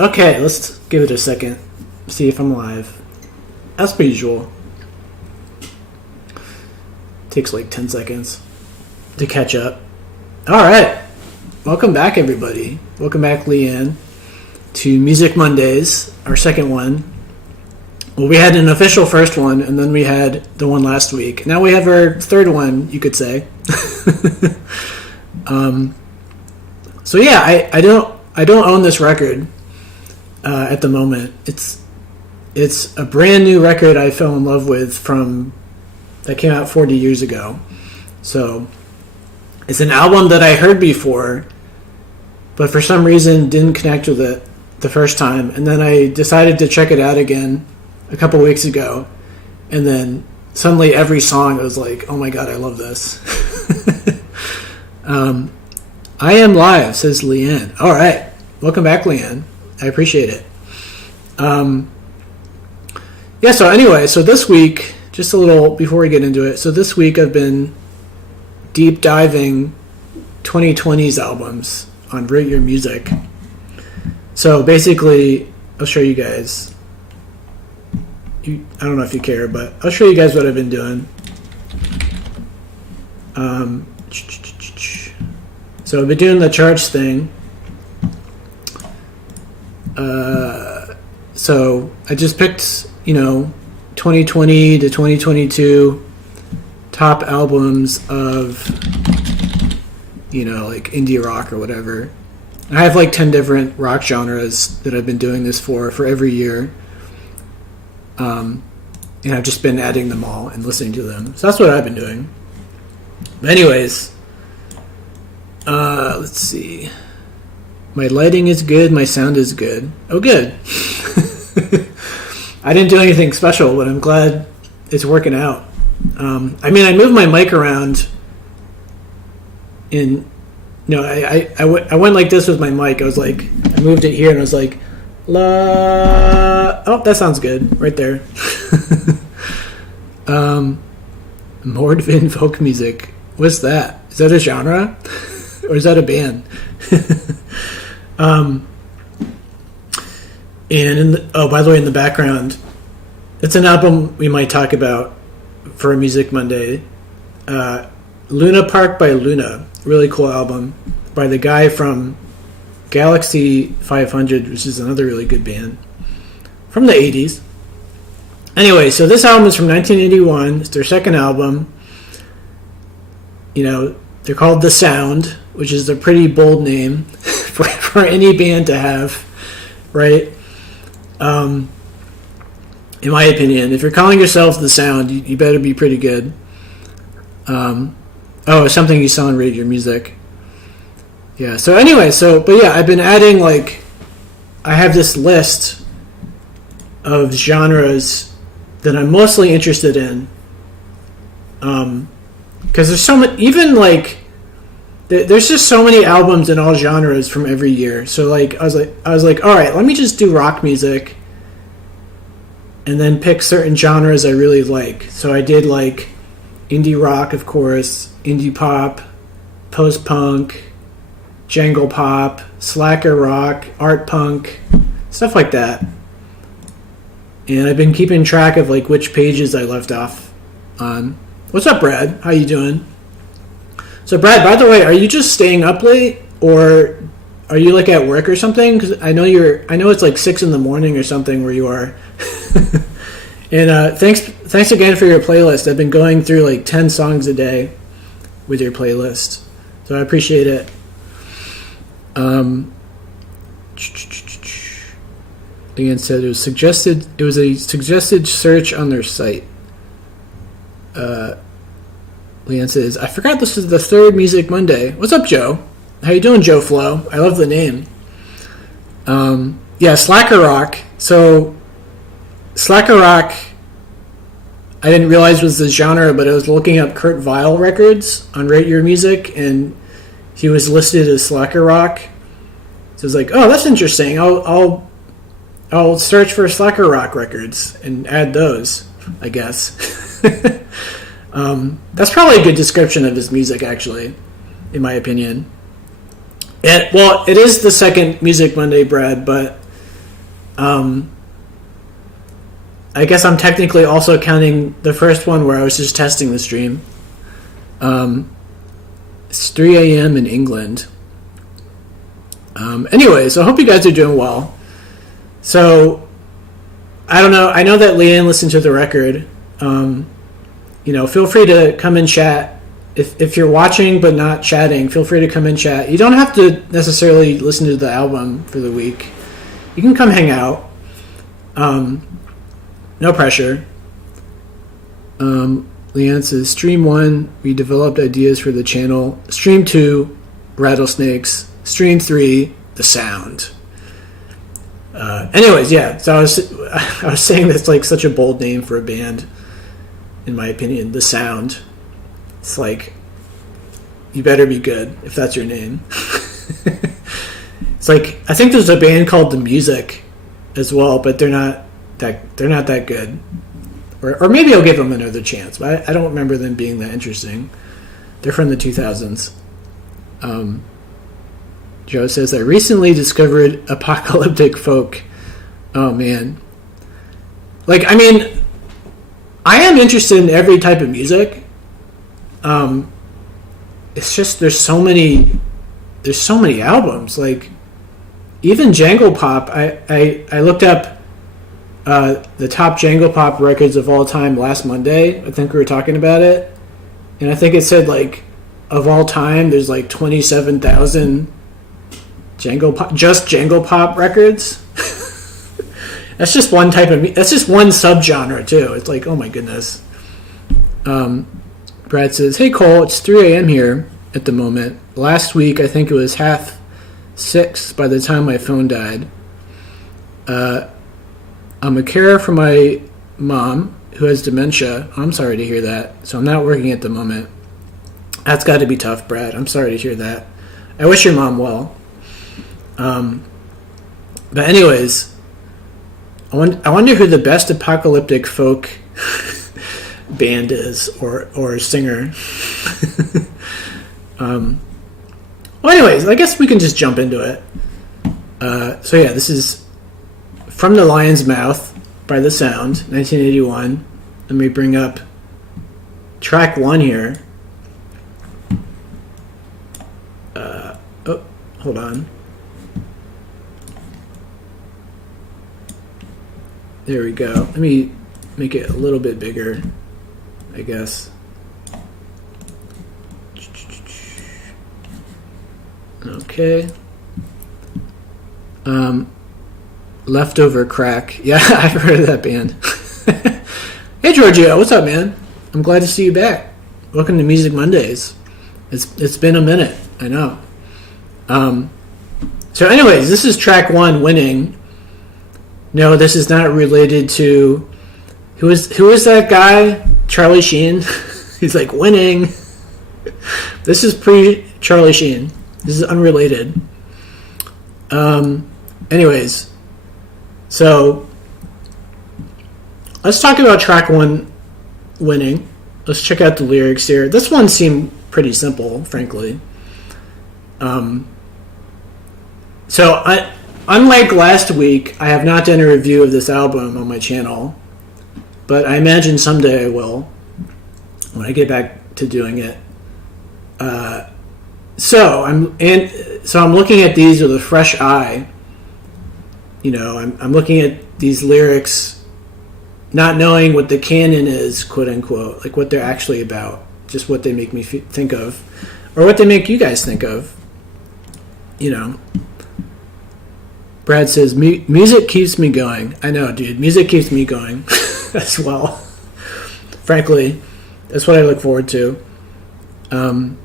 Okay, let's give it a second. See if I'm live. As per usual. Takes like 10 seconds to catch up. Alright. Welcome back, everybody. Welcome back, Leanne, to Music Mondays, our second one. Well, we had an official first one, and then we had the one last week. Now we have our third one, you could say. So yeah, I don't own this record at the moment. It's a brand new record I fell in love with that came out 40 years ago. So it's an album that I heard before, but for some reason didn't connect with it the first time, and then I decided to check it out again a couple weeks ago, and then suddenly every song I was like, oh my god, I love this. I am live, says Leanne. All right, welcome back, Leanne. I appreciate it. Yeah, so anyway, so this week, just a little before we get into it, so this week I've been deep diving 2020's albums on Rate Your Music. So basically, I'll show you guys. I don't know if you care, but I'll show you guys what I've been doing. So I've been doing the charts thing. So I just picked, 2020 to 2022 top albums of, like indie rock or whatever. I have like 10 different rock genres that I've been doing this for every year. And I've just been adding them all and listening to them. So that's what I've been doing. But anyways, let's see. My lighting is good. My sound is good. Oh, good. I didn't do anything special, but I'm glad it's working out. I moved my mic around. I went like this with my mic. I moved it here and I was like, la. Oh, that sounds good right there. Mordvin folk music. What's that? Is that a genre? Or is that a band? And by the way, in the background, it's an album we might talk about for a Music Monday. Luna Park by Luna. Really cool album by the guy from Galaxy 500, which is another really good band from the 80s. Anyway, so this album is from 1981. It's their second album. They're called The Sound, which is a pretty bold name for any band to have, right? In my opinion, if you're calling yourself The Sound, you better be pretty good. It's something you saw on Rate Your Music. Yeah, so anyway, but yeah, I've been adding, I have this list of genres that I'm mostly interested in. Because there's so many, there's just so many albums in all genres from every year. So I was like, all right, let me just do rock music and then pick certain genres I really like. So I did indie rock, of course, indie pop, post-punk, jangle pop, slacker rock, art punk, stuff like that. And I've been keeping track of which pages I left off on. What's up, Brad? How you doing? So, Brad, by the way, are you just staying up late, or are you at work or something? Because I know it's 6 a.m. or something where you are. And thanks again for your playlist. I've been going through 10 songs a day with your playlist, so I appreciate it. Leanne said it was suggested. It was a suggested search on their site. Leanne says, I forgot this is the third Music Monday. What's up, Joe? How you doing, Joe Flo? I love the name. Yeah, slacker rock. So, slacker rock, I didn't realize was the genre, but I was looking up Kurt Weill records on Rate Your Music, and he was listed as slacker rock. So I was like, oh, that's interesting. I'll search for slacker rock records and add those, I guess. That's probably a good description of his music, actually, in my opinion. It is the second Music Monday, Brad, but I guess I'm technically also counting the first one where I was just testing the stream. It's 3 a.m. in England. Anyways, I hope you guys are doing well. So, I don't know. I know that Leanne listened to the record. Feel free to come and chat. If you're watching but not chatting, feel free to come and chat. You don't have to necessarily listen to the album for the week. You can come hang out. No pressure. Leanne says, Stream 1, we developed ideas for the channel. Stream 2, Rattlesnakes. Stream 3, The Sound. Anyways, yeah. So I was saying that's like such a bold name for a band, in my opinion. The Sound. It's like, you better be good if that's your name. It's like, I think there's a band called The Music as well, but they're not that good. Or maybe I'll give them another chance, but I don't remember them being that interesting. They're from the 2000s. Joe says, I recently discovered apocalyptic folk. Oh, man. Like, I mean, I am interested in every type of music. It's just there's so many albums. Like, even Jangle Pop, I looked up the top Jangle Pop records of all time last Monday. I think we were talking about it, and I think it said like of all time there's like 27,000 Jangle Pop records. That's just one type of that's just one subgenre too. It's like, oh my goodness. Brad says, hey Cole, it's 3 a.m. here at the moment. Last week I think it was 5:30 by the time my phone died. I'm a carer for my mom who has dementia. I'm sorry to hear that. So I'm not working at the moment. That's got to be tough, Brad. I'm sorry to hear that. I wish your mom well. But anyways, I wonder who the best apocalyptic folk band is or singer. Well, anyways, I guess we can just jump into it. So yeah, this is From the Lion's Mouth by The Sound, 1981. Let me bring up track 1 here. Hold on. There we go. Let me make it a little bit bigger, I guess. Okay. Leftover Crack. Yeah, I've heard of that band. Hey Giorgio, what's up, man? I'm glad to see you back. Welcome to Music Mondays. It's been a minute, I know. So anyways, this is track 1, Winning. No, this is not related to who is that guy? Charlie Sheen. He's like, Winning. This is pre Charlie Sheen. This is unrelated. Anyways, so let's talk about track 1, Winning. Let's check out the lyrics here. This one seemed pretty simple, frankly. So unlike last week, I have not done a review of this album on my channel, but I imagine someday I will when I get back to doing it. So I'm looking at these with a fresh eye. You know, I'm looking at these lyrics, not knowing what the canon is, quote unquote, like what they're actually about, just what they make me think of, or what they make you guys think of. You know. Brad says, music keeps me going. I know, dude. Music keeps me going as well. Frankly, that's what I look forward to. The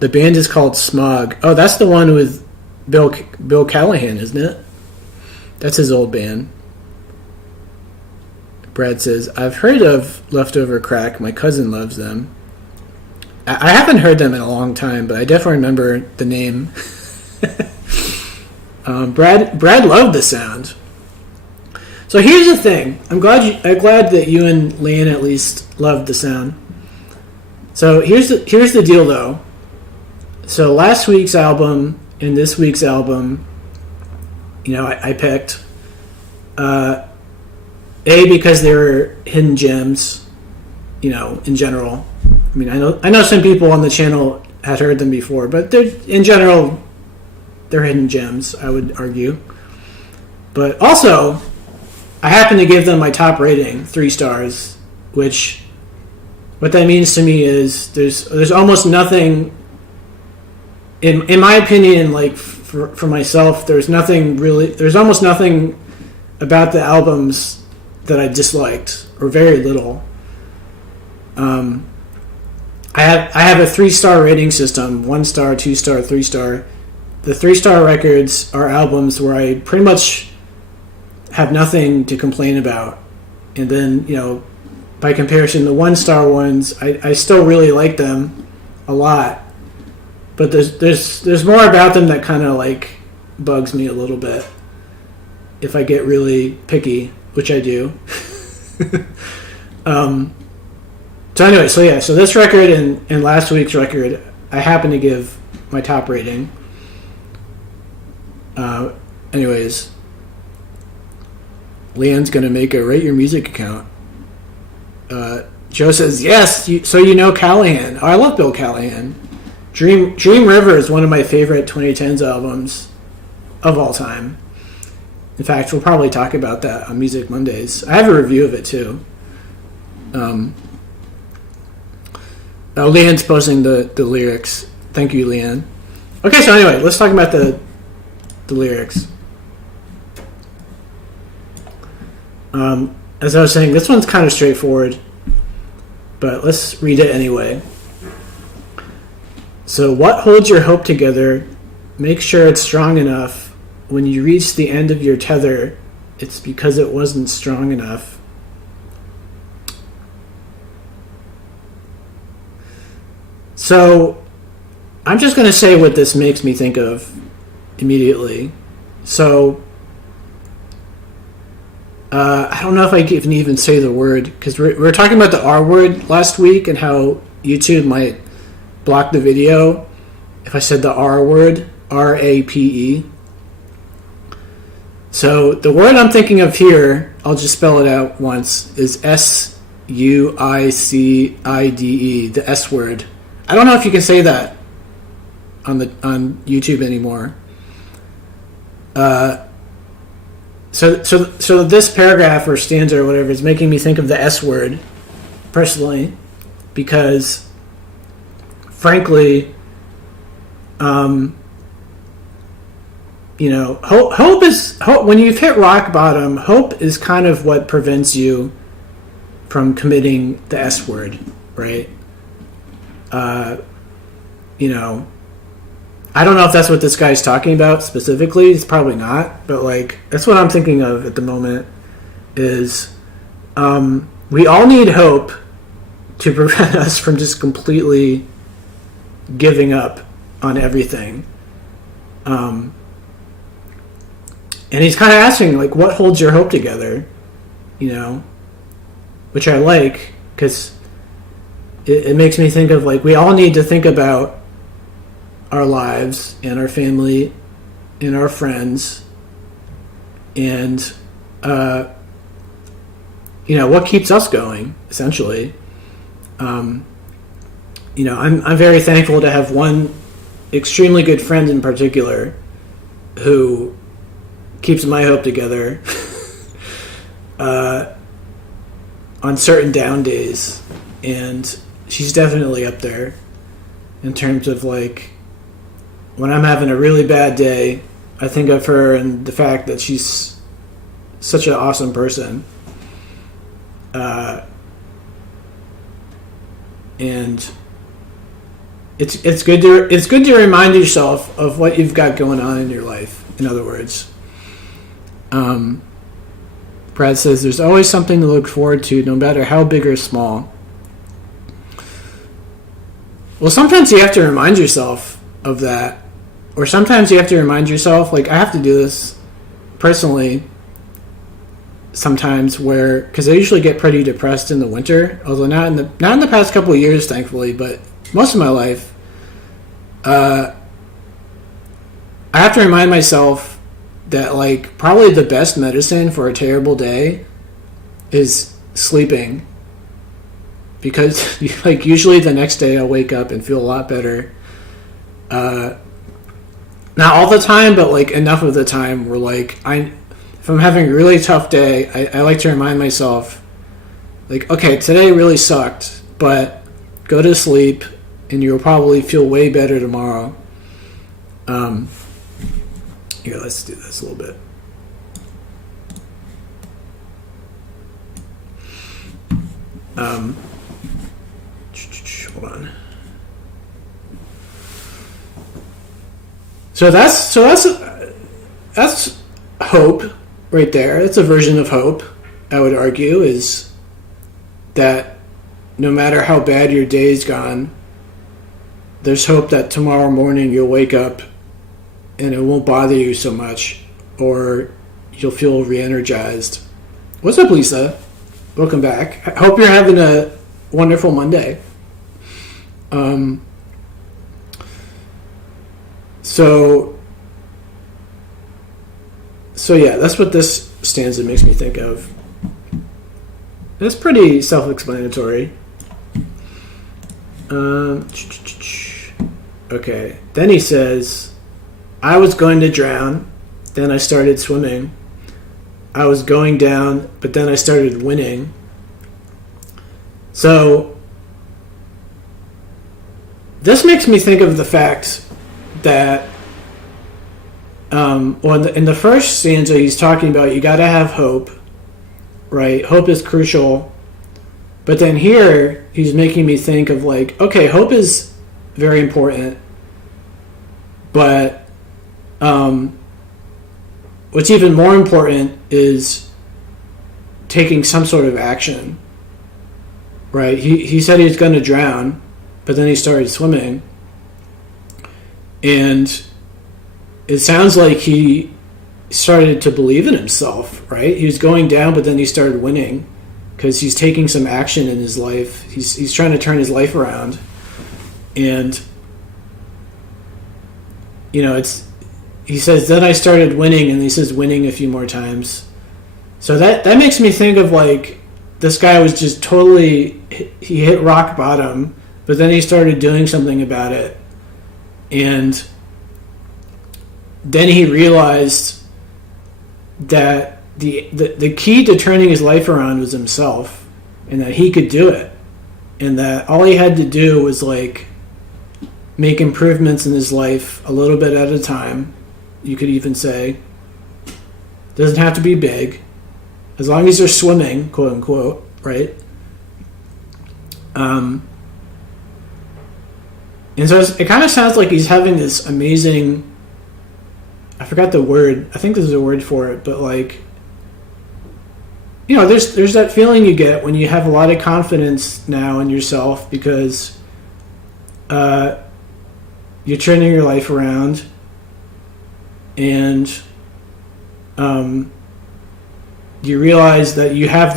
band is called Smog. Oh, that's the one with Bill Callahan, isn't it? That's his old band. Brad says, I've heard of Leftover Crack. My cousin loves them. I haven't heard them in a long time, but I definitely remember the name. Brad loved The Sound. So here's the thing. I'm glad that you and Leanne at least loved The Sound. So here's the deal, though. So last week's album and this week's album, you know, I picked. A, because they were hidden gems, in general. I mean, I know some people on the channel had heard them before, but in general, they're hidden gems, I would argue. But also, I happen to give them my top rating, 3 stars, which, what that means to me is there's almost nothing, in my opinion, like for myself, there's almost nothing about the albums that I disliked, or very little. I have a 3-star rating system: 1 star, 2 star, 3 star. The 3-star records are albums where I pretty much have nothing to complain about, and then by comparison, the 1-star ones, I still really like them a lot, but there's more about them that kind of like bugs me a little bit if I get really picky, which I do. So anyway, so this record and last week's record, I happen to give my top rating. Anyways, Leanne's gonna make a Rate Your Music account. Joe says, yes, so you know Callahan. Oh, I love Bill Callahan. Dream River is one of my favorite 2010s albums of all time. In fact, we'll probably talk about that on Music Mondays. I have a review of it too. Leanne's posting the lyrics. Thank you, Leanne. Okay, so anyway, let's talk about the lyrics. As I was saying, this one's kind of straightforward, but let's read it anyway. So, what holds your hope together? Make sure it's strong enough. When you reach the end of your tether, it's because it wasn't strong enough. So, I'm just going to say what this makes me think of immediately. So, I don't know if I can even say the word, because we were talking about the R word last week and how YouTube might block the video if I said the R word, R-A-P-E. So the word I'm thinking of here, I'll just spell it out once, is S-U-I-C-I-D-E, the S word. I don't know if you can say that on YouTube anymore. So this paragraph or stanza or whatever is making me think of the S word, personally, because, frankly, hope is when you've hit rock bottom. Hope is kind of what prevents you from committing the S word, right? I don't know if that's what this guy's talking about specifically. It's probably not, but like that's what I'm thinking of at the moment. Is we all need hope to prevent us from just completely giving up on everything. And he's kind of asking, like, what holds your hope together? Which I like, because it makes me think of, like, we all need to think about our lives and our family and our friends and, what keeps us going, essentially. I'm very thankful to have one extremely good friend in particular who keeps my hope together on certain down days, and she's definitely up there in terms of, like, when I'm having a really bad day, I think of her and the fact that she's such an awesome person. And it's good to remind yourself of what you've got going on in your life. In other words, Brad says there's always something to look forward to, no matter how big or small. Well, sometimes you have to remind yourself of that, or sometimes you have to remind yourself, like, I have to do this personally sometimes, because I usually get pretty depressed in the winter, although not in the past couple of years, thankfully, but most of my life, I have to remind myself that like probably the best medicine for a terrible day is sleeping, because like usually the next day I'll wake up and feel a lot better. Not all the time, but like enough of the time where like if I'm having a really tough day, I like to remind myself, like, okay, today really sucked, but go to sleep and you'll probably feel way better tomorrow. Here, let's do this a little bit. Hold on. So that's hope right there. That's a version of hope, I would argue, is that no matter how bad your day's gone, there's hope that tomorrow morning you'll wake up and it won't bother you so much, or you'll feel re-energized. What's up, Lisa? Welcome back. I hope you're having a wonderful Monday. So yeah, that's what this stanza makes me think of. It's pretty self-explanatory. Okay, then he says, I was going to drown, then I started swimming. I was going down, but then I started winning. So this makes me think of the fact that in the first stanza he's talking about you got to have hope, right? Hope is crucial. But then here he's making me think of like, okay, hope is very important, but what's even more important is taking some sort of action, right? He said he was going to drown, but then he started swimming. And it sounds like he started to believe in himself, right? He was going down, but then he started winning because he's taking some action in his life. He's trying to turn his life around. And, you know, he says, then I started winning, and he says winning a few more times. So that makes me think of, like, this guy was just totally, he hit rock bottom, but then he started doing something about it. And then he realized that the key to turning his life around was himself, and that he could do it. And that all he had to do was, like, make improvements in his life a little bit at a time. You could even say, doesn't have to be big, as long as they're swimming, quote unquote, right? And so it kind of sounds like he's having this amazing, I forgot the word, I think there's a word for it, but like, you know, there's that feeling you get when you have a lot of confidence now in yourself because you're turning your life around, and you realize that you have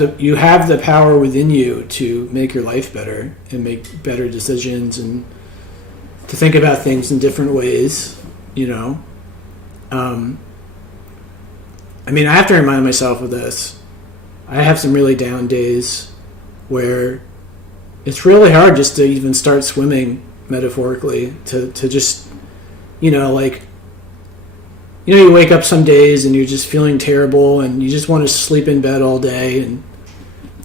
the power within you to make your life better and make better decisions and to think about things in different ways, you know. I mean, I have to remind myself of this. I have some really down days where it's really hard just to even start swimming, metaphorically, to just, you know, like, you know, you wake up some days and you're just feeling terrible and you just want to sleep in bed all day, and,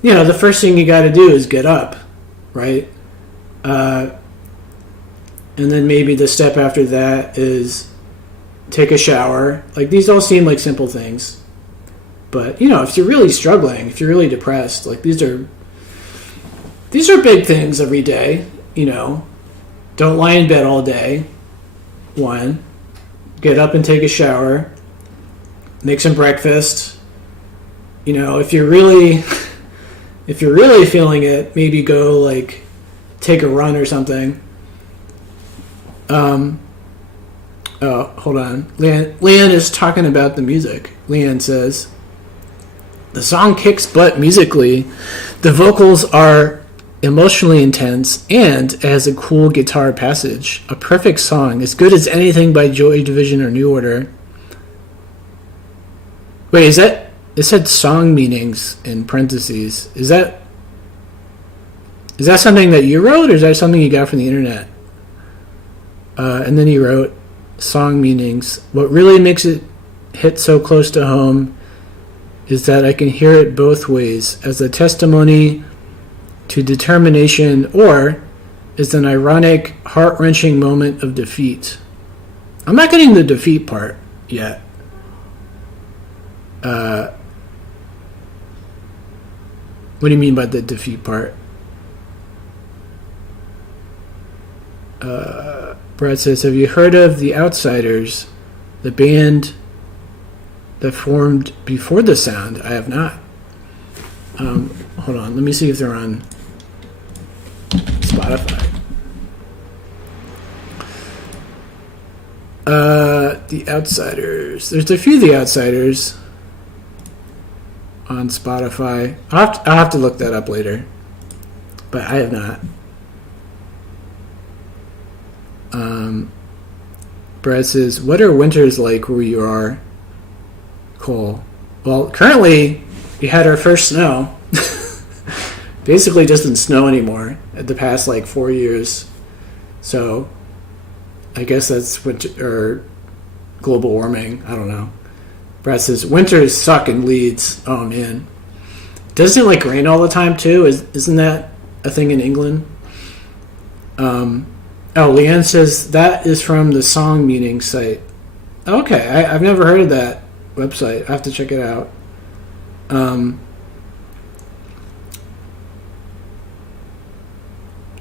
you know, the first thing you got to do is get up, right? And then maybe the step after that is take a shower. Like, these all seem like simple things. But, you know, if you're really struggling, if you're really depressed, like, these are big things every day, you know. Don't lie in bed all day. One. Get up and take a shower. Make some breakfast. You know, if you're really feeling it, maybe go, like, take a run or something. Oh, hold on. Leanne is talking about the music. Leanne says, the song kicks butt musically. The vocals are emotionally intense, and it has a cool guitar passage. A perfect song, as good as anything by Joy Division or New Order. Wait, is that it said song meanings in parentheses? Is that something that you wrote, or is that something you got from the internet? And then he wrote song meanings. What really makes it hit so close to home is that I can hear it both ways, as a testimony to determination or as an ironic, heart-wrenching moment of defeat. I'm not getting the defeat part yet. What do you mean by the defeat part? Brad says, have you heard of The Outsiders, the band that formed before the sound? I have not. Hold on, let me see if they're on Spotify. The Outsiders. There's a few The Outsiders on Spotify. I'll have to look that up later, but I have not. Brad says, what are winters like where you are? Cool. Well, currently we had our first snow. Basically doesn't snow anymore at the past 4 years. So I guess that's winter or global warming. I don't know. Brad says, winters suck in Leeds. Oh man. Doesn't it rain all the time too? Isn't that a thing in England? Leanne says that is from the song meaning site. Okay, I've never heard of that website. I have to check it out.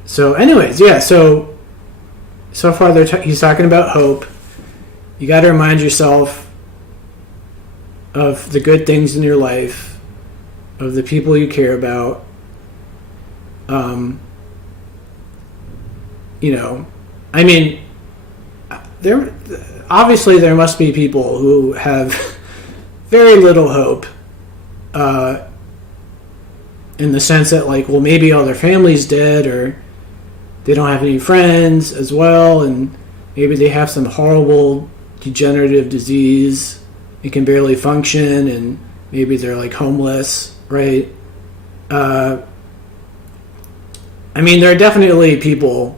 So anyways, yeah, so far he's talking about hope. You got to remind yourself of the good things in your life, of the people you care about. I mean, there must be people who have very little hope, in the sense that maybe all their family's dead, or they don't have any friends as well, and maybe they have some horrible degenerative disease and can barely function, and maybe they're homeless, right? There are definitely people,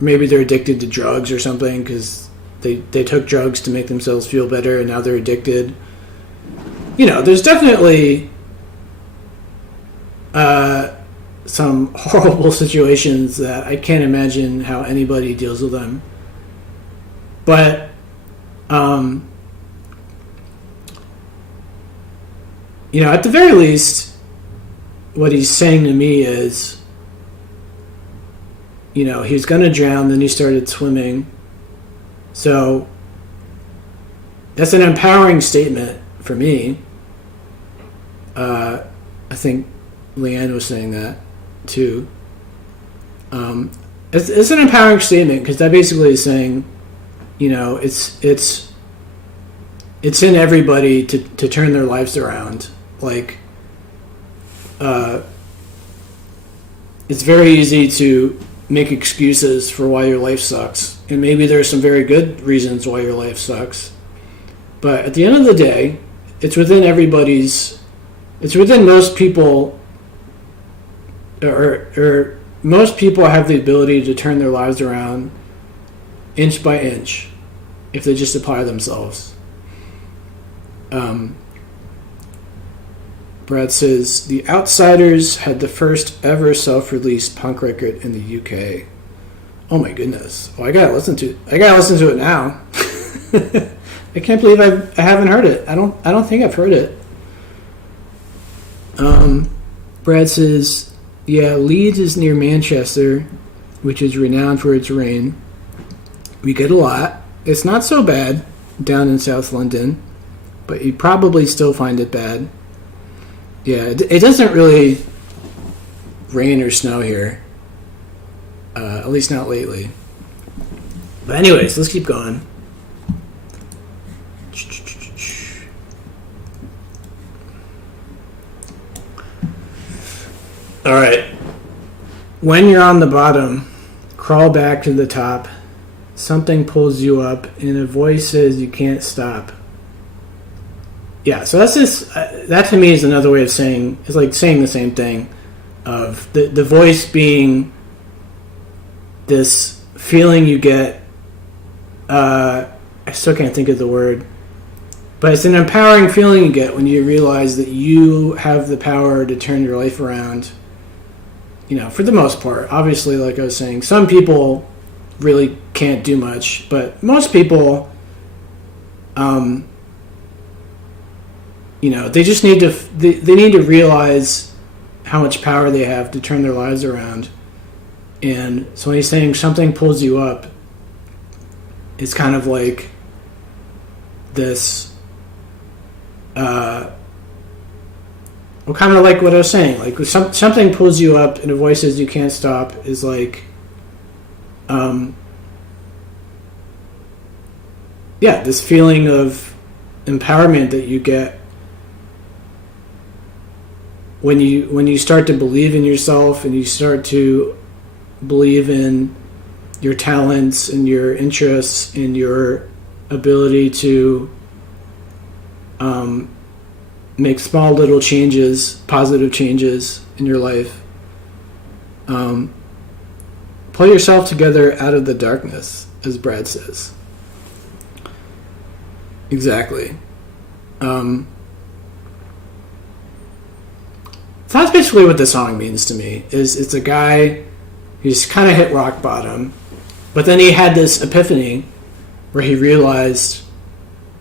maybe they're addicted to drugs or something because they took drugs to make themselves feel better and now they're addicted. There's definitely some horrible situations that I can't imagine how anybody deals with them. But at the very least, what he's saying to me is, he was going to drown, then he started swimming. So that's an empowering statement for me. I think Leanne was saying that too. It's an empowering statement because that basically is saying, it's in everybody to turn their lives around. It's very easy to make excuses for why your life sucks, and maybe there's some very good reasons why your life sucks, but at the end of the day, it's within most people, or most people have the ability to turn their lives around inch by inch if they just apply themselves. Brad says, The Outsiders had the first ever self-released punk record in the UK. Oh my goodness. Well, I gotta listen to it now. I can't believe I haven't heard it. I don't think I've heard it. Brad says, yeah, Leeds is near Manchester, which is renowned for its rain. We get a lot. It's not so bad down in South London, but you probably still find it bad. Yeah, it doesn't really rain or snow here. At least not lately. But anyways, let's keep going. Alright. When you're on the bottom, crawl back to the top. Something pulls you up, and a voice says you can't stop. yeah, so that's just that to me is another way of saying, is like saying the same thing, of the voice being this feeling you get. I still can't think of the word, but it's an empowering feeling you get when you realize that you have the power to turn your life around. You know, for the most part. Obviously, like I was saying, some people really can't do much, but most people, you know, they just need to they need to realize how much power they have to turn their lives around. And so when he's saying something pulls you up, it's kind of like this, well, kind of like what I was saying, like something pulls you up and a voice says you can't stop, is like, yeah, this feeling of empowerment that you get when you start to believe in yourself, and you start to believe in your talents and your interests and your ability to make small little changes, positive changes in your life. Pull yourself together out of the darkness, as Brad says. Exactly. So that's basically what the song means to me. Is it's a guy who's kind of hit rock bottom, but then he had this epiphany where he realized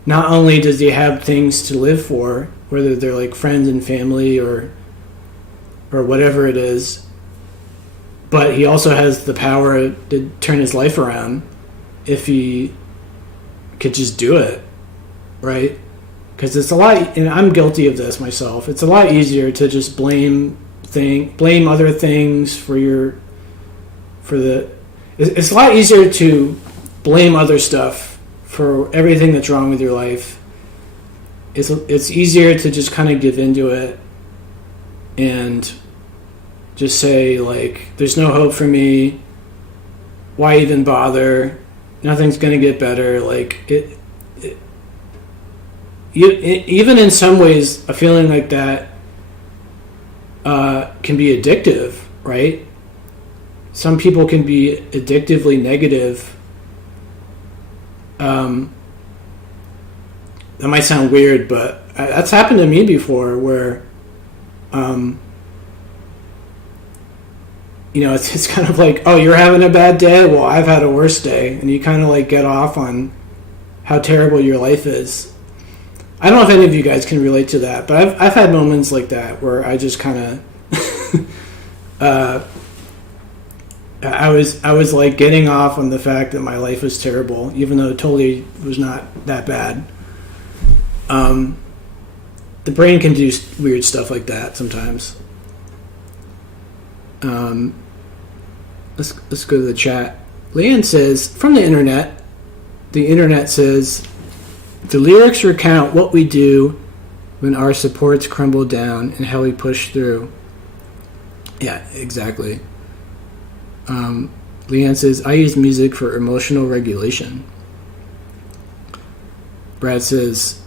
not only does he have things to live for, whether they're like friends and family or whatever it is, but he also has the power to turn his life around if he could just do it, right? Because it's a lot, and I'm guilty of this myself, it's a lot easier to just blame other things it's a lot easier to blame other stuff for everything that's wrong with your life. It's easier to just kind of give into it and just say, like, there's no hope for me, why even bother, nothing's going to get better. Like, even in some ways, a feeling like that can be addictive, right? Some people can be addictively negative. That might sound weird, but that's happened to me before, where, you know, it's kind of like, oh, you're having a bad day? Well, I've had a worse day. And you kind of like get off on how terrible your life is. I don't know if any of you guys can relate to that, but I've had moments like that where I just kind of, I was like getting off on the fact that my life was terrible, even though it totally was not that bad. The brain can do weird stuff like that sometimes. Let's go to the chat. Leanne says, from the internet says, the lyrics recount what we do when our supports crumble down and how we push through. Yeah, exactly. Leanne says, I use music for emotional regulation. Brad says,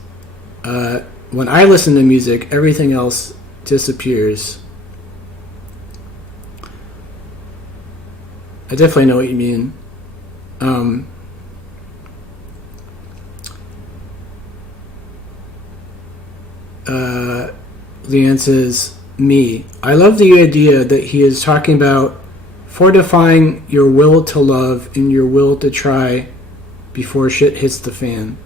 when I listen to music, everything else disappears. I definitely know what you mean. Leanne says, me. I love the idea that he is talking about fortifying your will to love and your will to try before shit hits the fan.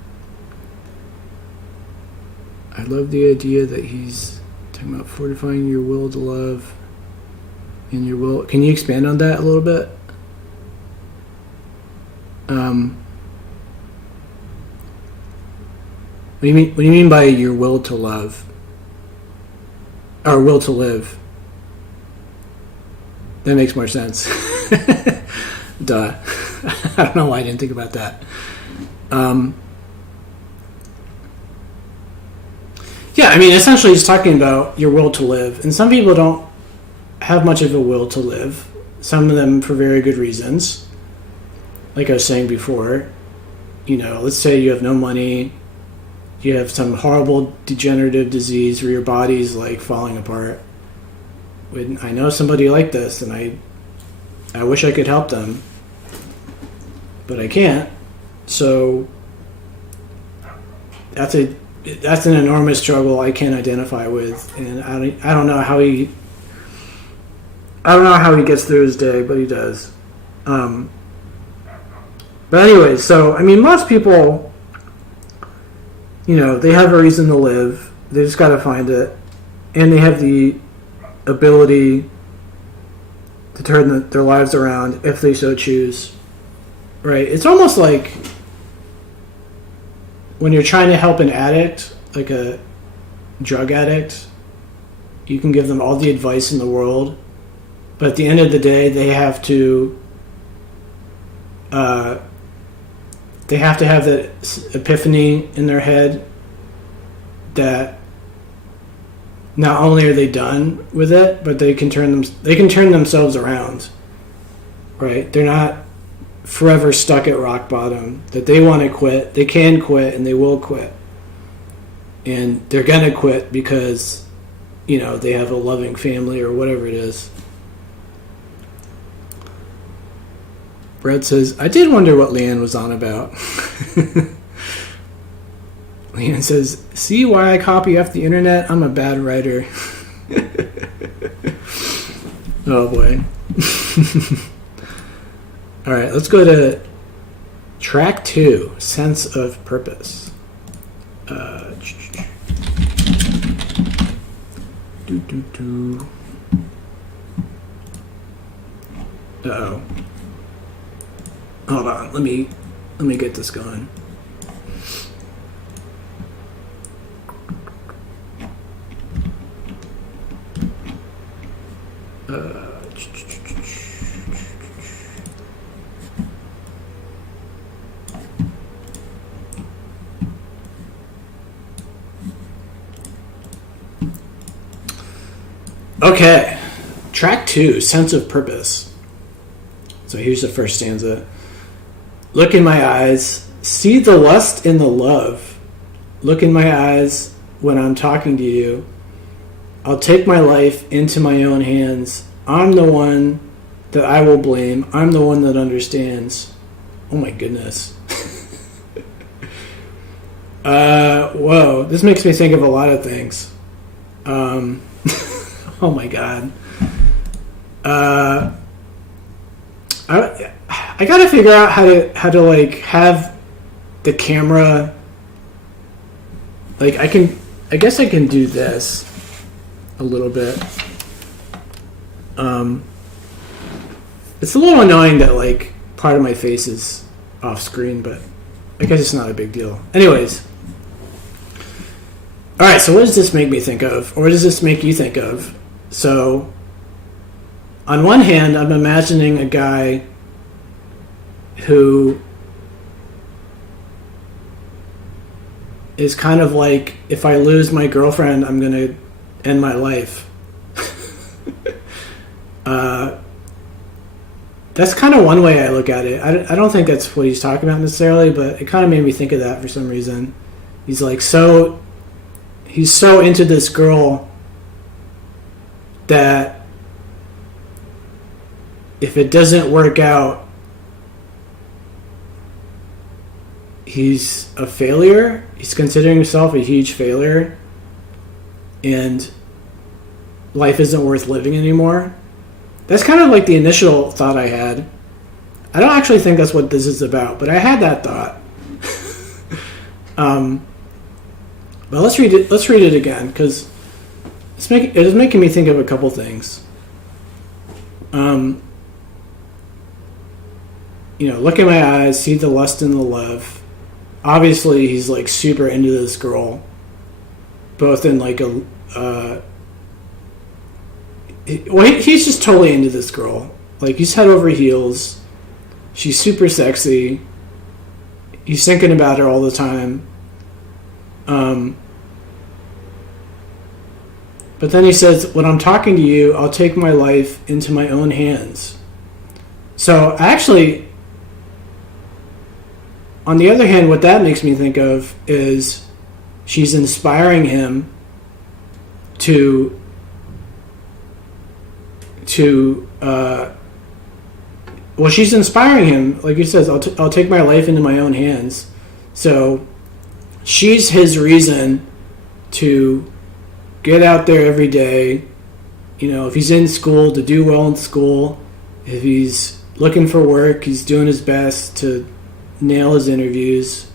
I love the idea that he's talking about fortifying your will to love and your will. Can you expand on that a little bit? What do you mean by your will to love? Or will to live? That makes more sense. Duh. I don't know why I didn't think about that. Yeah, I mean, essentially he's talking about your will to live. And some people don't have much of a will to live. Some of them for very good reasons. Like I was saying before, you know, let's say you have no money, you have some horrible degenerative disease where your body's like falling apart. When I know somebody like this, and I wish I could help them, but I can't. So that's an enormous struggle I can't identify with, and I don't know how he gets through his day, but he does. But anyway, so I mean, most people, they have a reason to live. They just got to find it, and they have the ability to turn their lives around if they so choose. Right? It's almost like when you're trying to help an addict, like a drug addict, you can give them all the advice in the world, but at the end of the day, they have to have that epiphany in their head that not only are they done with it, but they can turn themselves around. Right? They're not forever stuck at rock bottom. That they want to quit, they can quit, and they will quit. And they're gonna quit because, they have a loving family or whatever it is. Brett says, I did wonder what Leanne was on about. Leanne says, see why I copy off the internet? I'm a bad writer. Oh boy. Alright, let's go to track 2, Sense of Purpose. Uh-oh. Hold on, let me get this going. Okay, track 2, Sense of Purpose. So here's the first stanza. Look in my eyes, see the lust in the love. Look in my eyes when I'm talking to you. I'll take my life into my own hands. I'm the one that I will blame. I'm the one that understands. Oh my goodness. Whoa, this makes me think of a lot of things. Oh my god. I gotta figure out how to like have the camera, like I guess I can do this a little bit. It's a little annoying that like part of my face is off screen, but I guess it's not a big deal. Anyways. Alright, so what does this make me think of? Or what does this make you think of? So, on one hand, I'm imagining a guy who is kind of like, if I lose my girlfriend, I'm going to end my life. That's kind of one way I look at it. I don't think that's what he's talking about necessarily, but it kind of made me think of that for some reason. He's like he's so into this girl that if it doesn't work out, he's a failure. He's considering himself a huge failure, and life isn't worth living anymore. That's kind of like the initial thought I had. I don't actually think that's what this is about, but I had that thought. But let's read it again, because it is making me think of a couple things. Look in my eyes, see the lust and the love. Obviously, he's like super into this girl, both in like he's just totally into this girl. Like, he's head over heels. She's super sexy. He's thinking about her all the time. But then he says, when I'm talking to you, I'll take my life into my own hands. So actually, on the other hand, what that makes me think of is she's inspiring him to well, she's inspiring him, like he says, I'll take my life into my own hands. So she's his reason to get out there every day. You know, if he's in school, to do well in school. If he's looking for work, he's doing his best to nail his interviews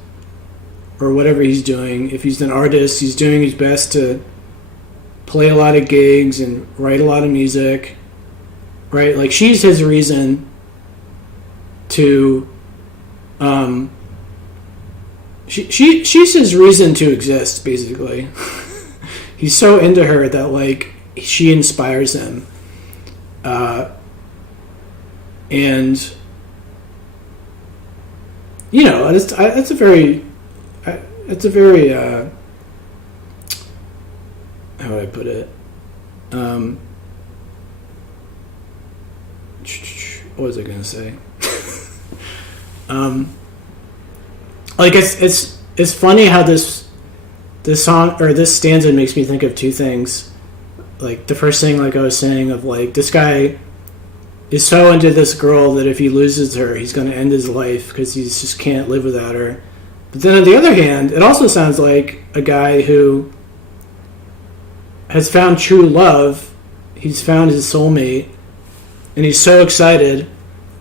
or whatever he's doing. If he's an artist, he's doing his best to play a lot of gigs and write a lot of music, right? Like, she's his reason to she's his reason to exist, basically. He's so into her that, like, she inspires him, and you know, it's a very how would I put it, what was I gonna say? Like, it's funny how this song, or this stanza, makes me think of two things. Like, the first thing, like I was saying, of like, this guy is so into this girl that if he loses her, he's going to end his life because he just can't live without her. But then on the other hand, it also sounds like a guy who has found true love. He's found his soulmate, and he's so excited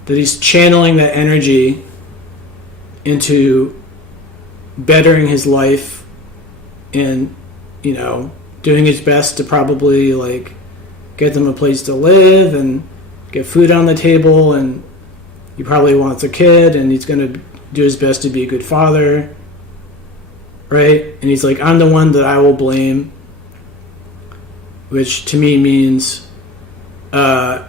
that he's channeling that energy into bettering his life and, you know, doing his best to probably, like, get them a place to live and get food on the table, and he probably wants a kid, and he's going to do his best to be a good father, right? And he's like, I'm the one that I will blame, which to me means that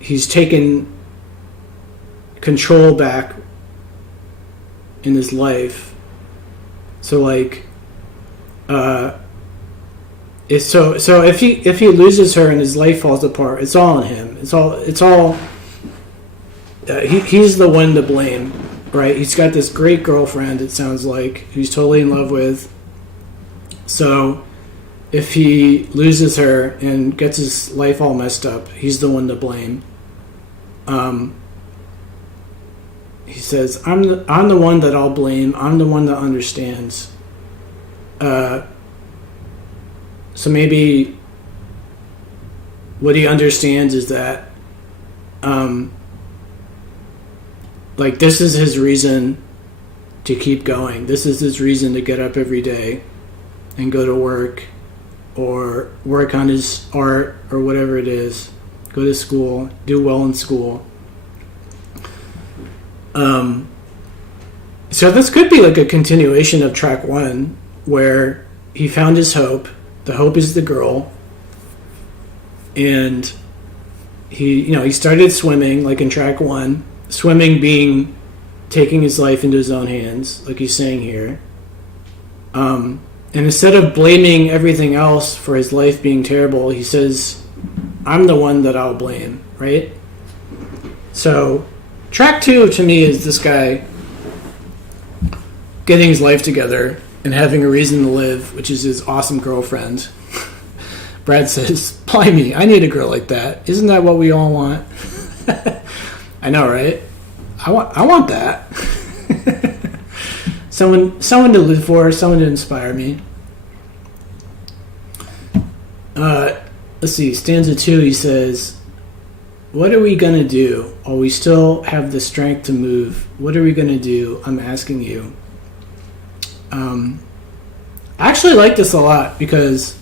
he's taken control back in his life. So, like, so if he loses her and his life falls apart, it's all on him. It's all he's the one to blame, right? He's got this great girlfriend, it sounds like, who's totally in love with. So if he loses her and gets his life all messed up, he's the one to blame. He says, I'm the one that I'll blame. I'm the one that understands. So maybe what he understands is that, like, this is his reason to keep going. This is his reason to get up every day and go to work or work on his art or whatever it is. Go to school, do well in school. So this could be like a continuation of track 1, where he found his hope. The hope is the girl, and he started swimming, like in track 1. Swimming being taking his life into his own hands, like he's saying here. And instead of blaming everything else for his life being terrible, he says, I'm the one that I'll blame, right? So track 2 to me is this guy getting his life together and having a reason to live, which is his awesome girlfriend. Brad says, blimey, I need a girl like that. Isn't that what we all want? I know, right? I want that. someone to live for, someone to inspire me. Let's see, stanza 2, he says, what are we going to do? While we still have the strength to move, what are we going to do? I'm asking you. I actually like this a lot because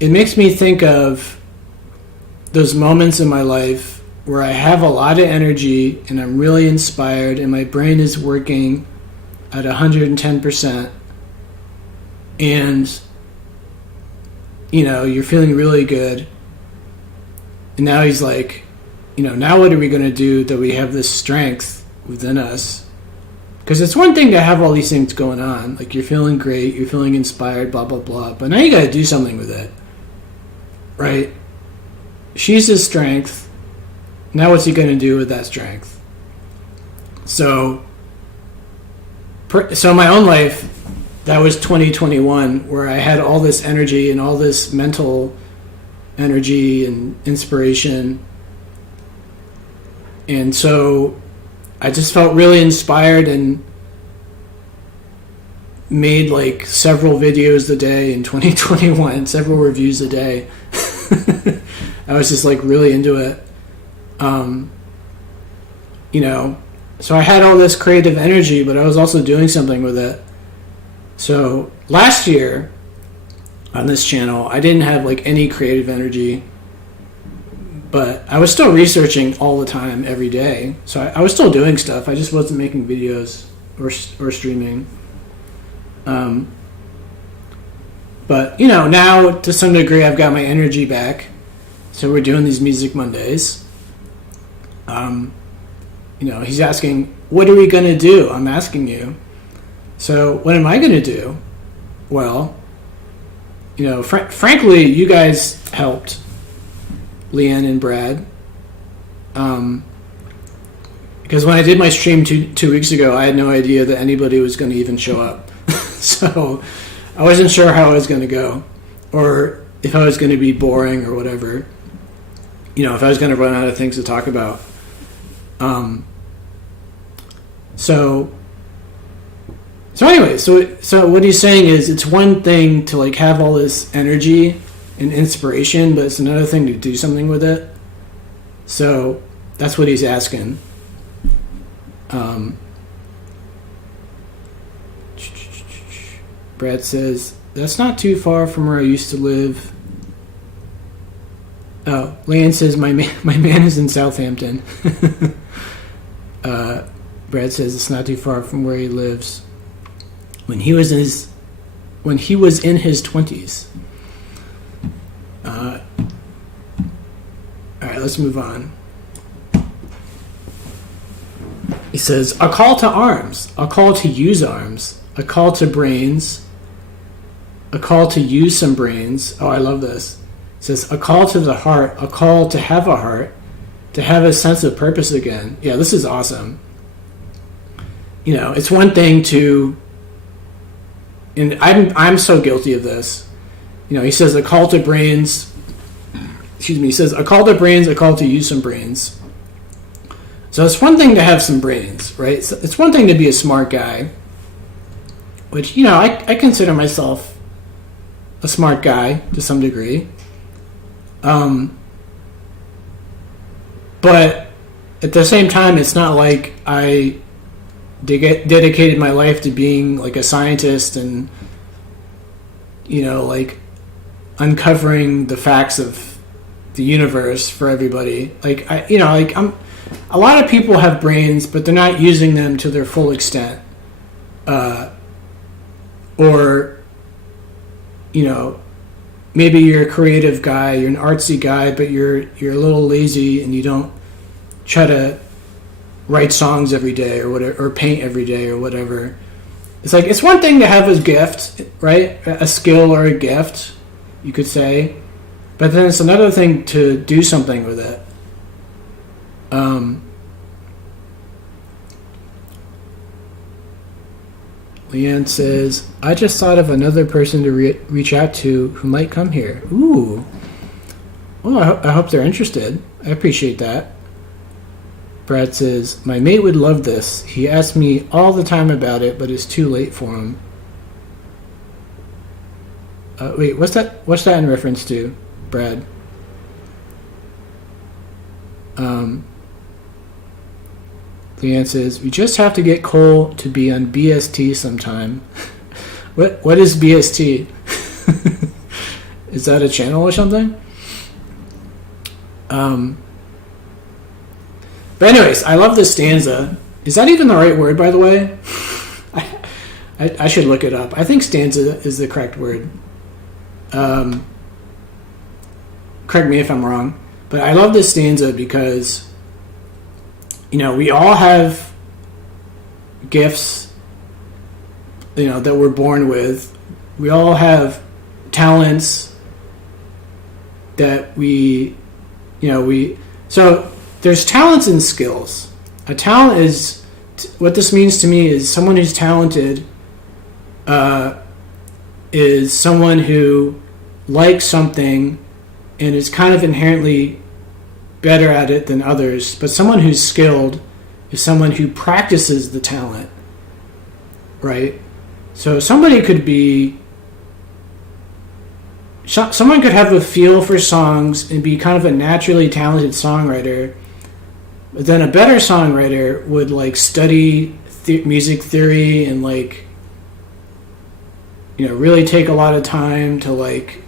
it makes me think of those moments in my life where I have a lot of energy and I'm really inspired and my brain is working at 110%, and you're feeling really good. And now he's like, now what are we going to do that we have this strength within us? Because it's one thing to have all these things going on. Like, you're feeling great, you're feeling inspired, blah, blah, blah. But now you got to do something with it. Right? She's his strength. Now what's he going to do with that strength? So So my own life, that was 2021, where I had all this energy and all this mental energy and inspiration. And so I just felt really inspired and made like several videos a day in 2021, several reviews a day. I was just like really into it. So I had all this creative energy, but I was also doing something with it. So last year on this channel, I didn't have like any creative energy, but I was still researching all the time, every day. So I was still doing stuff. I just wasn't making videos or streaming. But now to some degree I've got my energy back. So we're doing these Music Mondays. He's asking, what are we going to do? I'm asking you. So what am I going to do? Well, frankly, you guys helped, Leanne and Brad. Because when I did my stream two weeks ago, I had no idea that anybody was going to even show up. So I wasn't sure how I was going to go, or if I was going to be boring or whatever. If I was going to run out of things to talk about. So anyway, so what he's saying is, it's one thing to like have all this energy and inspiration, but it's another thing to do something with it. So that's what he's asking. Brad says, that's not too far from where I used to live. Oh, Leanne says, my man is in Southampton. Brad says it's not too far from where he lives. When he was in his 20s. All right, let's move on. He says, a call to arms, a call to use arms, a call to brains, a call to use some brains. Oh, I love this. It says, a call to the heart, a call to have a heart, to have a sense of purpose again. Yeah, this is awesome. It's one thing to, and I'm so guilty of this. He says a call to brains, he says a call to brains, a call to use some brains. So it's one thing to have some brains, right? It's one thing to be a smart guy, which, I consider myself a smart guy to some degree. But at the same time, it's not like I dedicated my life to being like a scientist and, like uncovering the facts of the universe for everybody. Like, a lot of people have brains, but they're not using them to their full extent. Or, maybe you're a creative guy, you're an artsy guy, but you're a little lazy and you don't try to write songs every day or whatever, or paint every day or whatever. It's like, it's one thing to have a gift, right? A skill or a gift, you could say. But then it's another thing to do something with it. Leanne says, I just thought of another person to reach out to who might come here. Ooh. Well, I hope they're interested. I appreciate that. Brad says, my mate would love this. He asks me all the time about it, but it's too late for him. Wait, what's that in reference to, Brad? Leanne says, we just have to get Cole to be on BST sometime. What is BST? Is that a channel or something? But anyways, I love this stanza. Is that even the right word, by the way? I should look it up. I think stanza is the correct word. Correct me if I'm wrong. But I love this stanza because, we all have gifts, that we're born with. We all have talents that so there's talents and skills. A talent is what this means to me is someone who's talented is someone who likes something and is kind of inherently better at it than others. But someone who's skilled is someone who practices the talent, right? So somebody could be... Someone could have a feel for songs and be kind of a naturally talented songwriter, but then a better songwriter would like study music theory and like, you know, really take a lot of time to like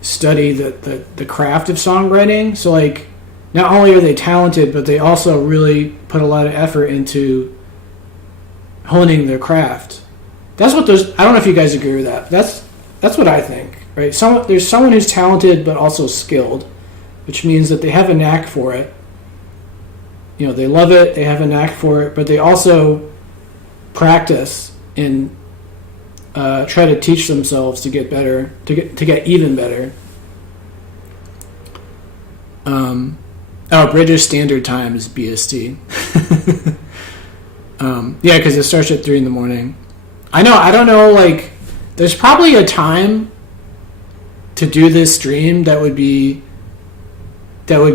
study the craft of songwriting. So like, not only are they talented, but they also really put a lot of effort into honing their craft. That's what those... I don't know if you guys agree with that. That's what I think. Right, there's someone who's talented but also skilled, which means that they have a knack for it. You know, they love it, they have a knack for it, but they also practice and try to teach themselves to get better, to get even better. British Standard Time is BST. Yeah, because it starts at 3 in the morning. I don't know, like, there's probably a time to do this stream that would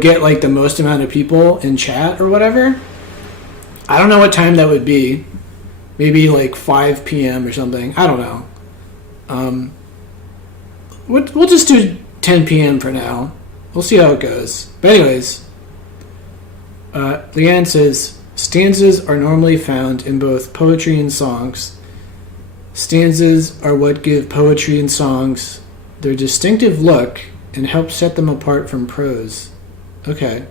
get like the most amount of people in chat or whatever. I don't know what time that would be. Maybe like 5 p.m. or something. I don't know. We'll just do 10 p.m. for now. We'll see how it goes. But anyways, Leanne says, stanzas are normally found in both poetry and songs. Stanzas are what give poetry and songs their distinctive look and help set them apart from prose. Okay.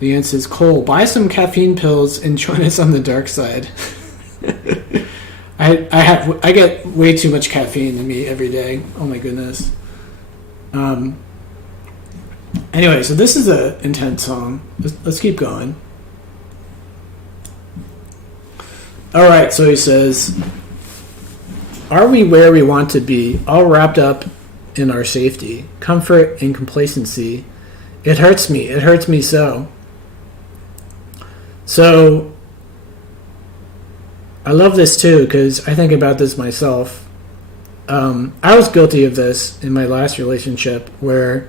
Leanne says, Cole, buy some caffeine pills and join us on the dark side. I get way too much caffeine in me every day. Oh my goodness. Anyway, so this is an intense song. Let's keep going. Alright, so he says, are we where we want to be, all wrapped up in our safety, comfort, and complacency? It hurts me so. So, I love this too, because I think about this myself. I was guilty of this in my last relationship, where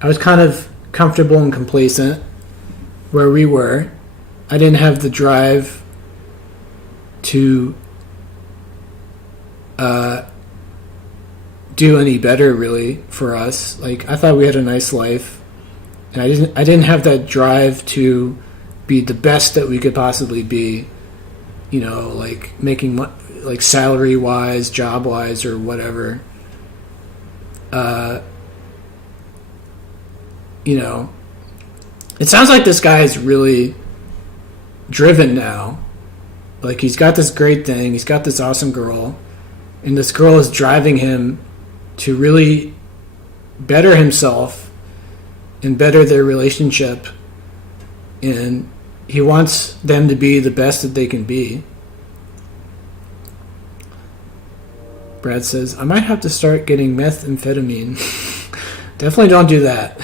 I was kind of comfortable and complacent where we were. I didn't have the drive to do any better really for us. Like, I thought we had a nice life, and I didn't have that drive to be the best that we could possibly be, you know, like making like salary wise, job wise, or whatever. You know, it sounds like this guy is really driven now. Like, he's got this great thing, he's got this awesome girl, and this girl is driving him to really better himself and better their relationship. And he wants them to be the best that they can be. Brad says, I might have to start getting methamphetamine. Definitely don't do that.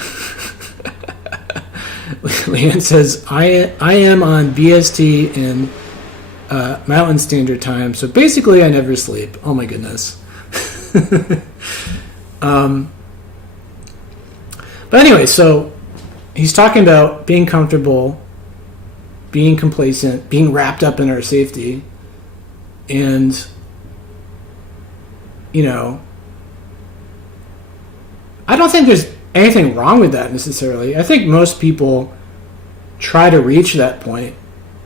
Leanne says, I am on BST and Mountain Standard Time, so basically I never sleep. Oh my goodness. But anyway, so he's talking about being comfortable, being complacent, being wrapped up in our safety, and, you know, I don't think there's anything wrong with that necessarily. I think most people try to reach that point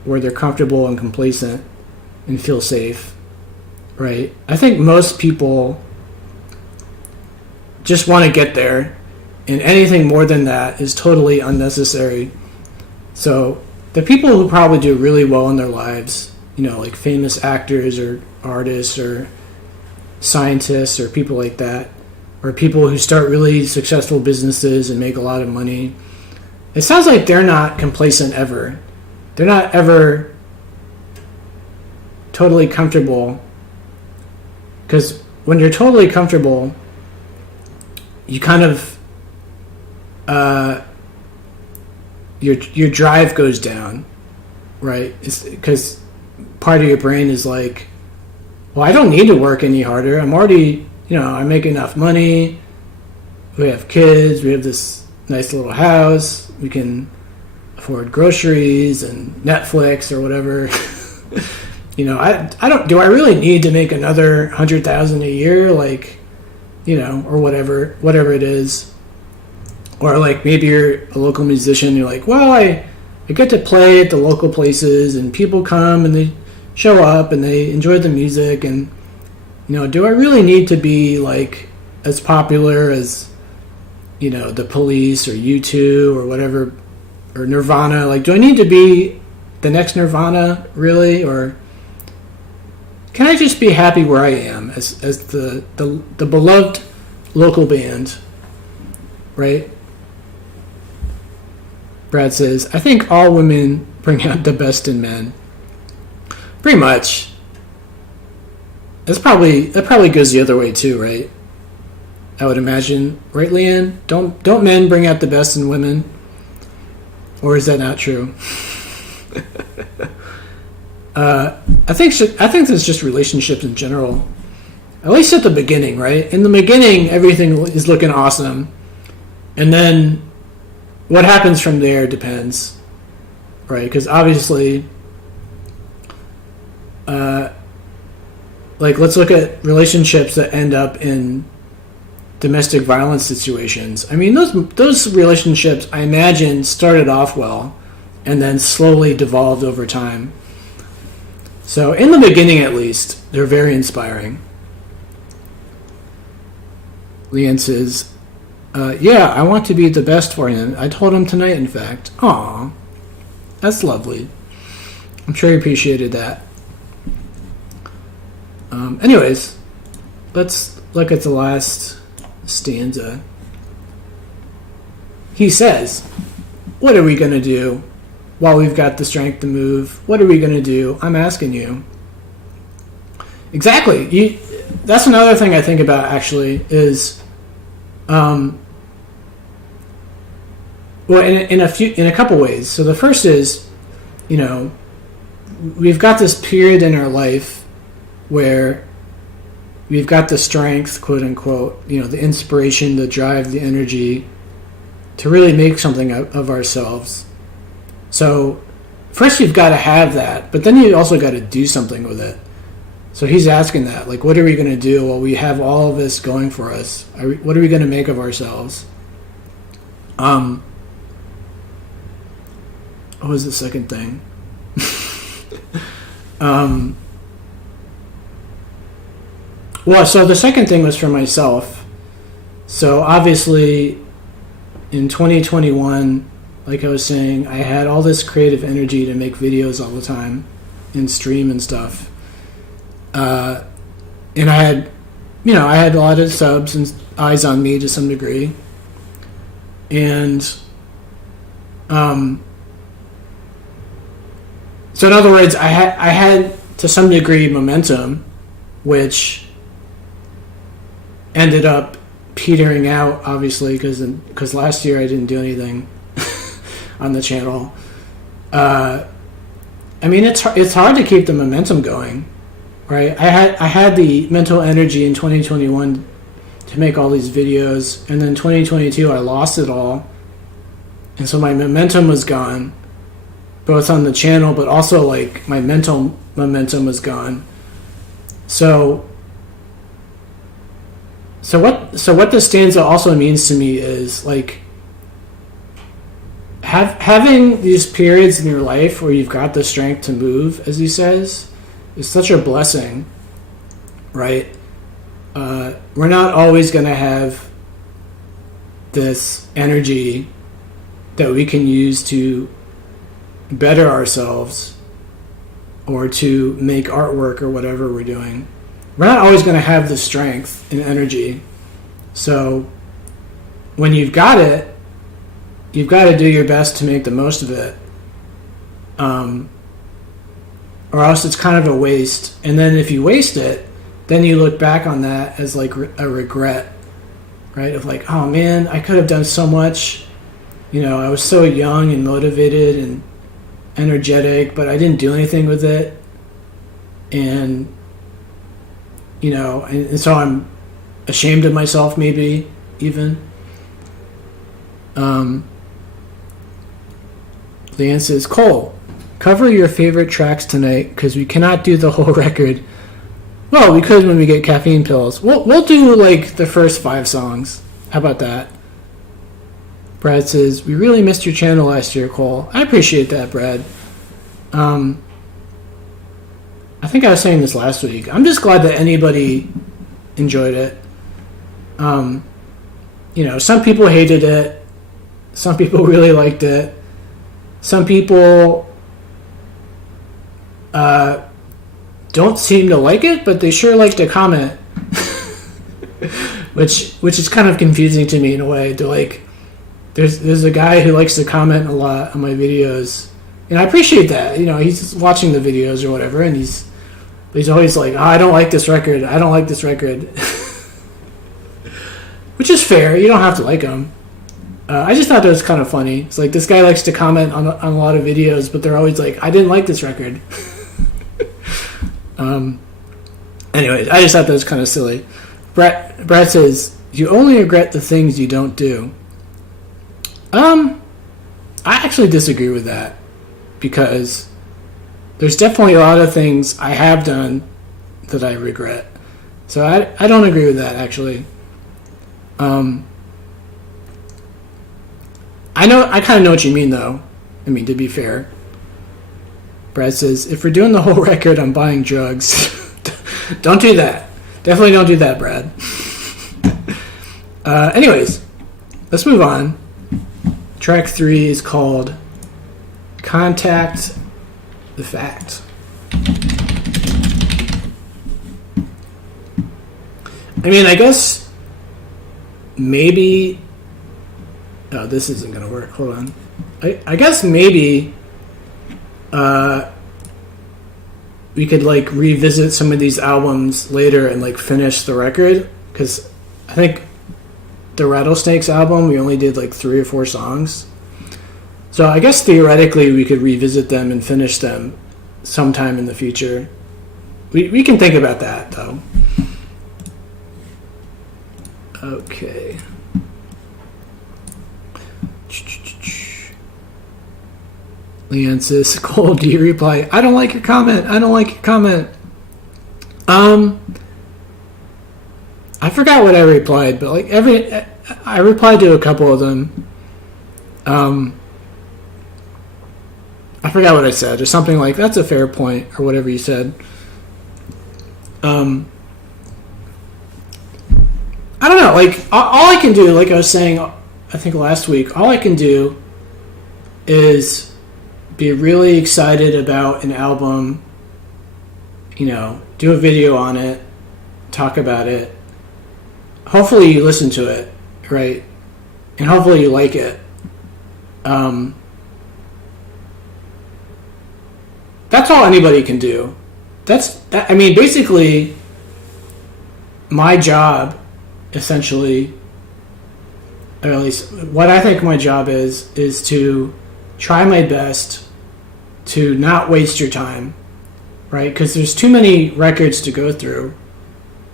where they're comfortable and complacent and feel safe, right? I think most people just want to get there, and anything more than that is totally unnecessary. So the people who probably do really well in their lives, you know, like famous actors or artists or scientists or people like that, or people who start really successful businesses and make a lot of money, it sounds like they're not complacent ever. They're not ever totally comfortable, because when you're totally comfortable, you kind of your drive goes down, right? It's because part of your brain is like, well, I don't need to work any harder. I'm already, I make enough money. We have kids. We have this nice little house. We can afford groceries and Netflix or whatever. I don't. Do I really need to make another 100,000 a year? Like, or whatever it is. Or like maybe you're a local musician. You're like, well, I get to play at the local places, and people come and they show up and they enjoy the music. And do I really need to be like as popular as the Police or U2 or whatever, or Nirvana? Like, do I need to be the next Nirvana really, or can I just be happy where I am as the beloved local band, right? Brad says, I think all women bring out the best in men. Pretty much. That probably goes the other way too, right? I would imagine, right, Leanne? Don't men bring out the best in women? Or is that not true? I think that's just relationships in general. At least at the beginning, right? In the beginning, everything is looking awesome, and then what happens from there depends, right? Because obviously, like, let's look at relationships that end up in domestic violence situations. I mean, those relationships, I imagine, started off well and then slowly devolved over time. So in the beginning, at least, they're very inspiring. Leanne says, yeah, I want to be the best for him. I told him tonight, in fact. Aw, that's lovely. I'm sure he appreciated that. Anyways, let's look at the last stanza. He says, what are we going to do while we've got the strength to move? What are we going to do? I'm asking you. Exactly. That's another thing I think about, actually, is well, in a couple ways. So the first is, we've got this period in our life where we've got the strength, quote unquote, the inspiration, the drive, the energy to really make something of ourselves. So first you've got to have that, but then you also got to do something with it. So he's asking that, like, what are we going to do while we have all of this going for us? What are we going to make of ourselves? What was the second thing? Well, so the second thing was for myself. So obviously in 2021, like I was saying, I had all this creative energy to make videos all the time and stream and stuff. And I had a lot of subs and eyes on me to some degree. And so in other words, I had to some degree momentum, which ended up petering out, obviously, because last year I didn't do anything on the channel. I mean, it's hard to keep the momentum going, right? I had the mental energy in 2021 to make all these videos, and then 2022 I lost it all, and so my momentum was gone, both on the channel, but also like my mental momentum was gone. So what this stanza also means to me is, like, having these periods in your life where you've got the strength to move, as he says, is such a blessing, right? We're not always going to have this energy that we can use to better ourselves or to make artwork or whatever we're doing. We're not always going to have the strength and energy. So when you've got it, you've got to do your best to make the most of it. Or else it's kind of a waste. And then if you waste it, then you look back on that as like a regret, right? Of like, oh man, I could have done so much I was so young and motivated and energetic, but I didn't do anything with it. And, and so I'm ashamed of myself, maybe, even. Leanne says, Cole, cover your favorite tracks tonight because we cannot do the whole record. Well, we could when we get caffeine pills. We'll do, like, the first 5 songs. How about that? Brad says, we really missed your channel last year, Cole. I appreciate that, Brad. I think I was saying this last week. I'm just glad that anybody enjoyed it. Some people hated it. Some people really liked it. Some people don't seem to like it, but they sure like to comment. which is kind of confusing to me in a way. They're like, there's a guy who likes to comment a lot on my videos, and I appreciate that. He's watching the videos or whatever, and he's always like, I don't like this record. I don't like this record. Which is fair. You don't have to like them. I just thought that was kind of funny. It's like this guy likes to comment on a lot of videos, but they're always like, I didn't like this record. Anyways, I just thought that was kind of silly. Brad says, you only regret the things you don't do. I actually disagree with that, because there's definitely a lot of things I have done that I regret. So I don't agree with that, actually. I kind of know what you mean, though. I mean, to be fair. Brad says, if we're doing the whole record, I'm buying drugs. Don't do that. Definitely don't do that, Brad. Anyways, let's move on. Track 3 is called Contact the Fact. I mean, I guess maybe... Oh, this isn't going to work. Hold on. I guess maybe we could, like, revisit some of these albums later and, like, finish the record. Because I think the Rattlesnakes album, we only did, like, 3 or 4 songs. So I guess theoretically we could revisit them and finish them sometime in the future. We can think about that, though. Okay. Leanne says, Cole, do you reply, I don't like your comment. I don't like your comment. I forgot what I replied, but like I replied to a couple of them. I forgot what I said, or something like, that's a fair point, or whatever you said. I don't know, like, all I can do, like I was saying, I think last week, all I can do is be really excited about an album, do a video on it, talk about it. Hopefully you listen to it, right? And hopefully you like it. That's all anybody can do. I mean, basically, my job, essentially, or at least what I think my job is to try my best to not waste your time, right? Because there's too many records to go through.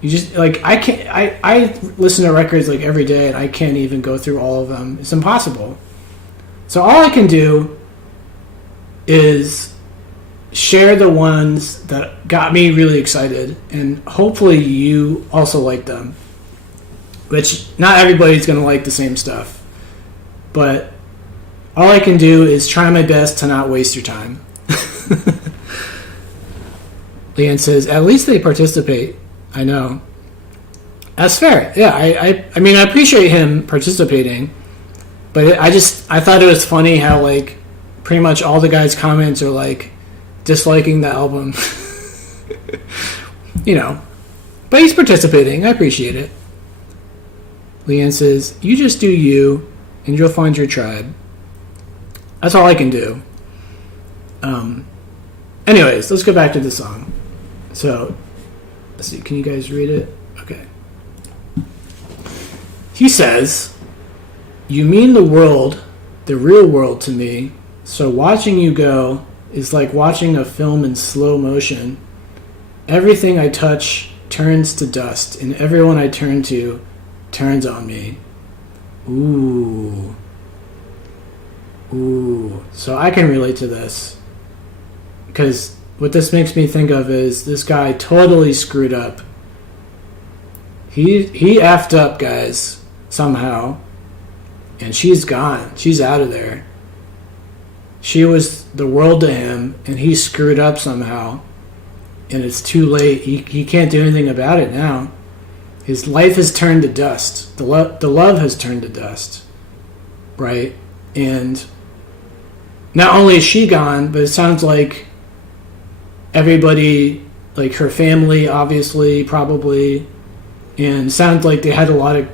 You just, like, I listen to records, like, every day, and I can't even go through all of them. It's impossible. So all I can do is share the ones that got me really excited, and hopefully you also like them. Which, not everybody's going to like the same stuff. But all I can do is try my best to not waste your time. Leanne says, at least they participate. I know. That's fair. Yeah, I mean, I appreciate him participating. But I thought it was funny how, like, pretty much all the guys' comments are, like, disliking the album. But he's participating. I appreciate it. Leanne says, you just do you, and you'll find your tribe. That's all I can do. Anyways, let's go back to the song. So, let's see, can you guys read it? Okay. He says, you mean the world the real world to me. So watching you go is like watching a film in slow motion. Everything I touch turns to dust, and everyone I turn to turns on me. Ooh. Ooh. So I can relate to this. Because what this makes me think of is this guy totally screwed up. He effed up, guys, somehow. And she's gone. She's out of there. She was the world to him, and he screwed up somehow. And it's too late. He can't do anything about it now. His life has turned to dust. The love has turned to dust. Right? And not only is she gone, but it sounds like everybody, like her family, obviously, probably, and sounds like they had a lot of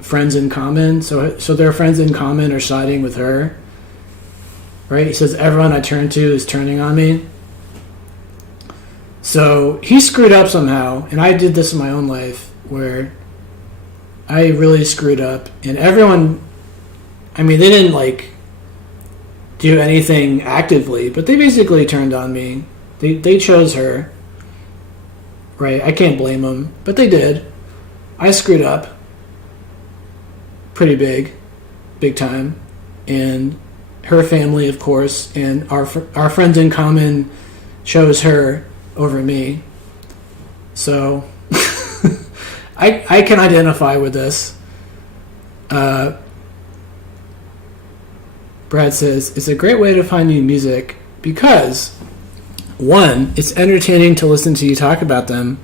friends in common. So their friends in common are siding with her. Right? He says, everyone I turn to is turning on me. So he screwed up somehow, and I did this in my own life where I really screwed up, and everyone, I mean, they didn't like do anything actively, but they basically turned on me. They chose her, right? I can't blame them, but they did. I screwed up pretty big time, and her family, of course, and our friends in common chose her over me. So I can identify with this. Brad says, it's a great way to find new music because, one, it's entertaining to listen to you talk about them,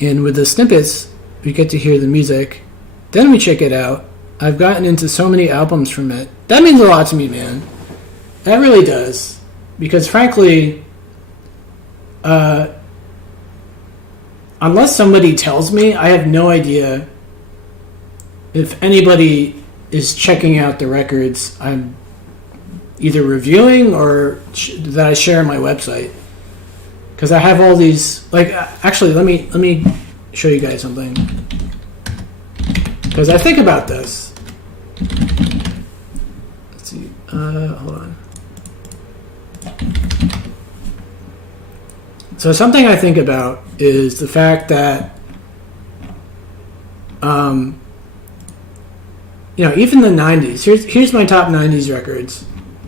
and with the snippets, we get to hear the music. Then we check it out. I've gotten into so many albums from it. That means a lot to me, man. That really does. Because frankly, unless somebody tells me, I have no idea if anybody is checking out the records I'm either reviewing or that I share on my website. Because I have all these, like, actually, let me show you guys something. Because I think about this. Let's see. Hold on. So something I think about is the fact that, even the 90s. Here's my top 90s records.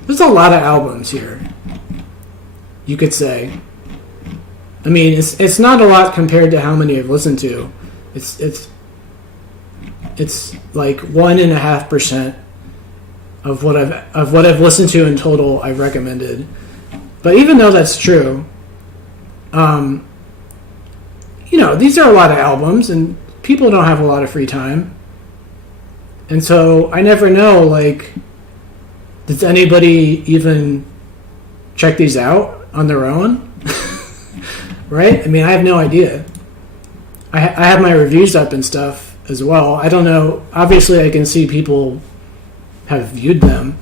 There's a lot of albums here, you could say. I mean, it's not a lot compared to how many I've listened to. It's like 1.5% of what I've listened to in total I've recommended. But even though that's true, these are a lot of albums, and people don't have a lot of free time. And so I never know, like, does anybody even check these out on their own? Right? I mean, I have no idea. I have my reviews up and stuff as well. I don't know. Obviously, I can see people have viewed them.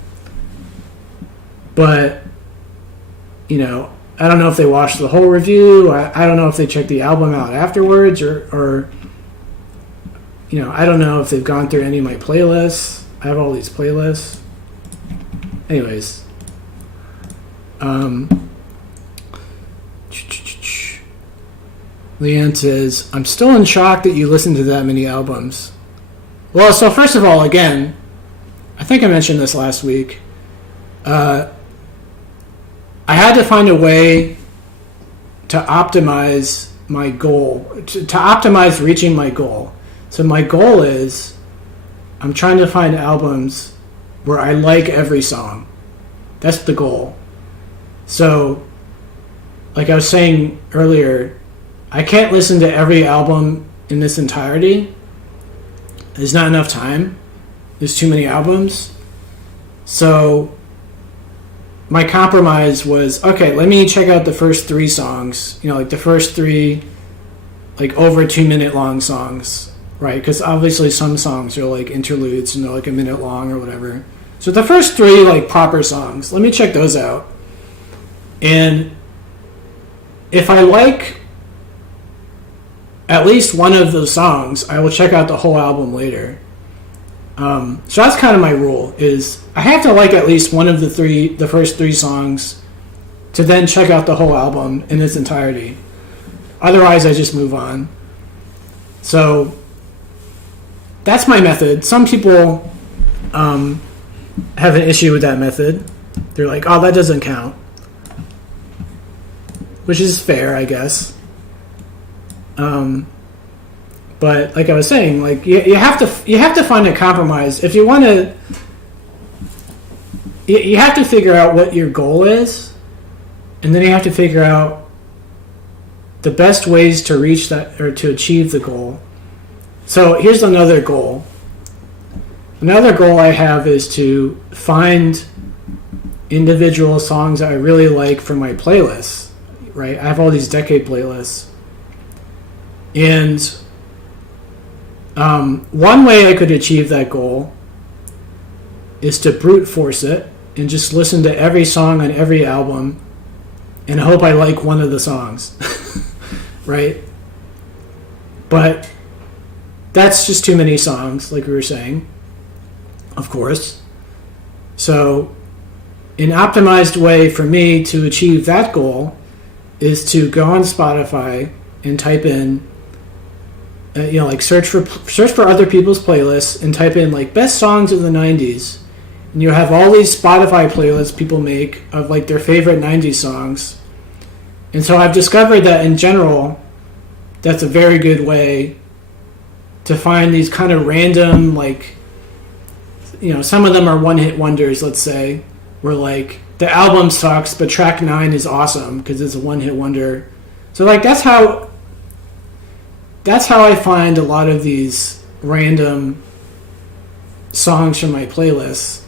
But, I don't know if they watched the whole review. I don't know if they checked the album out afterwards or I don't know if they've gone through any of my playlists. I have all these playlists. Anyways. Leanne says, I'm still in shock that you listened to that many albums. Well, so first of all, again, I think I mentioned this last week. I had to find a way to optimize my goal, to optimize reaching my goal. So my goal is I'm trying to find albums where I like every song. That's the goal. So, like I was saying earlier, I can't listen to every album in this entirety. There's not enough time. There's too many albums. So my compromise was, okay, let me check out the first 3 songs, like the first 3 like over 2 minute long songs, right? Because obviously some songs are like interludes and they're like a minute long or whatever. So the first 3 like proper songs, let me check those out. And if I like at least one of those songs, I will check out the whole album later. So that's kind of my rule, is I have to like at least one of the first three songs to then check out the whole album in its entirety. Otherwise, I just move on. So that's my method. Some people have an issue with that method. They're like, oh, that doesn't count. Which is fair, I guess. But like I was saying, like you have to find a compromise if you want to. You have to figure out what your goal is, and then you have to figure out the best ways to reach that or to achieve the goal. So here's another goal. Another goal I have is to find individual songs that I really like for my playlists. Right, I have all these decade playlists, and one way I could achieve that goal is to brute force it and just listen to every song on every album and hope I like one of the songs. Right? But that's just too many songs, like we were saying, of course. So an optimized way for me to achieve that goal is to go on Spotify and type in like search for other people's playlists and type in like best songs of the 90s, and you have all these Spotify playlists people make of like their favorite 90s songs. And so I've discovered that in general that's a very good way to find these kind of random, like, some of them are one hit wonders, let's say, where like the album sucks but track 9 is awesome because it's a one hit wonder. So like that's how I find a lot of these random songs from my playlists,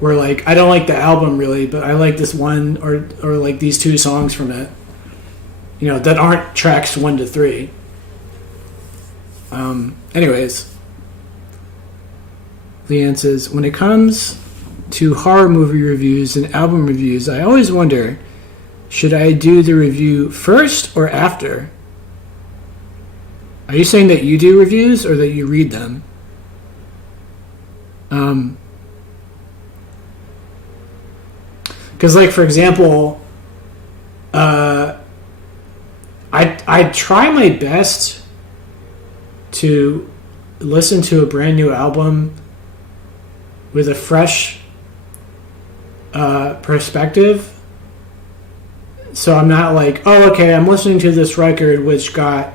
where like I don't like the album really, but I like this one or like these two songs from it, that aren't tracks 1 to 3. Anyways, Leanne says, when it comes to horror movie reviews and album reviews, I always wonder, should I do the review first or after? Are you saying that you do reviews or that you read them? Because, like, for example, I try my best to listen to a brand new album with a fresh perspective. So I'm not like, oh, okay, I'm listening to this record which got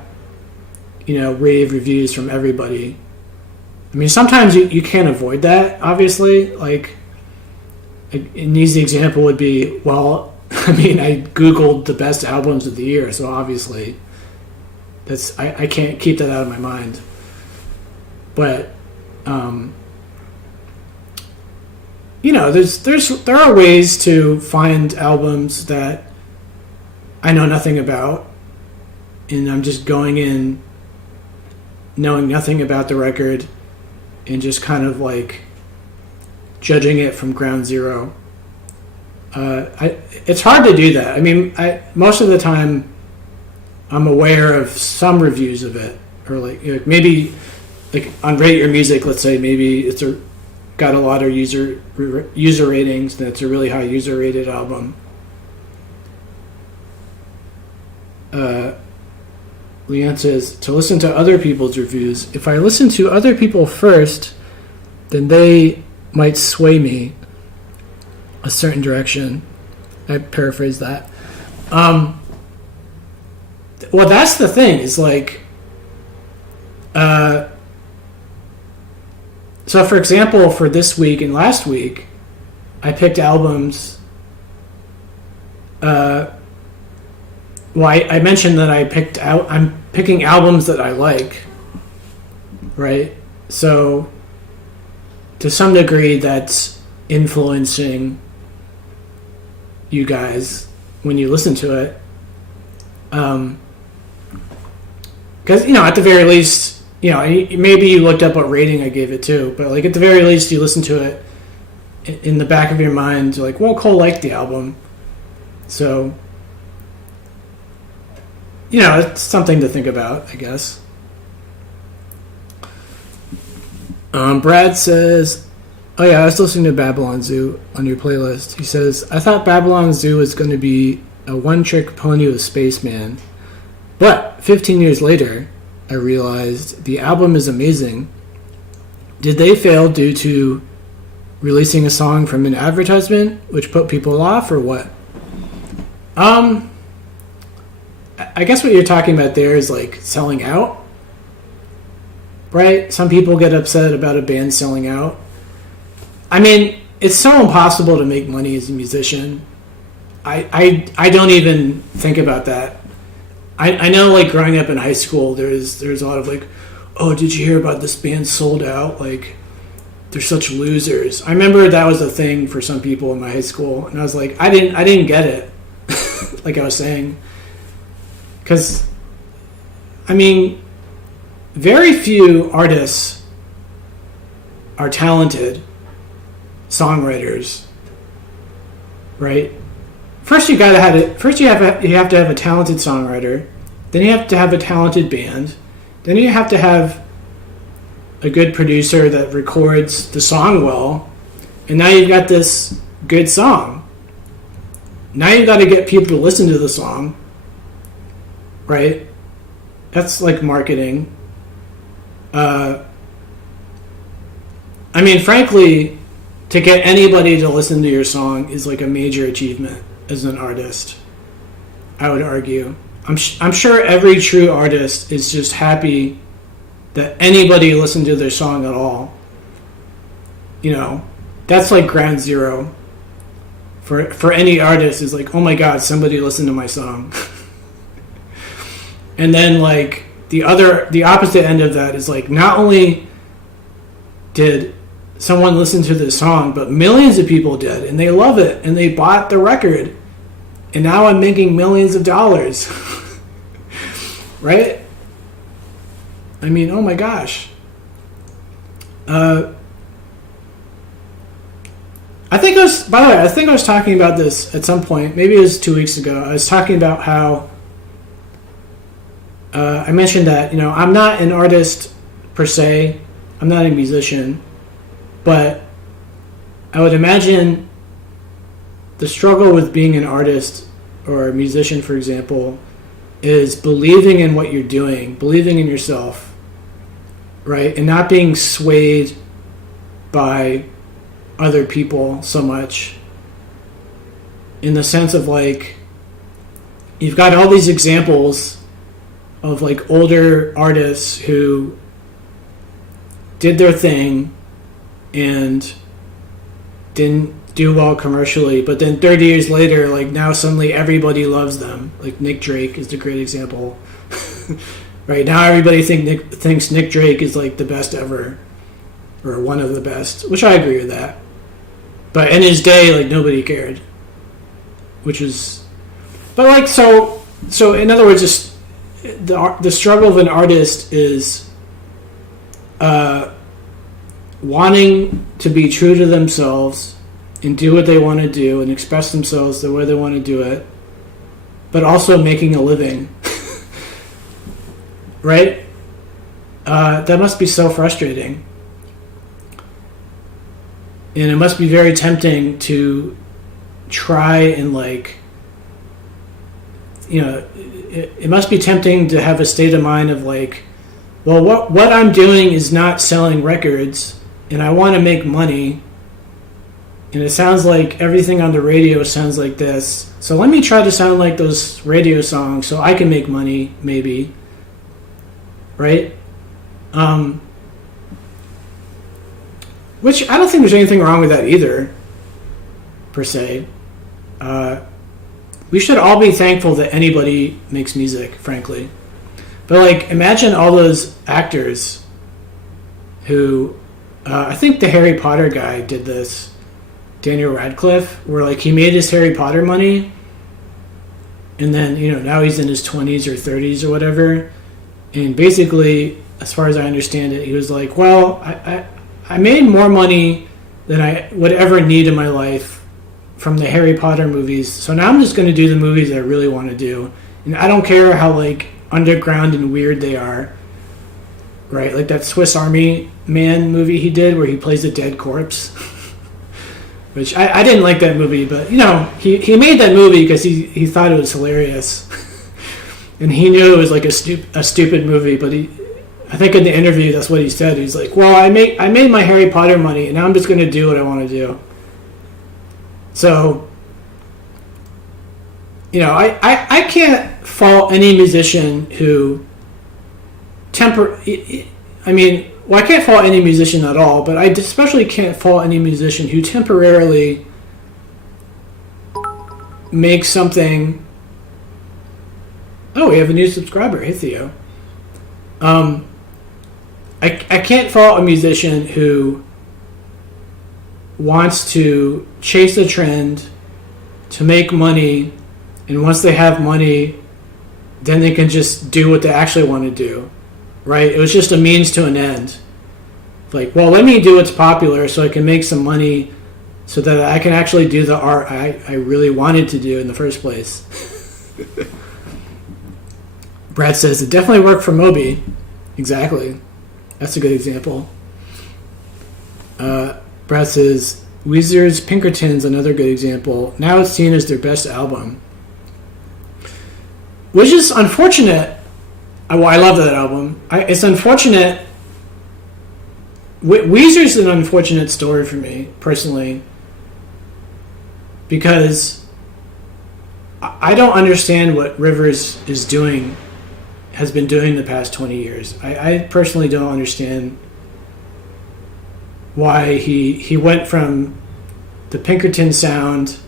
rave reviews from everybody. I mean, sometimes you can't avoid that, obviously. Like, an easy example would be, well, I mean, I Googled the best albums of the year, so obviously I can't keep that out of my mind. But, there are ways to find albums that I know nothing about, and I'm just going in knowing nothing about the record and just kind of like judging it from ground zero. It's hard to do that. I mean, most of the time I'm aware of some reviews of it, or like maybe like on Rate Your Music, let's say, maybe it's got a lot of user ratings, and it's a really high user rated album. Leanne says, to listen to other people's reviews. If I listen to other people first, then they might sway me a certain direction. I paraphrase that. Well, that's the thing, is like, so for example, for this week and last week, I picked albums. I mentioned that I'm picking albums that I like, right? So, to some degree, that's influencing you guys when you listen to it. Because, at the very least, maybe you looked up what rating I gave it too, but like at the very least, you listen to it in the back of your mind, you're like, well, Cole liked the album. So, it's something to think about, I guess. Brad says, oh yeah, I was listening to Babylon Zoo on your playlist. He says, I thought Babylon Zoo was going to be a one-trick pony with Spaceman. But 15 years later, I realized the album is amazing. Did they fail due to releasing a song from an advertisement, which put people off, or what? I guess what you're talking about there is like selling out, right? Some people get upset about a band selling out. I mean, it's so impossible to make money as a musician. I don't even think about that. I know, like, growing up in high school, there's a lot of like, oh, did you hear about this band sold out? Like, they're such losers. I remember that was a thing for some people in my high school, and I was like, I didn't get it. Like I was saying, because I mean, very few artists are talented songwriters, right? First, you have to have a talented songwriter. Then you have to have a talented band. Then you have to have a good producer that records the song well. And now you've got this good song. Now you've got to get people to listen to the song, right? That's like marketing. I mean, frankly, to get anybody to listen to your song is like a major achievement as an artist, I would argue. I'm sure every true artist is just happy that anybody listened to their song at all. You know, that's like ground zero for any artist, is like, oh my god, somebody listened to my song. And then like the opposite end of that is like, not only did someone listen to this song, but millions of people did, and they love it, and they bought the record, and now I'm making millions of dollars. Right? I mean, oh my gosh. I think I was talking about this at some point, maybe it was 2 weeks ago. I was talking about how I mentioned that, you know, I'm not an artist per se, I'm not a musician, but I would imagine the struggle with being an artist or a musician, for example, is believing in what you're doing, believing in yourself, right? And not being swayed by other people so much, in the sense of like, you've got all these examples of like older artists who did their thing and didn't do well commercially, but then 30 years later, like, now suddenly everybody loves them. Like Nick Drake is the great example. Right now everybody thinks Nick Drake is like the best ever, or one of the best, which I agree with that. But in his day, like, nobody cared, which is, but like, so in other words, just the struggle of an artist is wanting to be true to themselves and do what they want to do and express themselves the way they want to do it, but also making a living. Right? That must be so frustrating. And it must be very tempting to try and, like, you know, it must be tempting to have a state of mind of like, well, what I'm doing is not selling records, and I want to make money, and it sounds like everything on the radio sounds like this, so let me try to sound like those radio songs so I can make money, maybe. Right? Which I don't think there's anything wrong with that either, per se. We should all be thankful that anybody makes music, frankly. But, like, imagine all those actors who, I think the Harry Potter guy did this, Daniel Radcliffe, where, like, he made his Harry Potter money, and then, you know, now he's in his 20s or 30s or whatever, and basically, as far as I understand it, he was like, well, I made more money than I would ever need in my life from the Harry Potter movies, so now I'm just going to do the movies I really want to do, and I don't care how, like, underground and weird they are. right? Like that Swiss Army Man movie he did where he plays a dead corpse. Which I didn't like that movie, but, you know, he made that movie because he thought it was hilarious. And he knew it was like a stupid movie, but I think in the interview that's what he said. He's like, well, I made my Harry Potter money, and now I'm just going to do what I want to do. So, you know, I can't fault any musician who I can't fault any musician at all, but I especially can't fault any musician who temporarily makes something. Oh, we have a new subscriber. Hey, Theo. I can't fault a musician who wants to chase a trend to make money, and once they have money, then they can just do what they actually want to do, right? It was just a means to an end. Like, well, let me do what's popular so I can make some money so that I can actually do the art I really wanted to do in the first place. Brad says, it definitely worked for Moby. Exactly. That's a good example. Brad says, Weezer's Pinkerton's another good example. Now it's seen as their best album. Which is unfortunate. Well, I love that album. It's unfortunate. Weezer's an unfortunate story for me, personally. Because I don't understand what Rivers has been doing the past 20 years. I personally don't understand why he went from the Pinkerton sound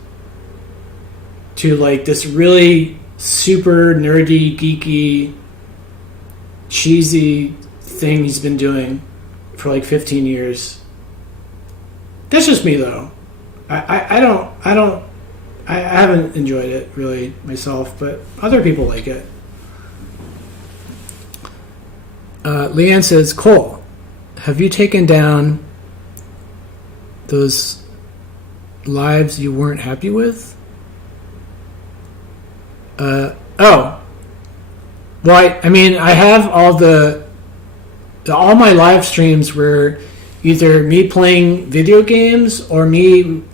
to like this really super nerdy, geeky, cheesy thing he's been doing for like 15 years. That's just me though. I haven't enjoyed it really myself, but other people like it. Leanne says, Cole, have you taken down those lives you weren't happy with? Well, I mean, I have all my live streams were either me playing video games or me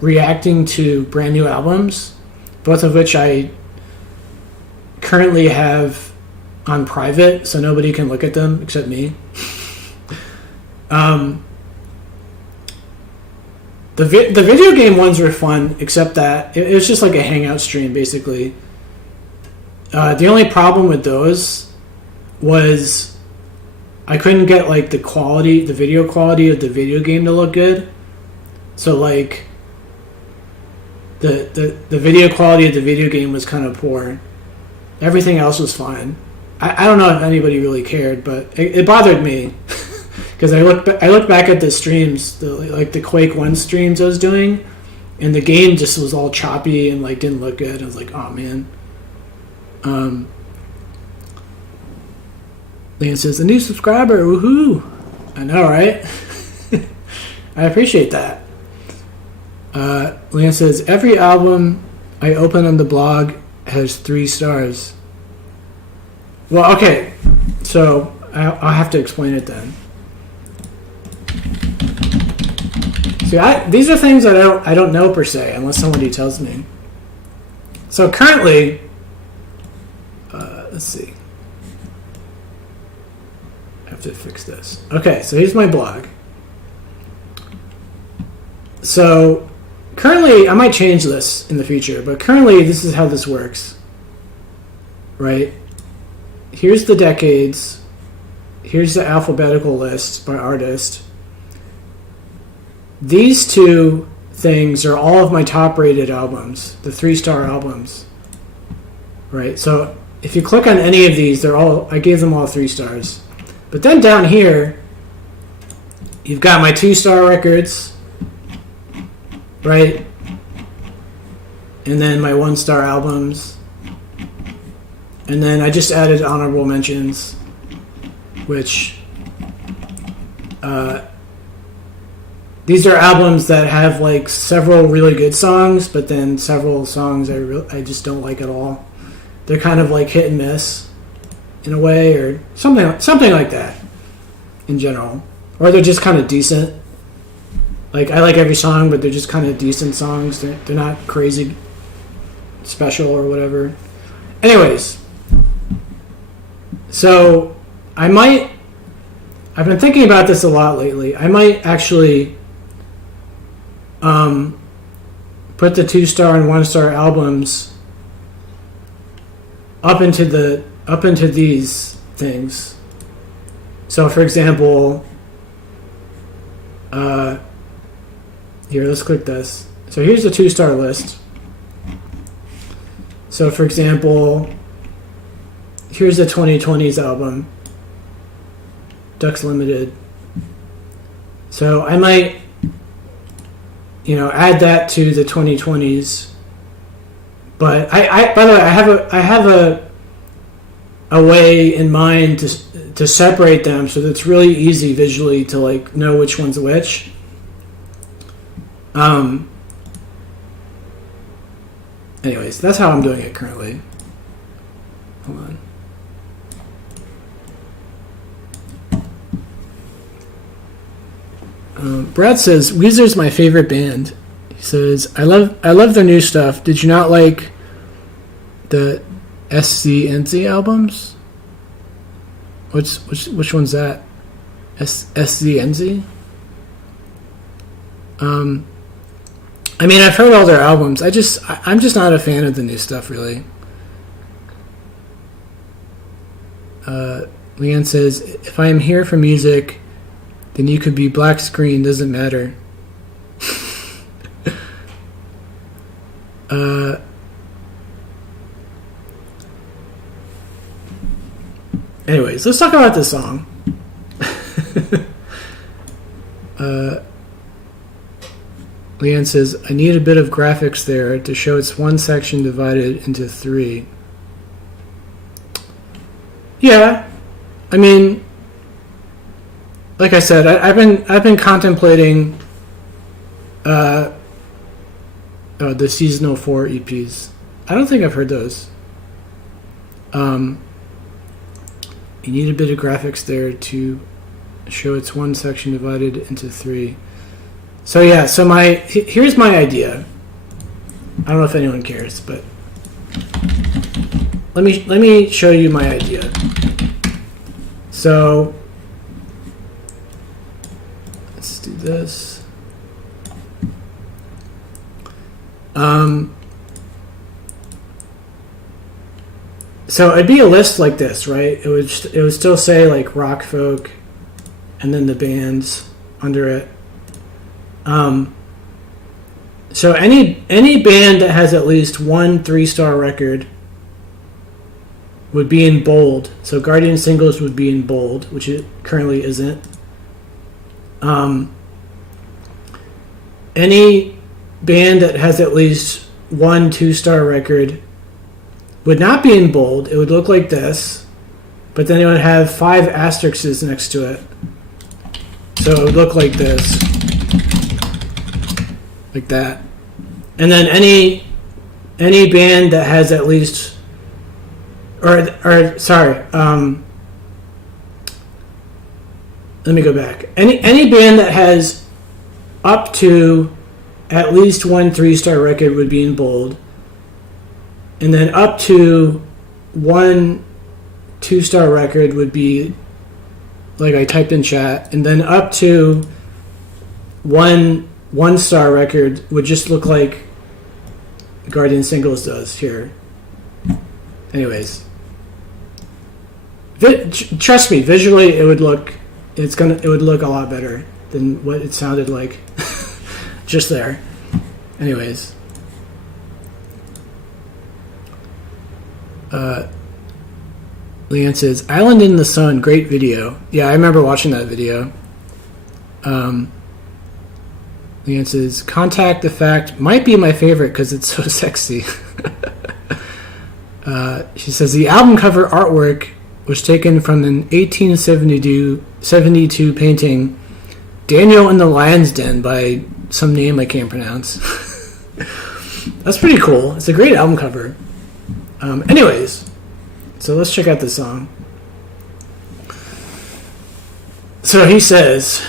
reacting to brand new albums, both of which I currently have on private, so nobody can look at them except me. The video game ones were fun, except that it was just like a hangout stream, basically. The only problem with those was I couldn't get like the video quality of the video game to look good. So like the video quality of the video game was kind of poor. Everything else was fine. I don't know if anybody really cared, but it bothered me because I look back at the streams, the Quake 1 streams I was doing, and the game just was all choppy and like didn't look good. I was like, oh man. Leanne says, a new subscriber, woohoo! I know, right? I appreciate that. Leanne says, every album I open on the blog has 3 stars. Well, okay, so I'll have to explain it then. See, these are things that I don't know per se, unless somebody tells me. So currently, let's see. I have to fix this. Okay, so here's my blog. So currently, I might change this in the future, but currently this is how this works. Right? Here's the decades. Here's the alphabetical list by artist. These 2 things are all of my top-rated albums, the 3-star albums. Right? So if you click on any of these, I gave them all 3 stars. But then down here, you've got my 2-star records, right? And then my 1-star albums. And then I just added honorable mentions, which these are albums that have like several really good songs, but then several songs I just don't like at all. They're kind of like hit and miss. in a way, or something like that in general. Or they're just kind of decent. Like, I like every song, but they're just kind of decent songs. They're not crazy special or whatever. Anyways, so I've been thinking about this a lot lately. I might actually put the 2-star and 1-star albums up into these things. So, for example, here, let's click this. So here's the 2-star list. So, for example, here's the 2020s album, Ducks Limited. So I might, add that to the 2020s. But by the way, I have a way in mind to separate them so that it's really easy visually to like know which one's which. Anyways, that's how I'm doing it currently. Hold on. Brad says Weezer's my favorite band. He says I love their new stuff. Did you not like the SCNZ albums? Which one's that? SCNZ? I mean, I've heard all their albums. I'm just not a fan of the new stuff, really. Leanne says, if I am here for music, then you could be black screen, doesn't matter. Anyways, let's talk about this song. Leanne says, I need a bit of graphics there to show it's one section divided into 3. Yeah, I mean, like I said, I've been contemplating the seasonal 4 EPs. I don't think I've heard those. You need a bit of graphics there to show it's one section divided into 3. So yeah, here's my idea. I don't know if anyone cares, but let me show you my idea. So let's do this. So it'd be a list like this, right? It would still say like rock, folk, and then the bands under it. So any band that has at least one 3-star record would be in bold. So Guardian Singles would be in bold, which it currently isn't. Any band that has at least one 2-star record would not be in bold. It would look like this, but then it would have 5 asterisks next to it. So it would look like this. Like that. And then any band that has at least let me go back. Any band that has up to at least one 3-star record would be in bold. And then up to one 2-star record would be like I typed in chat. And then up to one 1-star record would just look like Guardian Singles does here. Anyways, trust me, visually it would look a lot better than what it sounded like just there. Anyways, Leanne says, "Island in the Sun, great video." Yeah, I remember watching that video. Leanne says, "Contact Effect might be my favorite because it's so sexy." She says, "The album cover artwork was taken from an 1872 painting, Daniel in the Lion's Den, by some name I can't pronounce." That's pretty cool. It's a great album cover. Anyways, so let's check out this song. So he says,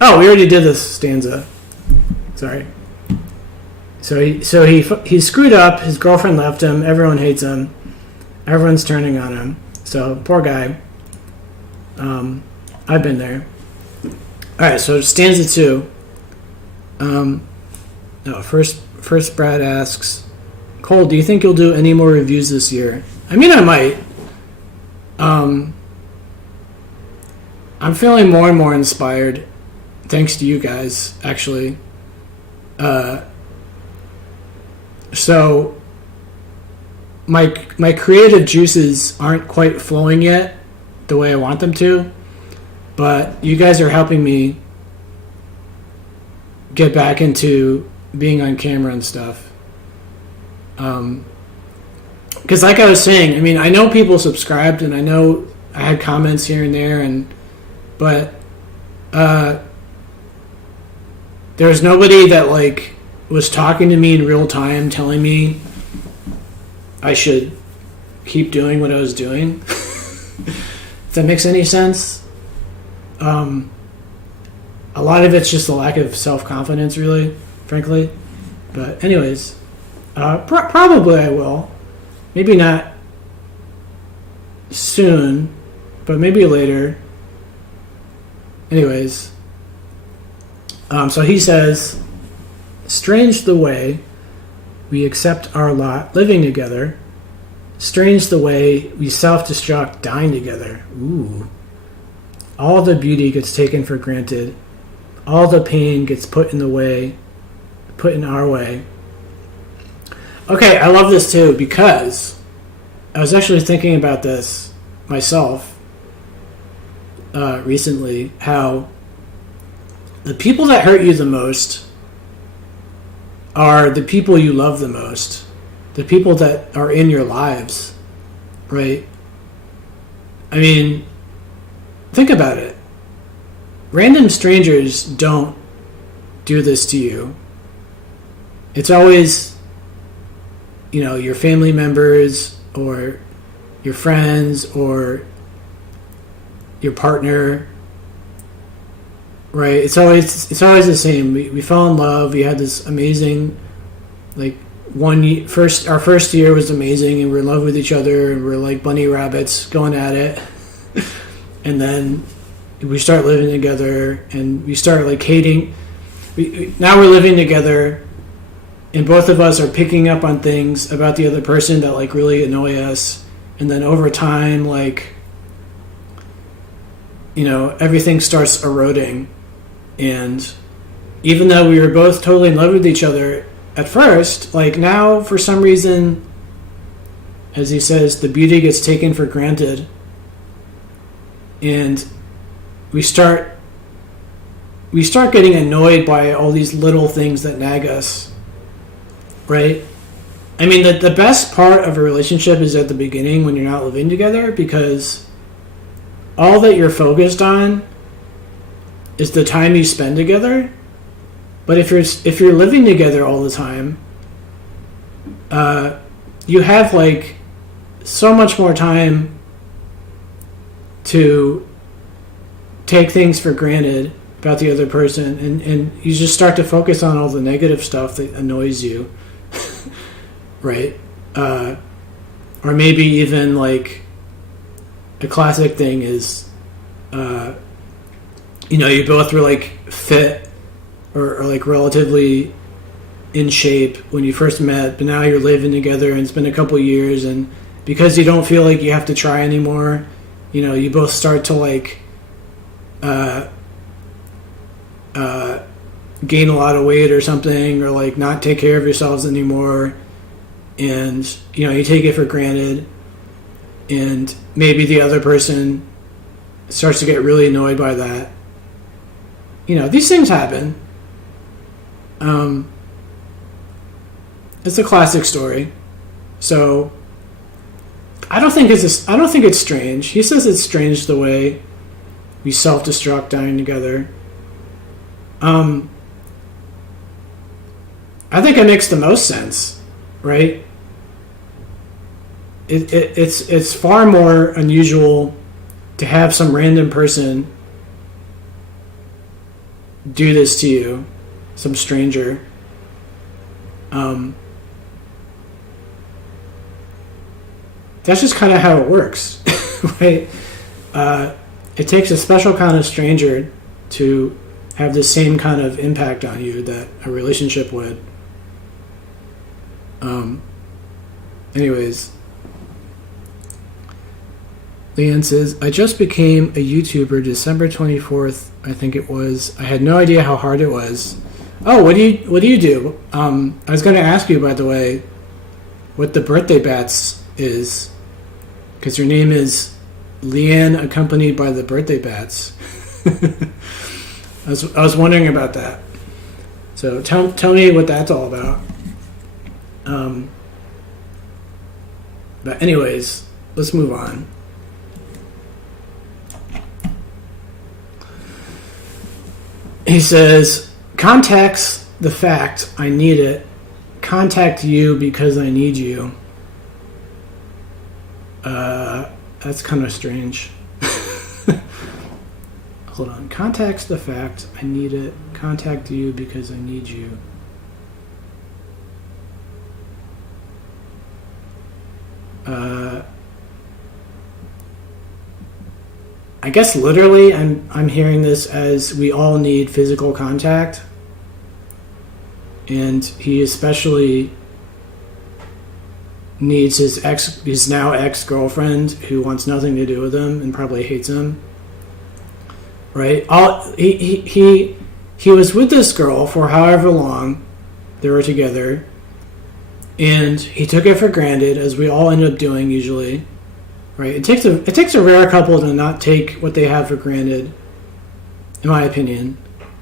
oh, we already did this stanza. Sorry. So he screwed up. His girlfriend left him. Everyone hates him. Everyone's turning on him. So poor guy. I've been there. All right. So stanza 2. No, first Brad asks, Cole, do you think you'll do any more reviews this year? I mean, I might. I'm feeling more and more inspired, thanks to you guys, actually. So my creative juices aren't quite flowing yet the way I want them to, but you guys are helping me get back into being on camera and stuff. Because like I was saying, I mean, I know people subscribed and I know I had comments here and there, but there's nobody that like was talking to me in real time telling me I should keep doing what I was doing. If that makes any sense. A lot of it's just a lack of self-confidence, really, frankly. But anyways, probably I will. Maybe not soon, but maybe later. Anyways, so he says, strange the way we accept our lot living together. Strange the way we self-destruct dying together. Ooh. All the beauty gets taken for granted. All the pain gets put in our way. Okay, I love this too because I was actually thinking about this myself recently, how the people that hurt you the most are the people you love the most, the people that are in your lives, right? I mean, think about it. Random strangers don't do this to you. It's always, your family members or your friends or your partner, right? It's always the same. We fell in love. We had this amazing, our first year was amazing, and we're in love with each other, and we're like bunny rabbits going at it. And then we start living together, and we start hating. Now we're living together, and both of us are picking up on things about the other person that really annoy us. And then over time, everything starts eroding. And even though we were both totally in love with each other at first, now for some reason, as he says, the beauty gets taken for granted. And we start getting annoyed by all these little things that nag us, right? I mean, the best part of a relationship is at the beginning when you're not living together, because all that you're focused on is the time you spend together. But if you're living together all the time, you have so much more time to take things for granted about the other person, and you just start to focus on all the negative stuff that annoys you. Right? Or maybe even a classic thing is you both were fit or relatively in shape when you first met, but now you're living together and it's been a couple years, and because you don't feel like you have to try anymore, you both start to gain a lot of weight or something, or not take care of yourselves anymore, and you take it for granted, and maybe the other person starts to get really annoyed by that. These things happen. It's a classic story. So I don't think it's strange. He says it's strange the way we self-destruct dying together. I think it makes the most sense, right? It's far more unusual to have some random person do this to you, some stranger, that's just kind of how it works, right? It takes a special kind of stranger to have the same kind of impact on you that a relationship would. Anyways, Leanne says, I just became a YouTuber December 24th, I think it was. I had no idea how hard it was. Oh, what do you do? I was going to ask you, by the way, what the birthday bats is, because your name is Leanne accompanied by the birthday bats. I was wondering about that. So tell me what that's all about. But anyways, let's move on. He says, contacts the fact I need it. Contact you because I need you. That's kind of strange. Hold on. Contacts the fact I need it. Contact you because I need you. I guess literally I'm hearing this as we all need physical contact, and he especially needs his now ex-girlfriend who wants nothing to do with him and probably hates him, right? He was with this girl for however long they were together, and he took it for granted, as we all end up doing usually. Right, it takes a rare couple to not take what they have for granted, in my opinion.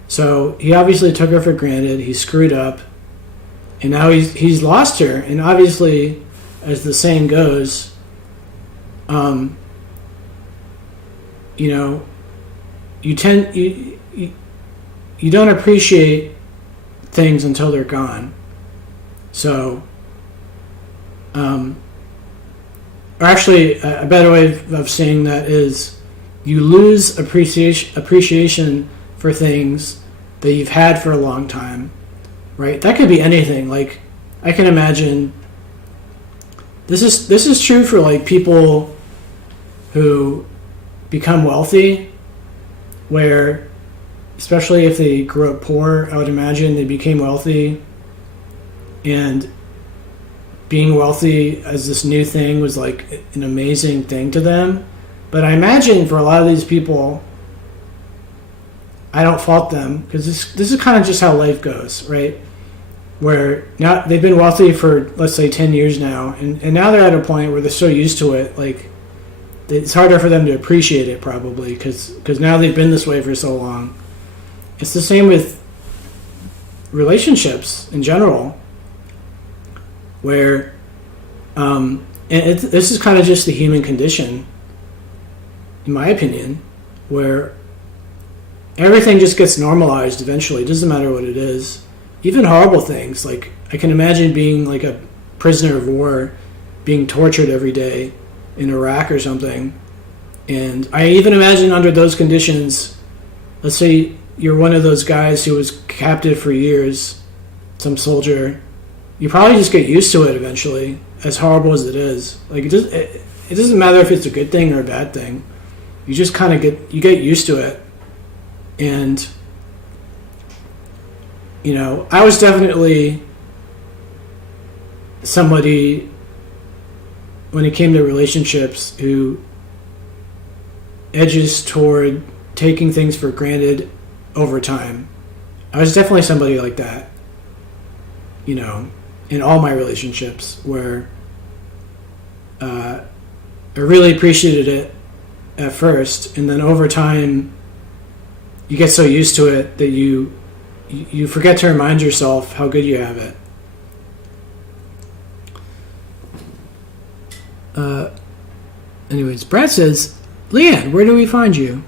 So he obviously took her for granted. He screwed up, and now he's lost her. And obviously, as the saying goes, you don't appreciate things until they're gone. So. Or actually, a better way of saying that is you lose appreciation for things that you've had for a long time, right? That could be anything. Like, I can imagine this is true for like people who become wealthy, where especially if they grew up poor, I would imagine they became wealthy, and being wealthy as this new thing was like an amazing thing to them. But I imagine for a lot of these people, I don't fault them, because this is kind of just how life goes, right? Where now they've been wealthy for, let's say, 10 years now, and now they're at a point where they're so used to it, like it's harder for them to appreciate it probably, because now they've been this way for so long. It's the same with relationships in general, where this is kind of just the human condition, in my opinion, where everything just gets normalized eventually. It doesn't matter what it is. Even horrible things. Like, I can imagine being like a prisoner of war, being tortured every day in Iraq or something. And I even imagine under those conditions, let's say you're one of those guys who was captive for years, some soldier, you probably just get used to it eventually, as horrible as it is. Like, it doesn't matter if it's a good thing or a bad thing. You just kind of get used to it. And, I was definitely somebody, when it came to relationships, who edges toward taking things for granted over time. I was definitely somebody like that, in all my relationships, where I really appreciated it at first, and then over time you get so used to it that you forget to remind yourself how good you have it. Anyways, Brad says, Leanne, where do we find you?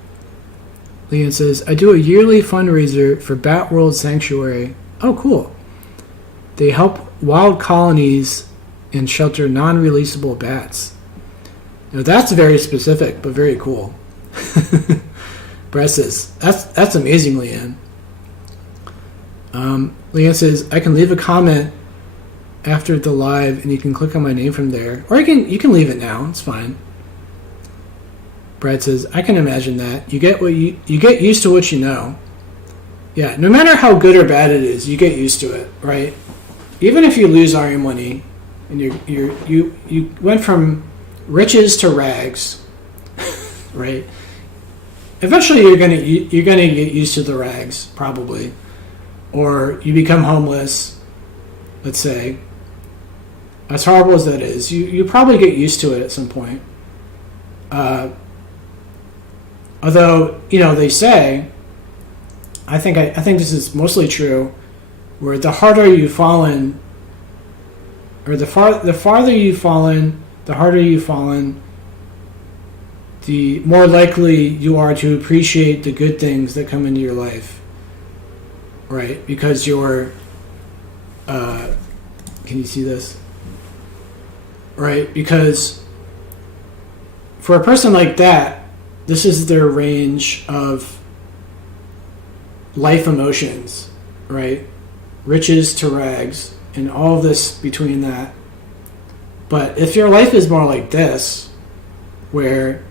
Leanne says, I do a yearly fundraiser for Bat World Sanctuary. Oh, cool. They help wild colonies and shelter non-releasable bats. Now, that's very specific, but very cool. Brett says, that's amazing, Leanne. Leanne says, I can leave a comment after the live and you can click on my name from there. Or you can leave it now, it's fine. Brad says, I can imagine that. You get used to what you know. Yeah, no matter how good or bad it is, you get used to it, right? Even if you lose all your money and you went from riches to rags, right? Eventually you're gonna get used to the rags, probably. Or you become homeless, let's say. As horrible as that is, you probably get used to it at some point. Although, they say, I think this is mostly true, where the harder you've fallen, or the farther you've fallen, the harder you've fallen, the more likely you are to appreciate the good things that come into your life, right? Because you're, can you see this? Right? Because for a person like that, this is their range of life emotions, right? Riches to rags, and all of this between that. But if your life is more like this, where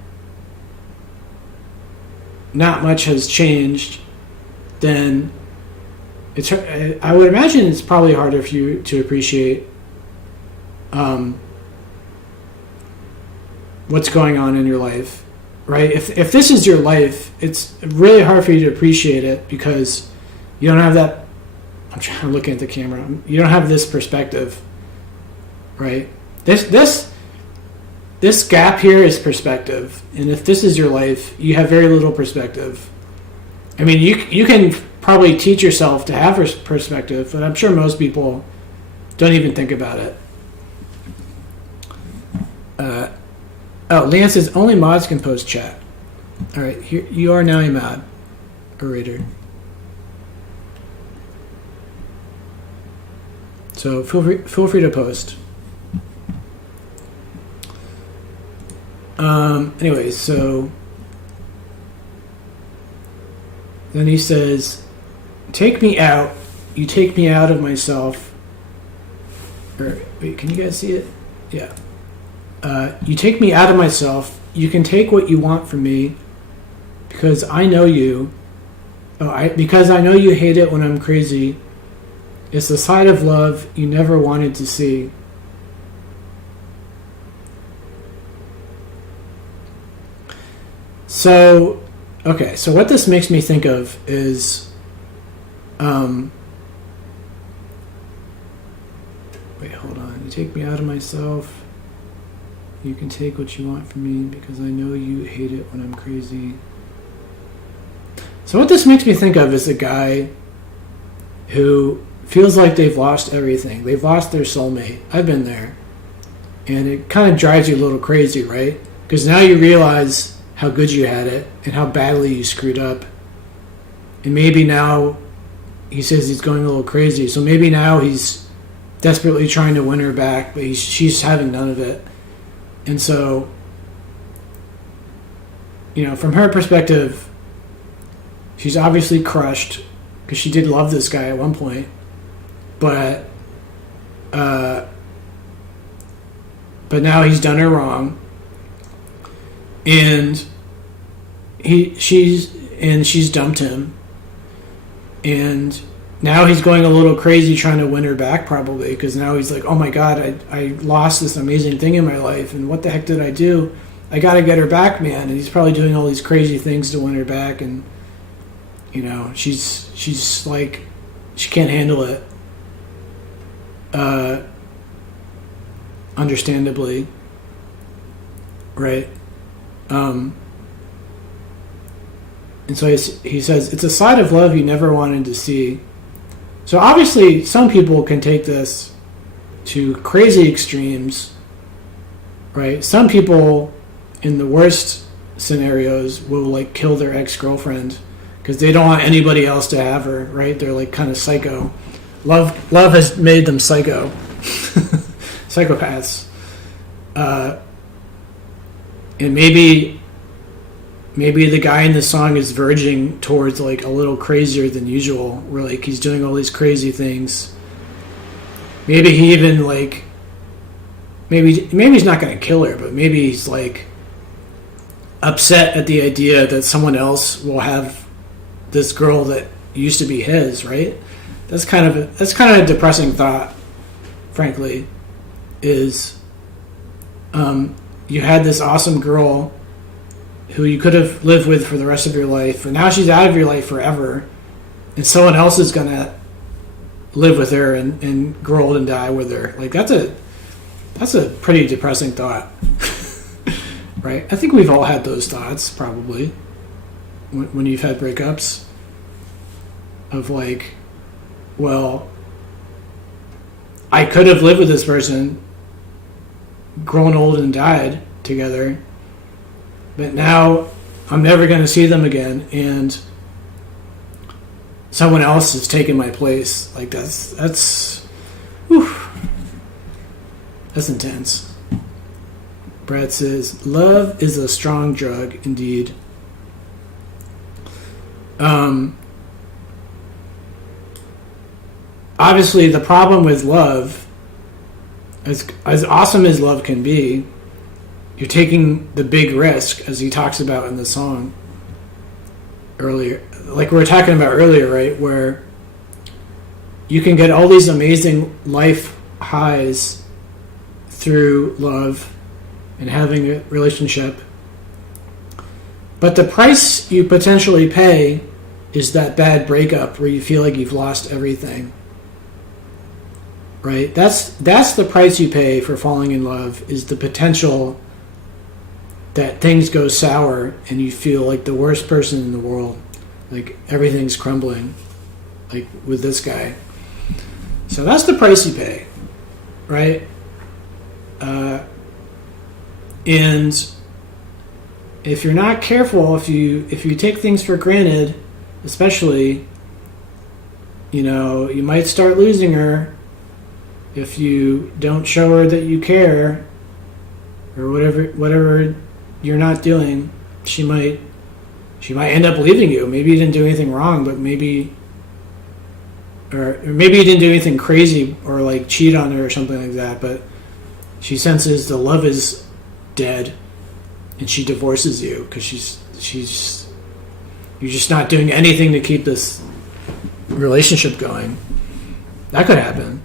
not much has changed, then I would imagine it's probably harder for you to appreciate what's going on in your life. Right? If this is your life, it's really hard for you to appreciate it because you don't have that. I'm looking at the camera. You don't have this perspective, right? This gap here is perspective, and if this is your life, you have very little perspective. I mean, you can probably teach yourself to have perspective, but I'm sure most people don't even think about it. Lance says only mods can post chat. All right, here you are now a mod, orator. So feel free to post. Anyway, so then he says, "Take me out. You take me out of myself." Or wait, can you guys see it? Yeah. You take me out of myself. You can take what you want from me, because I know you. Because I know you hate it when I'm crazy. It's the side of love you never wanted to see. So, okay. So what this makes me think of is, wait, hold on. You take me out of myself. You can take what you want from me because I know you hate it when I'm crazy. So what this makes me think of is a guy who feels like they've lost everything. They've lost their soulmate. I've been there. And it kind of drives you a little crazy, right? Because now you realize how good you had it and how badly you screwed up. And maybe now he says he's going a little crazy. So maybe now he's desperately trying to win her back, but she's having none of it. And so, from her perspective, she's obviously crushed because she did love this guy at one point, but now he's done her wrong, and she's dumped him, and now he's going a little crazy trying to win her back, probably, because now he's like, oh my God, I lost this amazing thing in my life, and what the heck did I do? I got to get her back, man. And he's probably doing all these crazy things to win her back, and, she's like, she can't handle it. Understandably. Right? And so he says, it's a side of love you never wanted to see. So obviously, some people can take this to crazy extremes, right? Some people, in the worst scenarios, will kill their ex-girlfriend because they don't want anybody else to have her, right? They're kind of psycho. Love has made them psycho, psychopaths, and maybe maybe the guy in the song is verging towards like a little crazier than usual, where like he's doing all these crazy things. Maybe he even like maybe he's not going to kill her, but maybe he's like upset at the idea that someone else will have this girl that used to be his, right? That's kind of a depressing thought, frankly. Is you had this awesome girl who you could have lived with for the rest of your life, and now she's out of your life forever, and someone else is gonna live with her and grow old and die with her. Like that's a pretty depressing thought, right? I think we've all had those thoughts probably when you've had breakups of like, well, I could have lived with this person, grown old and died together, but now I'm never going to see them again, and someone else has taken my place. Like that's intense. Brad says, love is a strong drug indeed. Obviously the problem with love, as awesome as love can be, you're taking the big risk, as he talks about in the song earlier, like we were talking about earlier, right, where you can get all these amazing life highs through love and having a relationship, but the price you potentially pay is that bad breakup where you feel like you've lost everything, right? That's the price you pay for falling in love, is the potential that things go sour and you feel like the worst person in the world, like everything's crumbling, like with this guy. So that's the price you pay, right? And if you're not careful, if you take things for granted, especially, you might start losing her if you don't show her that you care, or whatever you're not doing. She might end up leaving you. Maybe you didn't do anything wrong, but maybe you didn't do anything crazy or like cheat on her or something like that, but she senses the love is dead and she divorces you because you're just not doing anything to keep this relationship going. That could happen.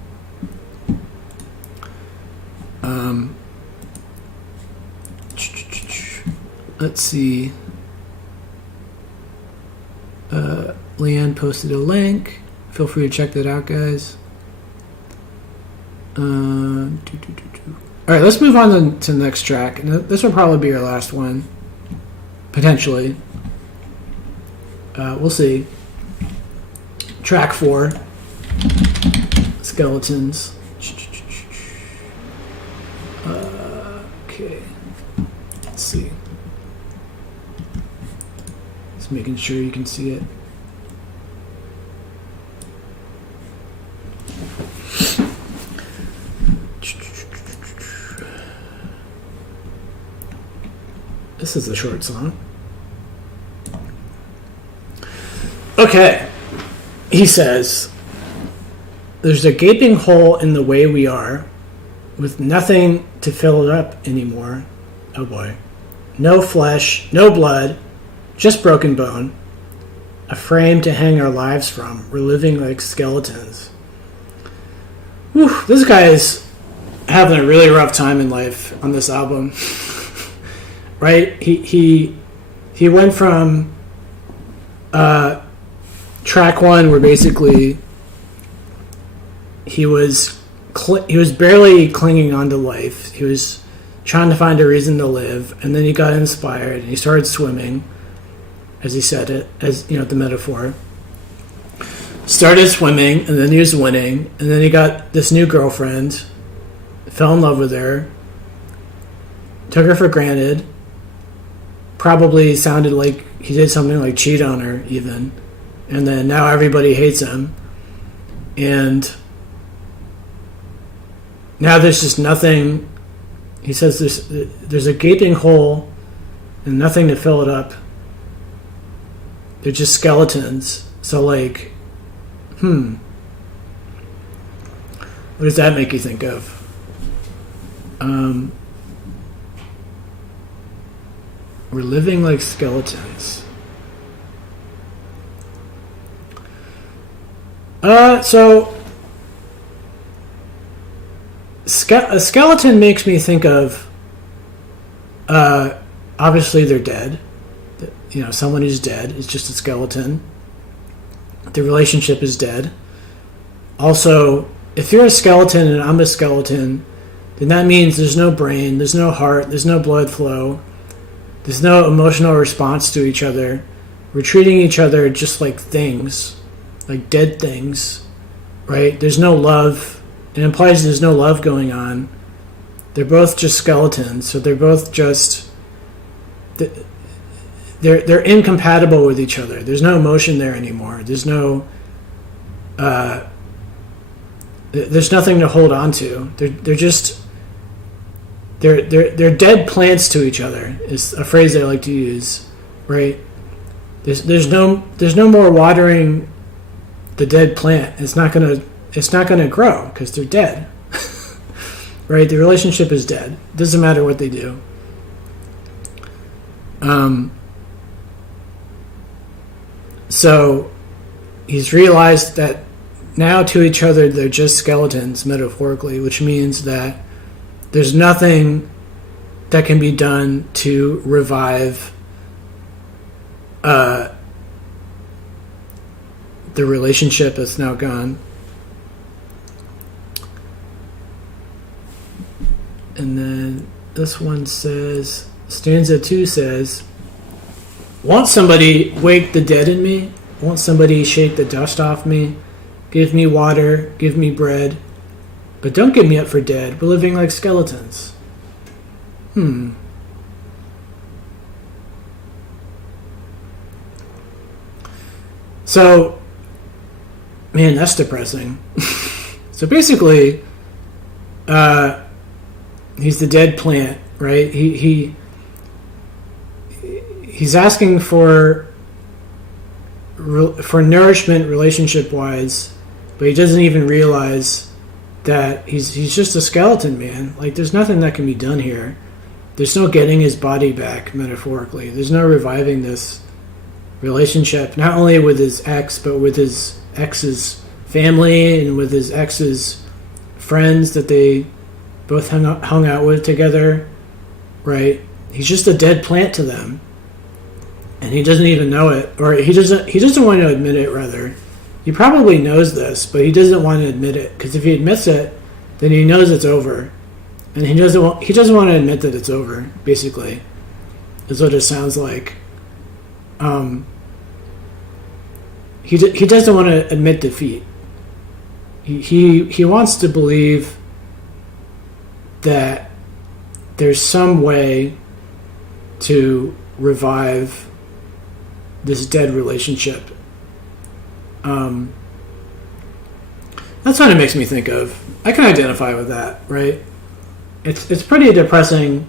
Let's see. Leanne posted a link. Feel free to check that out, guys. All right, let's move on to the next track. And this will probably be our last one, potentially. We'll see. Track 4, Skeletons. Okay, let's see. Just making sure you can see it. This is a short song. Okay. He says, there's a gaping hole in the way we are, with nothing to fill it up anymore. Oh boy. No flesh, no blood, just broken bone. A frame to hang our lives from. We're living like skeletons. Whew, this guy is having a really rough time in life on this album. Right? He went from track 1 where basically he was barely clinging on to life. He was trying to find a reason to live, and then he got inspired and he started swimming, as he said it, as the metaphor. Started swimming, and then he was winning, and then he got this new girlfriend, fell in love with her, took her for granted. Probably sounded like he did something like cheat on her even, and then now everybody hates him, and now there's just nothing. He says there's a gaping hole and nothing to fill it up they're just skeletons. So like, what does that make you think of? We're living like skeletons. So a skeleton makes me think of, obviously they're dead. You know, someone who's dead is just a skeleton. The relationship is dead. Also, if you're a skeleton and I'm a skeleton, then that means there's no brain, there's no heart, there's no blood flow, there's no emotional response to each other. We're treating each other just like things, like dead things, right? There's no love. It implies there's no love going on. They're both just skeletons, so they're both just... They're incompatible with each other. There's no emotion there anymore. There's no... there's nothing to hold on to. They're just... They're dead plants to each other, is a phrase I like to use, right? There's no more watering the dead plant. It's not gonna grow because they're dead. Right? The relationship is dead. Doesn't matter what they do. So he's realized that now to each other they're just skeletons, metaphorically, which means that there's nothing that can be done to revive the relationship that's now gone. And then this one says, stanza 2 says, won't somebody wake the dead in me? Won't somebody shake the dust off me? Give me water, give me bread. But don't get me up for dead. We're living like skeletons. So, man, that's depressing. So basically, he's the dead plant, right? He's asking for nourishment relationship-wise, but he doesn't even realize that he's just a skeleton, man. Like, there's nothing that can be done here. There's no getting his body back, metaphorically. There's no reviving this relationship, not only with his ex, but with his ex's family and with his ex's friends that they both hung out with together, right? He's just a dead plant to them, and he doesn't even know it, or he doesn't want to admit it. Rather, he probably knows this, but he doesn't want to admit it, because if he admits it, then he knows it's over, and he doesn't want to admit that it's over. Basically, is what it sounds like. He doesn't want to admit defeat. He wants to believe that there's some way to revive this dead relationship. That's what it makes me think of. I can identify with that, right? It's pretty depressing.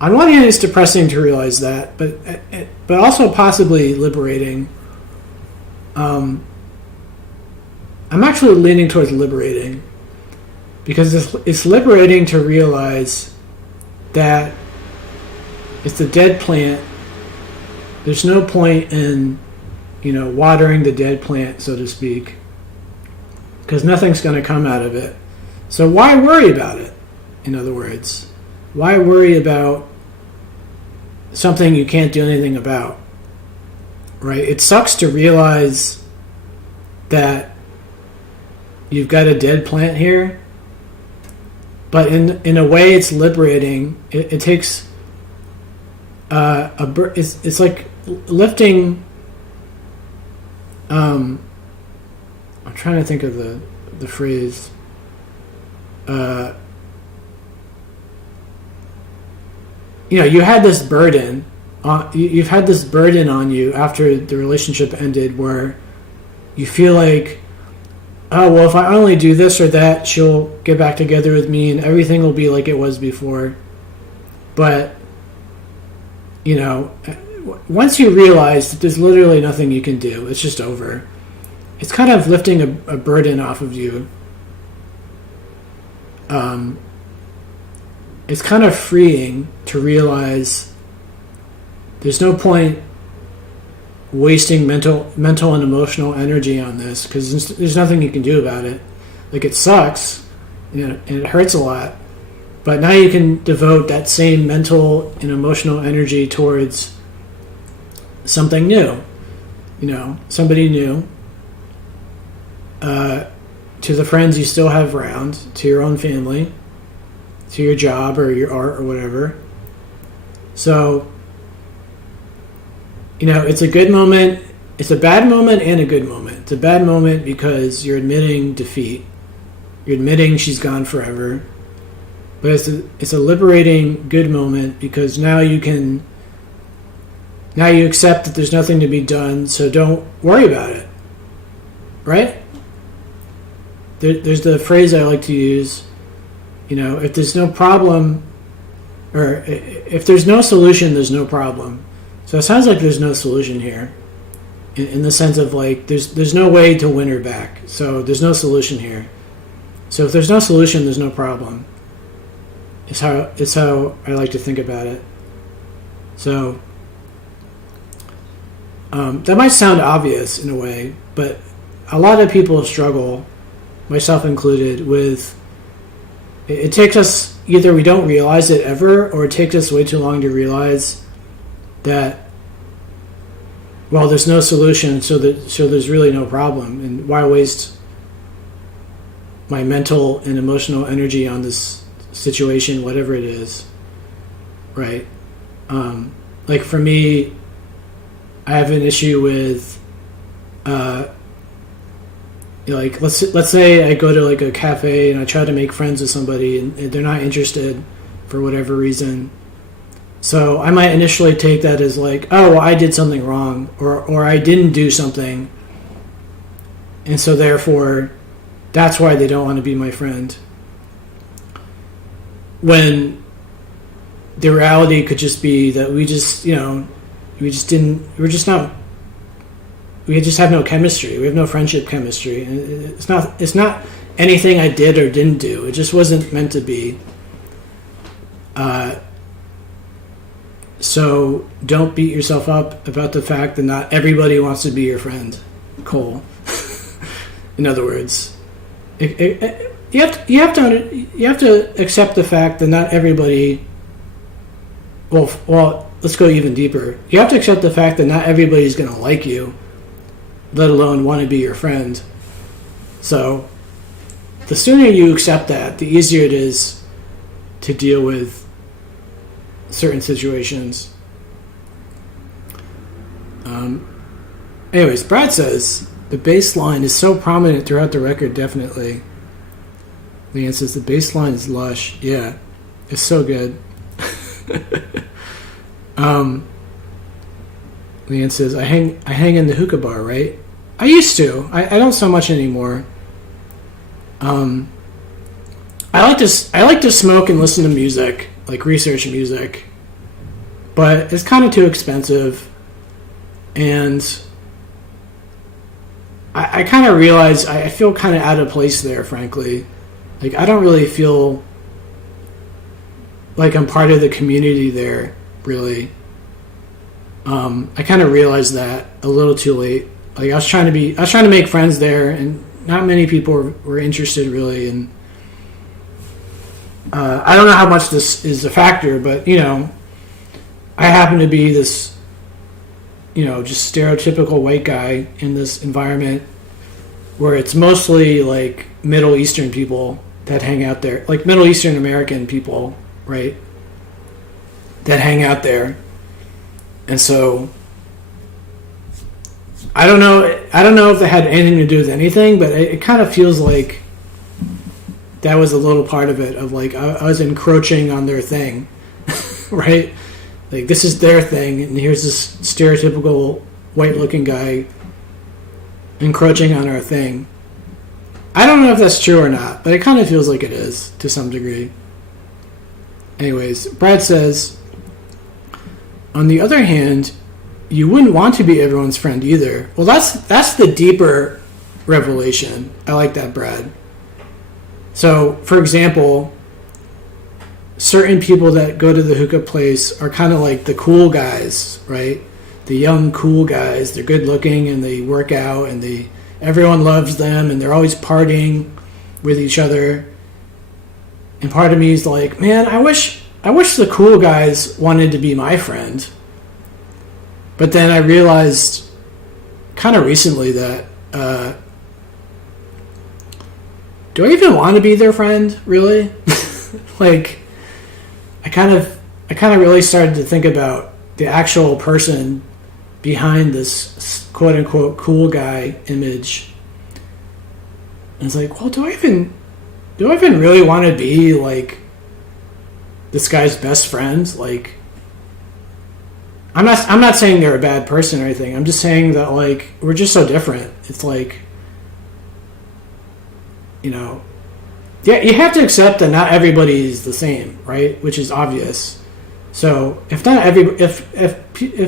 On one hand, it's depressing to realize that, but also possibly liberating. I'm actually leaning towards liberating, because it's liberating to realize that it's a dead plant. There's no point in, watering the dead plant, so to speak, because nothing's going to come out of it. So why worry about it? In other words, why worry about something you can't do anything about? Right? It sucks to realize that you've got a dead plant here, but in a way it's liberating. It takes it's like lifting. I'm trying to think of the phrase. You had this burden. You've had this burden on you after the relationship ended, where you feel like, oh, well, if I only do this or that, she'll get back together with me and everything will be like it was before. But, once you realize that there's literally nothing you can do, it's just over. It's kind of lifting a burden off of you. It's kind of freeing to realize there's no point wasting mental and emotional energy on this, because there's nothing you can do about it. Like, it sucks, and it hurts a lot, but now you can devote that same mental and emotional energy towards something new, somebody new, to the friends you still have around, to your own family, to your job or your art or whatever. So, it's a good moment. It's a bad moment and a good moment. It's a bad moment because you're admitting defeat. You're admitting she's gone forever. But it's a liberating good moment because now you accept that there's nothing to be done, so don't worry about it. Right? There's the phrase I like to use, if there's no problem, or if there's no solution, there's no problem. So it sounds like there's no solution here, in the sense of like there's no way to win her back. So there's no solution here. So if there's no solution, there's no problem. It's how I like to think about it. So that might sound obvious in a way, but a lot of people struggle, myself included, with it takes us, either we don't realize it ever, or it takes us way too long to realize that, well, there's no solution, so there's really no problem, and why waste my mental and emotional energy on this situation, whatever it is, right? Like for me, I have an issue with like let's say I go to like a cafe and I try to make friends with somebody and they're not interested for whatever reason. So I might initially take that as like, oh, well, I did something wrong, or I didn't do something, and so therefore that's why they don't want to be my friend. When the reality could just be that we just have no chemistry. We have no friendship chemistry. And it's not anything I did or didn't do. It just wasn't meant to be. So don't beat yourself up about the fact that not everybody wants to be your friend, Cole. In other words, you have to accept the fact that not everybody. Well, let's go even deeper. You have to accept the fact that not everybody's going to like you, let alone want to be your friend. So the sooner you accept that, the easier it is to deal with certain situations. Anyways, Brad says the bass line is so prominent throughout the record. Definitely. Leanne says the bass line is lush. Yeah, it's so good. Leanne says I hang in the hookah bar, right? I used to. I don't so much anymore. I like to smoke and listen to music, like research music, but it's kind of too expensive, and I kind of realize I feel kind of out of place there, frankly. Like, I don't really feel like I'm part of the community there, really. I kind of realized that a little too late. Like, I was trying to make friends there, and not many people were interested, really. And I don't know how much this is a factor, but I happen to be this, just stereotypical white guy in this environment where it's mostly like Middle Eastern people that hang out there, like Middle Eastern American people, right? That hang out there. And so I don't know if that had anything to do with anything, but it kind of feels like that was a little part of it, of like I was encroaching on their thing, right? Like, this is their thing, and here's this stereotypical white-looking guy encroaching on our thing. I don't know if that's true or not, but it kind of feels like it is, to some degree. Anyways, Brad says, on the other hand, you wouldn't want to be everyone's friend either. Well, that's the deeper revelation. I like that, Brad. So, for example, certain people that go to the hookah place are kind of like the cool guys, right? The young cool guys. They're good looking and they work out and everyone loves them and they're always partying with each other. And part of me is like, man, I wish the cool guys wanted to be my friend. But then I realized kind of recently that do I even want to be their friend, really? Like, I kind of really started to think about the actual person behind this quote unquote cool guy image. And it's like, well, do I even really want to be like this guy's best friend? Like, I'm not saying they're a bad person or anything. I'm just saying that, like, we're just so different. It's like, you know, yeah, you have to accept that not everybody is the same, right? Which is obvious. So if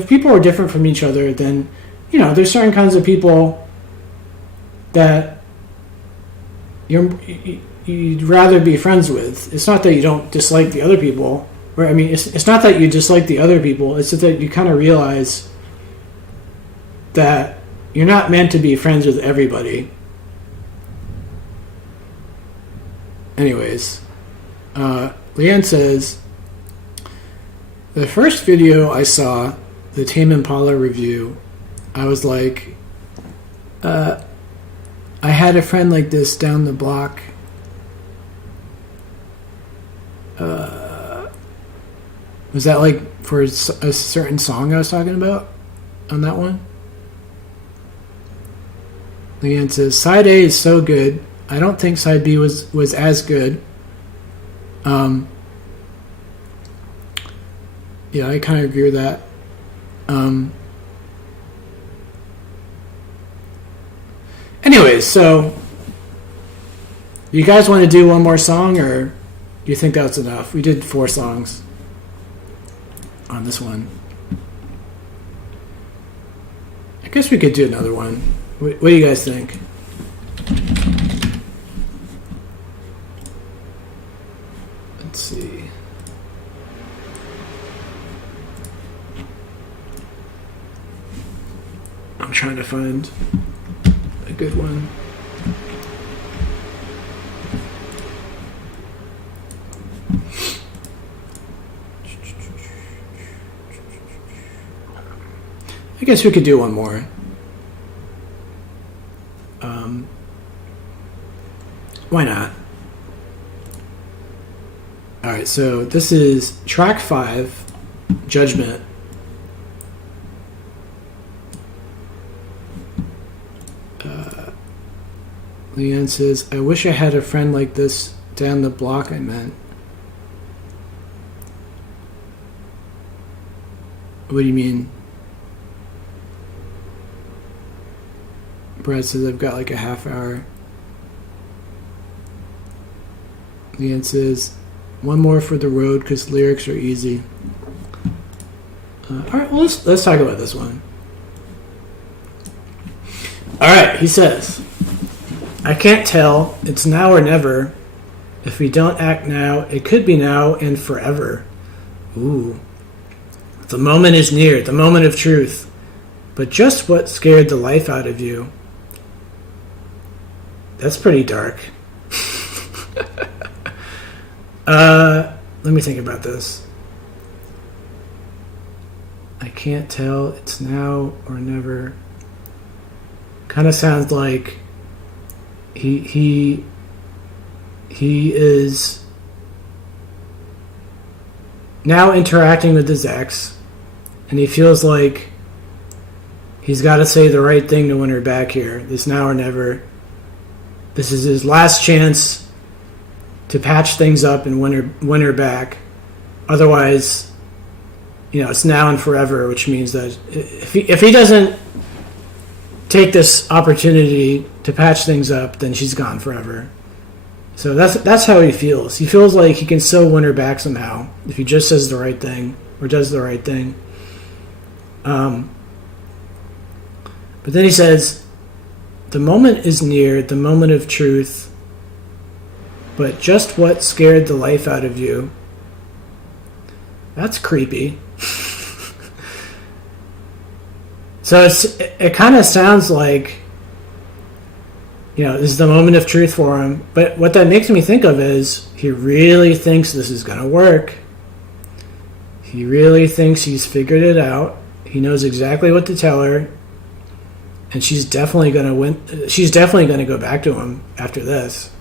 people are different from each other, then, you know, there's certain kinds of people that you'd rather be friends with. It's not that you don't dislike the other people. Or, I mean, it's not that you dislike the other people. It's just that you kind of realize that you're not meant to be friends with everybody. Anyways, Leanne says, the first video I saw, the Tame Impala review, I was like, I had a friend like this down the block. Was that like for a certain song I was talking about on that one? Leanne says, side A is so good. I don't think side B was as good. Yeah, I kind of agree with that. Anyways, so you guys want to do one more song, or do you think that's enough? We did 4 songs on this one. I guess we could do another one. What do you guys think? Let's see. I'm trying to find a good one. I guess we could do one more. Why not? Alright, so this is track 5, Judgment. Leanne says, I wish I had a friend like this down the block, I meant. What do you mean? Brad says, I've got like a half hour. Leanne says, one more for the road because lyrics are easy. Alright, well, let's talk about this one. Alright, he says, I can't tell, it's now or never. If we don't act now, it could be now and forever. Ooh. The moment is near, the moment of truth. But just what scared the life out of you? That's pretty dark. Let me think about this. I can't tell, it's now or never. Kind of sounds like he is now interacting with his ex, and he feels like he's got to say the right thing to win her back here. This now or never. This is his last chance to patch things up and win her back. Otherwise, you know, it's now and forever, which means that if he doesn't take this opportunity to patch things up, then she's gone forever. So that's how he feels. He feels like he can still win her back somehow if he just says the right thing or does the right thing. But then he says, the moment is near, the moment of truth, but just what scared the life out of you? That's creepy. So it kind of sounds like, this is the moment of truth for him. But what that makes me think of is he really thinks this is going to work. He really thinks he's figured it out. He knows exactly what to tell her. And she's definitely going to win. She's definitely going to go back to him after this.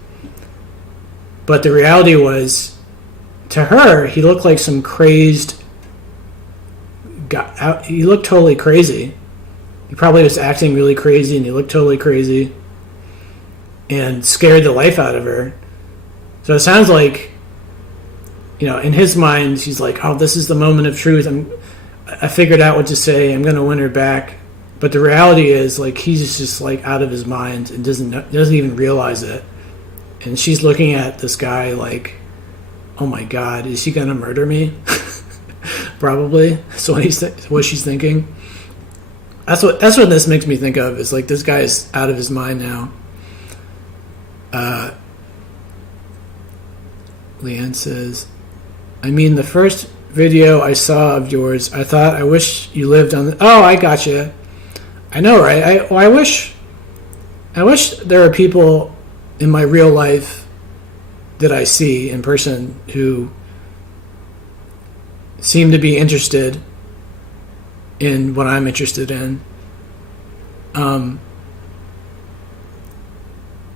But the reality was, to her, he looked like some crazed guy. He looked totally crazy. He probably was acting really crazy, and he looked totally crazy and scared the life out of her. So it sounds like, in his mind, he's like, oh, this is the moment of truth. I figured out what to say. I'm going to win her back. But the reality is, like, he's just, like, out of his mind and doesn't even realize it. And she's looking at this guy like, oh my God, is he going to murder me? Probably. That's what she's thinking. That's what this makes me think of. Is like, this guy is out of his mind now. Leanne says, I mean, the first video I saw of yours, I thought, I wish you lived on the... Oh, I gotcha. I know, right? I wish there were people in my real life that I see in person who seem to be interested in what I'm interested in. I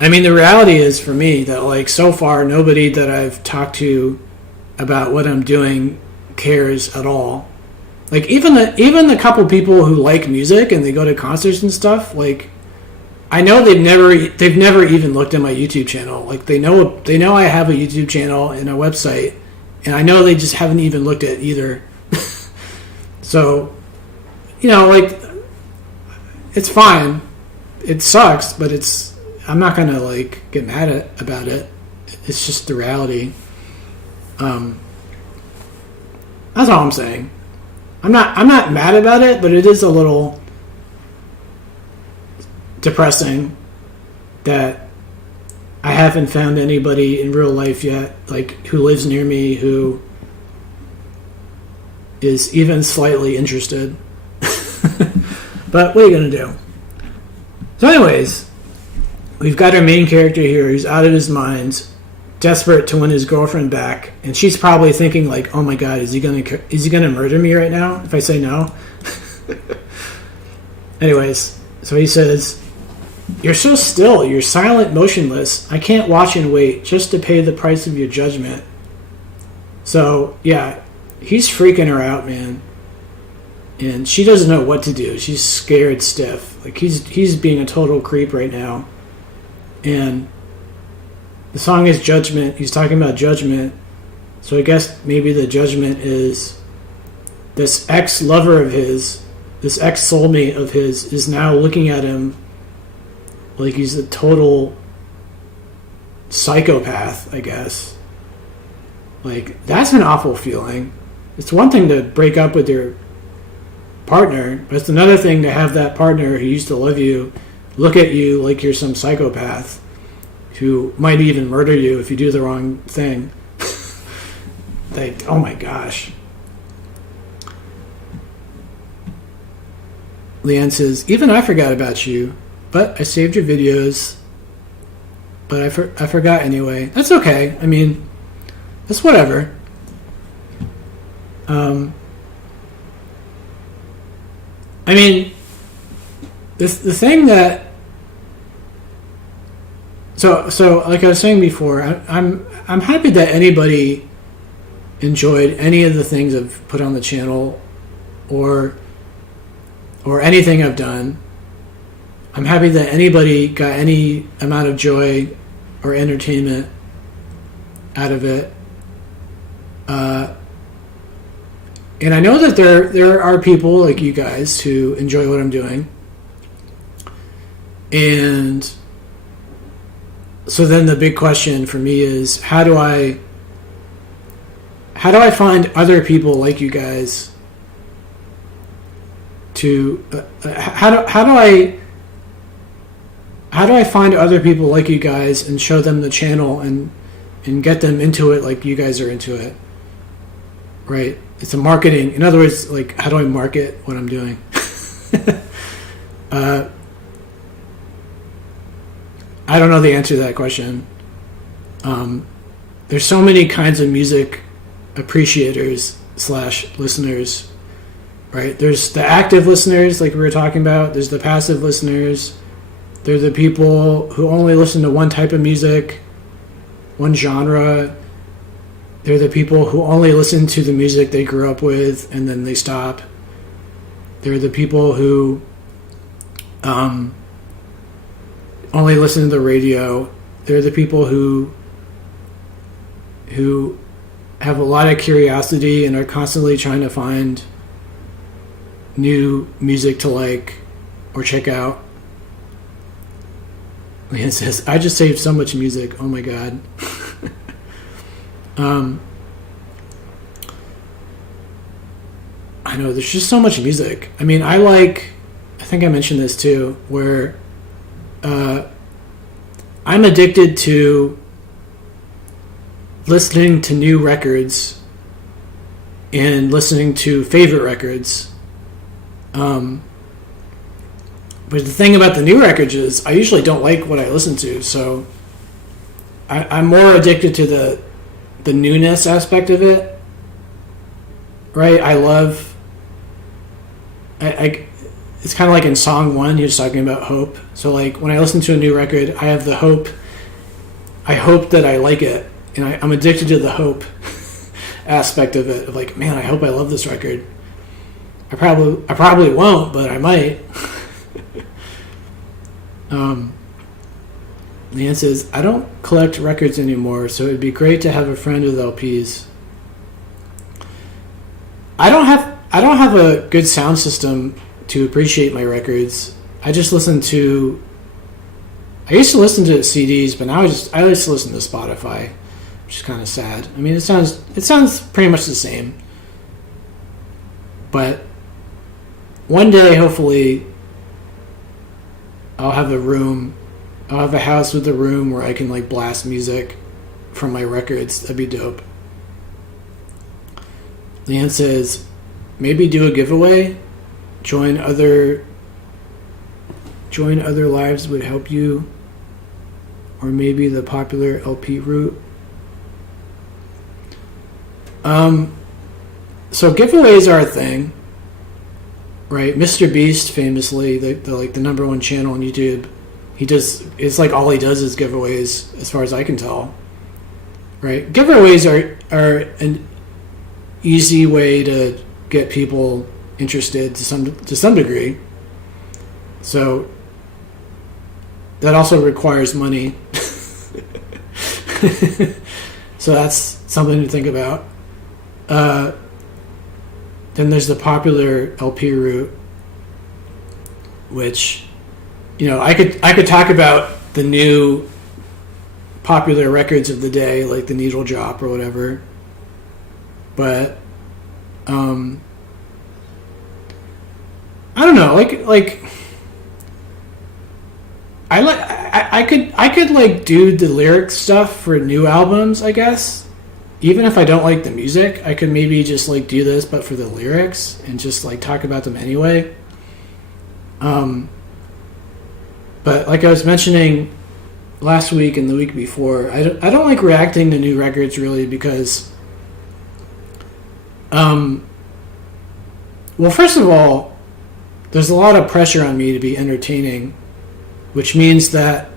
mean, the reality is for me that, like, so far nobody that I've talked to about what I'm doing cares at all. Like, even the couple people who like music and they go to concerts and stuff, like, I know they've never even looked at my YouTube channel. Like, they know I have a YouTube channel and a website, and I know they just haven't even looked at either. So, like, it's fine. It sucks, but I'm not gonna, like, get mad about it. It's just the reality. That's all I'm saying. I'm not mad about it, but it is a little depressing that I haven't found anybody in real life yet, like, who lives near me, who is even slightly interested. But what are you gonna do? So anyways, we've got our main character here who's out of his mind, desperate to win his girlfriend back, and she's probably thinking, like, oh my God, is he gonna murder me right now if I say no? Anyways, so he says, you're so still, you're silent, motionless. I can't watch and wait just to pay the price of your judgment. So yeah, he's freaking her out, man, and she doesn't know what to do. She's scared stiff. Like, he's being a total creep right now. And the song is Judgment. He's talking about judgment. So I guess maybe the judgment is this ex-lover of his, this ex-soulmate of his, is now looking at him like he's a total psychopath, I guess. Like, that's an awful feeling. It's one thing to break up with your partner, but it's another thing to have that partner who used to love you look at you like you're some psychopath who might even murder you if you do the wrong thing. Like, oh my gosh. Leanne says, even I forgot about you, but I saved your videos, but I forgot anyway. That's okay. I mean, that's whatever. I mean, the thing that, so like I was saying before, I'm happy that anybody enjoyed any of the things I've put on the channel, or anything I've done. I'm happy that anybody got any amount of joy or entertainment out of it. And I know that there are people like you guys who enjoy what I'm doing. And so then the big question for me is, how do I find other people like you guys to how do I find other people like you guys and show them the channel and get them into it like you guys are into it, right? It's a marketing. In other words, like, how do I market what I'm doing? I don't know the answer to that question. There's so many kinds of music appreciators / listeners, right? There's the active listeners, like we were talking about. There's the passive listeners. They're the people who only listen to one type of music, one genre. They're the people who only listen to the music they grew up with and then they stop. They're the people who only listen to the radio. They're the people who have a lot of curiosity and are constantly trying to find new music to like or check out. Leanne says, I just saved so much music. Oh my God. I know, there's just so much music. I mean, I think I mentioned this too, where I'm addicted to listening to new records and listening to favorite records. But the thing about the new records is I usually don't like what I listen to, so I'm more addicted to the newness aspect of it. Right? It's kind of like in song 1, he was talking about hope. So like when I listen to a new record, I have the hope. I hope that I like it, and I'm addicted to the hope aspect of it. Of like, man, I hope I love this record. I probably won't, but I might. Leanne says, I don't collect records anymore, so it'd be great to have a friend with LPs. I don't have a good sound system to appreciate my records. I just listen to. I used to listen to CDs, but now I just listen to Spotify, which is kind of sad. I mean, it sounds pretty much the same. But one day, hopefully, I'll have a house with a room where I can like blast music from my records. That'd be dope. Leanne says, maybe do a giveaway. Join other lives would help you, or maybe the popular LP route. So giveaways are a thing, right? Mr. Beast famously, the number one channel on YouTube, it's like all he does is giveaways, as far as I can tell. Right? Giveaways are an easy way to get people interested to some degree. So that also requires money. So that's something to think about. Then there's the popular LP route, which, I could talk about the new popular records of the day, like the Needle Drop or whatever. But I don't know, I could like do the lyric stuff for new albums, I guess. Even if I don't like the music, I could maybe just like do this, but for the lyrics and just like talk about them anyway. But like I was mentioning last week and the week before, I don't like reacting to new records really because, well, first of all, there's a lot of pressure on me to be entertaining, which means that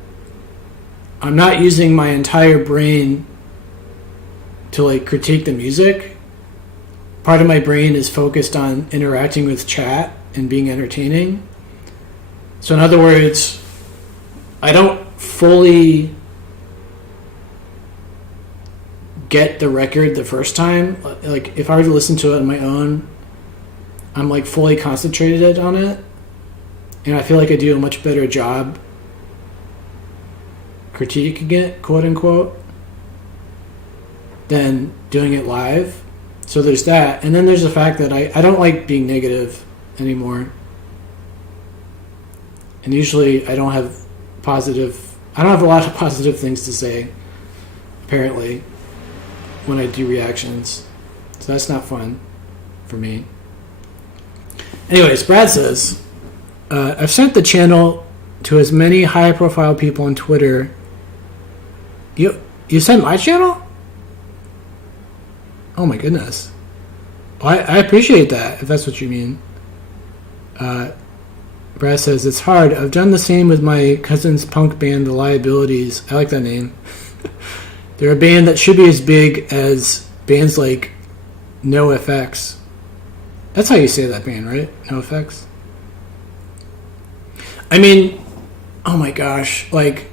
I'm not using my entire brain to like critique the music. Part of my brain is focused on interacting with chat and being entertaining. So in other words, I don't fully get the record the first time. Like if I were to listen to it on my own, I'm like fully concentrated on it, and I feel like I do a much better job critiquing it, quote unquote, than doing it live. So there's that. And then there's the fact that I don't like being negative anymore. And usually I don't have a lot of positive things to say, apparently, when I do reactions. So that's not fun for me. Anyways, Brad says, I've sent the channel to as many high-profile people on Twitter. You sent my channel? Oh my goodness. Well, I appreciate that, if that's what you mean. Brad says, it's hard. I've done the same with my cousin's punk band, The Liabilities. I like that name. They're a band that should be as big as bands like NoFX. That's how you say that band, right? NoFX? I mean, oh my gosh. Like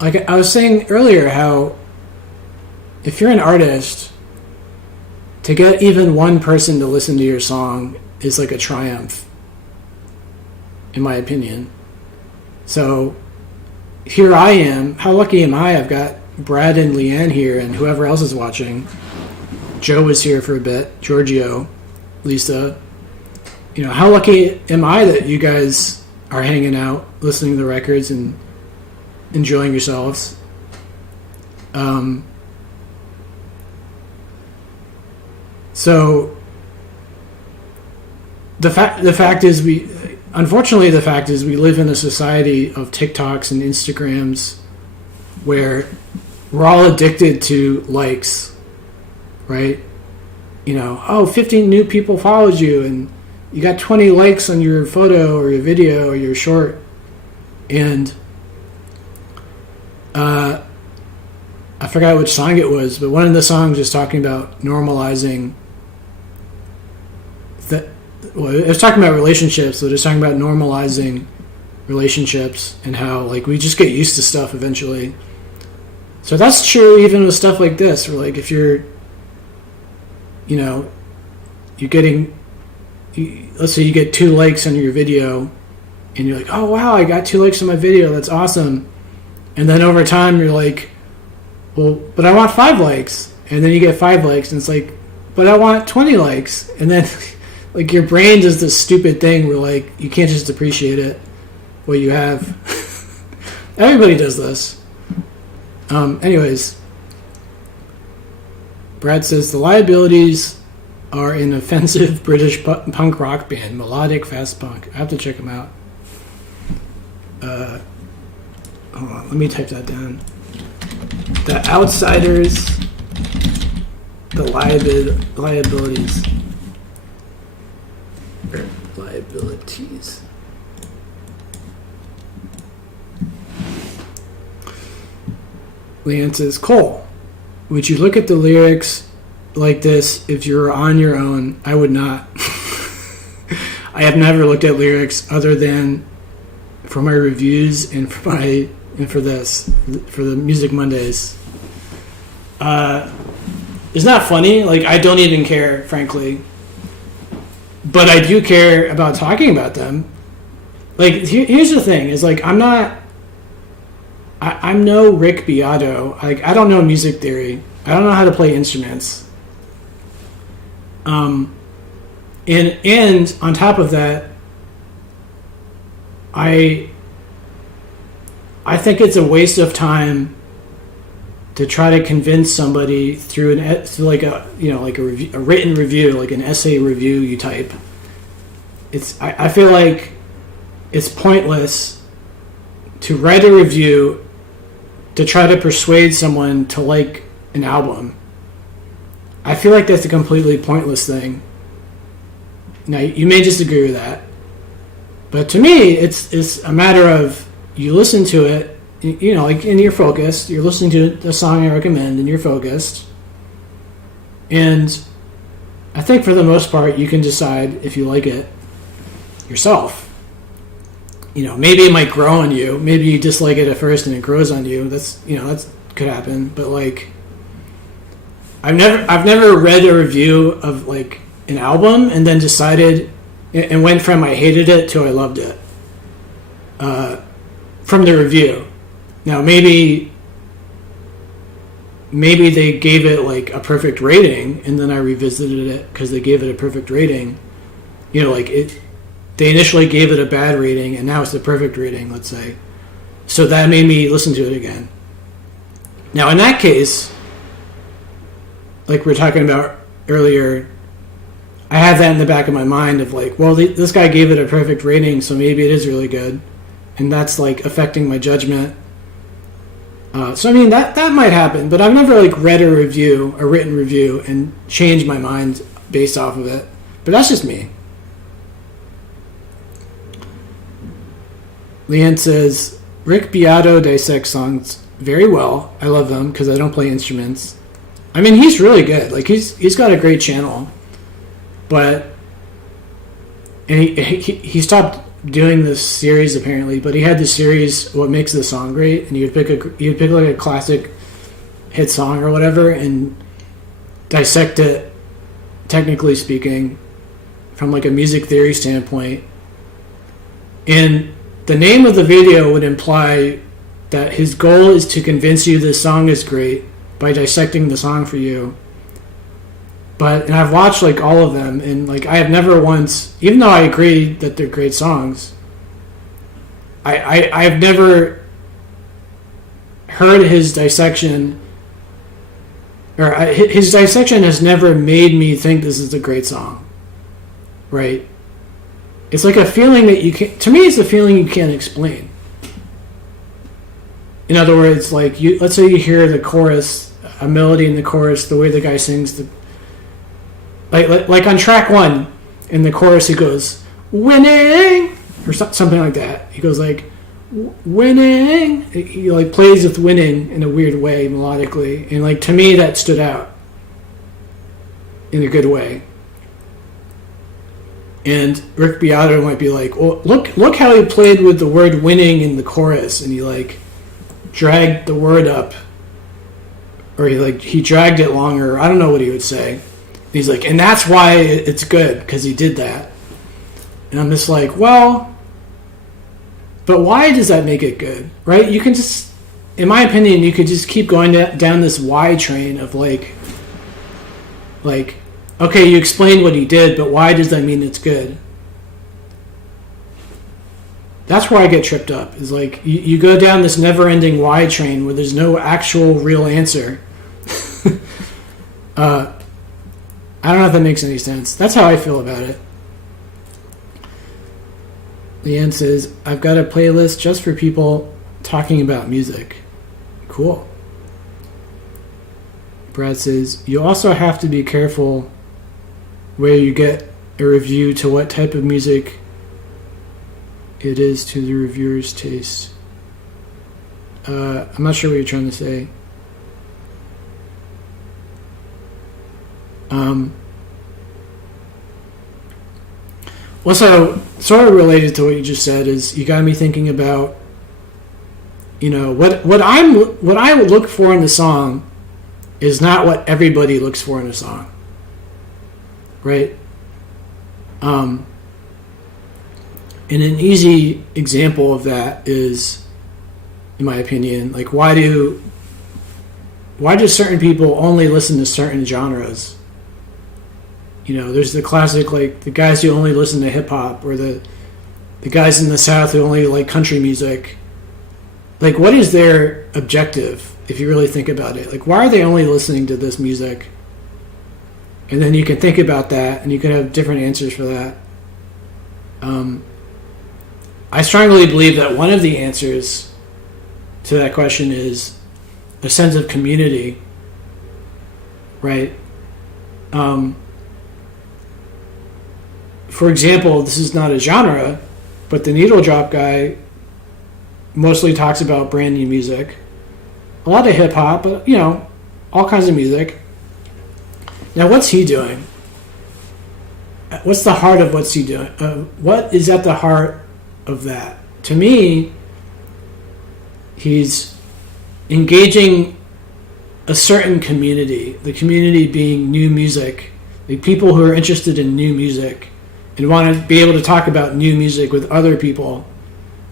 I was saying earlier, how if you're an artist, to get even one person to listen to your song is like a triumph, in my opinion. So here I am. How lucky am I? I've got Brad and Leanne here and whoever else is watching. Joe was here for a bit. Giorgio, Lisa. You know, how lucky am I that you guys are hanging out, listening to the records and enjoying yourselves. So the fact is we live in a society of TikToks and Instagrams where we're all addicted to likes, right? You know, 15 new people followed you and you got 20 likes on your photo or your video or your short. And I forgot which song it was, but one of the songs was talking about normalizing that. Well, it was talking about relationships, so it was talking about normalizing relationships and how, like, we just get used to stuff eventually. So that's true even with stuff like this, where, like, if you're, you know, let's say you get 2 likes on your video and you're like, oh wow, I got 2 likes on my video, that's awesome. And then over time you're like, well, but I want 5 likes. And then you get 5 likes and it's like, but I want 20 likes. And then like your brain does this stupid thing where, like, you can't just appreciate it, what you have. Everybody does this. Anyways, Brad says, The Liabilities are an offensive British punk rock band, melodic fast punk. I have to check them out. Hold on, let me type that down. The Outsiders, the Liabilities. Liabilities. Leanne says, Cole, would you look at the lyrics like this if you were on your own? I would not. I have never looked at lyrics other than for my reviews and for the Music Mondays. It's not funny. Like, I don't even care, frankly. But I do care about talking about them. Like, here's the thing: is like I'm no Rick Beato. Like, I don't know music theory. I don't know how to play instruments. And on top of that, I think it's a waste of time to try to convince somebody through a written review, like an essay review you type. I feel like it's pointless to write a review to try to persuade someone to like an album. I feel like that's a completely pointless thing. Now, you may disagree with that, but to me, it's a matter of you listen to it, you know, like, and you're focused. You're listening to the song I recommend, and you're focused. And I think for the most part, you can decide if you like it yourself. You know, maybe it might grow on you. Maybe you dislike it at first and it grows on you. That's could happen. But, like, I've never read a review of, like, an album and then decided and went from I hated it to I loved it from the review. Now, maybe they gave it, like, a perfect rating, and then I revisited it because they gave it a perfect rating. You know, like, they initially gave it a bad rating and now it's the perfect rating, let's say. So that made me listen to it again. Now, in that case, like we were talking about earlier, I have that in the back of my mind of like, well, this guy gave it a perfect rating, so maybe it is really good. And that's like affecting my judgment. So I mean, that might happen, but I've never like read a written review, and changed my mind based off of it. But that's just me. Leanne says, Rick Beato dissects songs very well. I love them because I don't play instruments. I mean, he's really good. Like he's got a great channel, and he stopped doing this series apparently. But he had this series, What Makes the Song Great, and you'd pick like a classic hit song or whatever and dissect it, technically speaking, from like a music theory standpoint. And the name of the video would imply that his goal is to convince you this song is great by dissecting the song for you. And I've watched like all of them, and like I have never once, even though I agree that they're great songs, I've never heard his dissection, or his dissection has never made me think this is a great song, right? It's like a feeling that you can't, to me it's a feeling you can't explain. In other words, like let's say you hear the chorus, a melody in the chorus, the way the guy sings, like on track 1, in the chorus he goes, winning, or something like that. He goes like, winning. He like plays with winning in a weird way melodically, and like to me that stood out in a good way. And Rick Beato might be like, well, look how he played with the word winning in the chorus, and he like dragged the word up, or he dragged it longer. I don't know what he would say. And he's like, and that's why it's good, because he did that. And I'm just like, well, but why does that make it good, right? You can just, in my opinion, you could just keep going down this why train of like, okay, you explained what he did, but why does that mean it's good? That's where I get tripped up. Is like you go down this never-ending why train where there's no actual real answer. I don't know if that makes any sense. That's how I feel about it. Leanne says, I've got a playlist just for people talking about music. Cool. Brad says, you also have to be careful where you get a review to what type of music it is to the reviewer's taste. I'm not sure what you're trying to say. Also, sort of related to what you just said is you got me thinking about, what I would look for in a song is not what everybody looks for in a song, right? And an easy example of that is, in my opinion, like why do certain people only listen to certain genres? There's the classic, like the guys who only listen to hip hop, or the guys in the South who only like country music. Like, what is their objective if you really think about it? Like, why are they only listening to this music? And then you can think about that, and you can have different answers for that. I strongly believe that one of the answers to that question is a sense of community, right? For example, this is not a genre, but the Needle Drop guy mostly talks about brand new music. A lot of hip hop, but all kinds of music. Now, what's he doing? What's the heart of what's he doing? What is at the heart of that? To me, he's engaging a certain community. The community being new music, the people who are interested in new music and want to be able to talk about new music with other people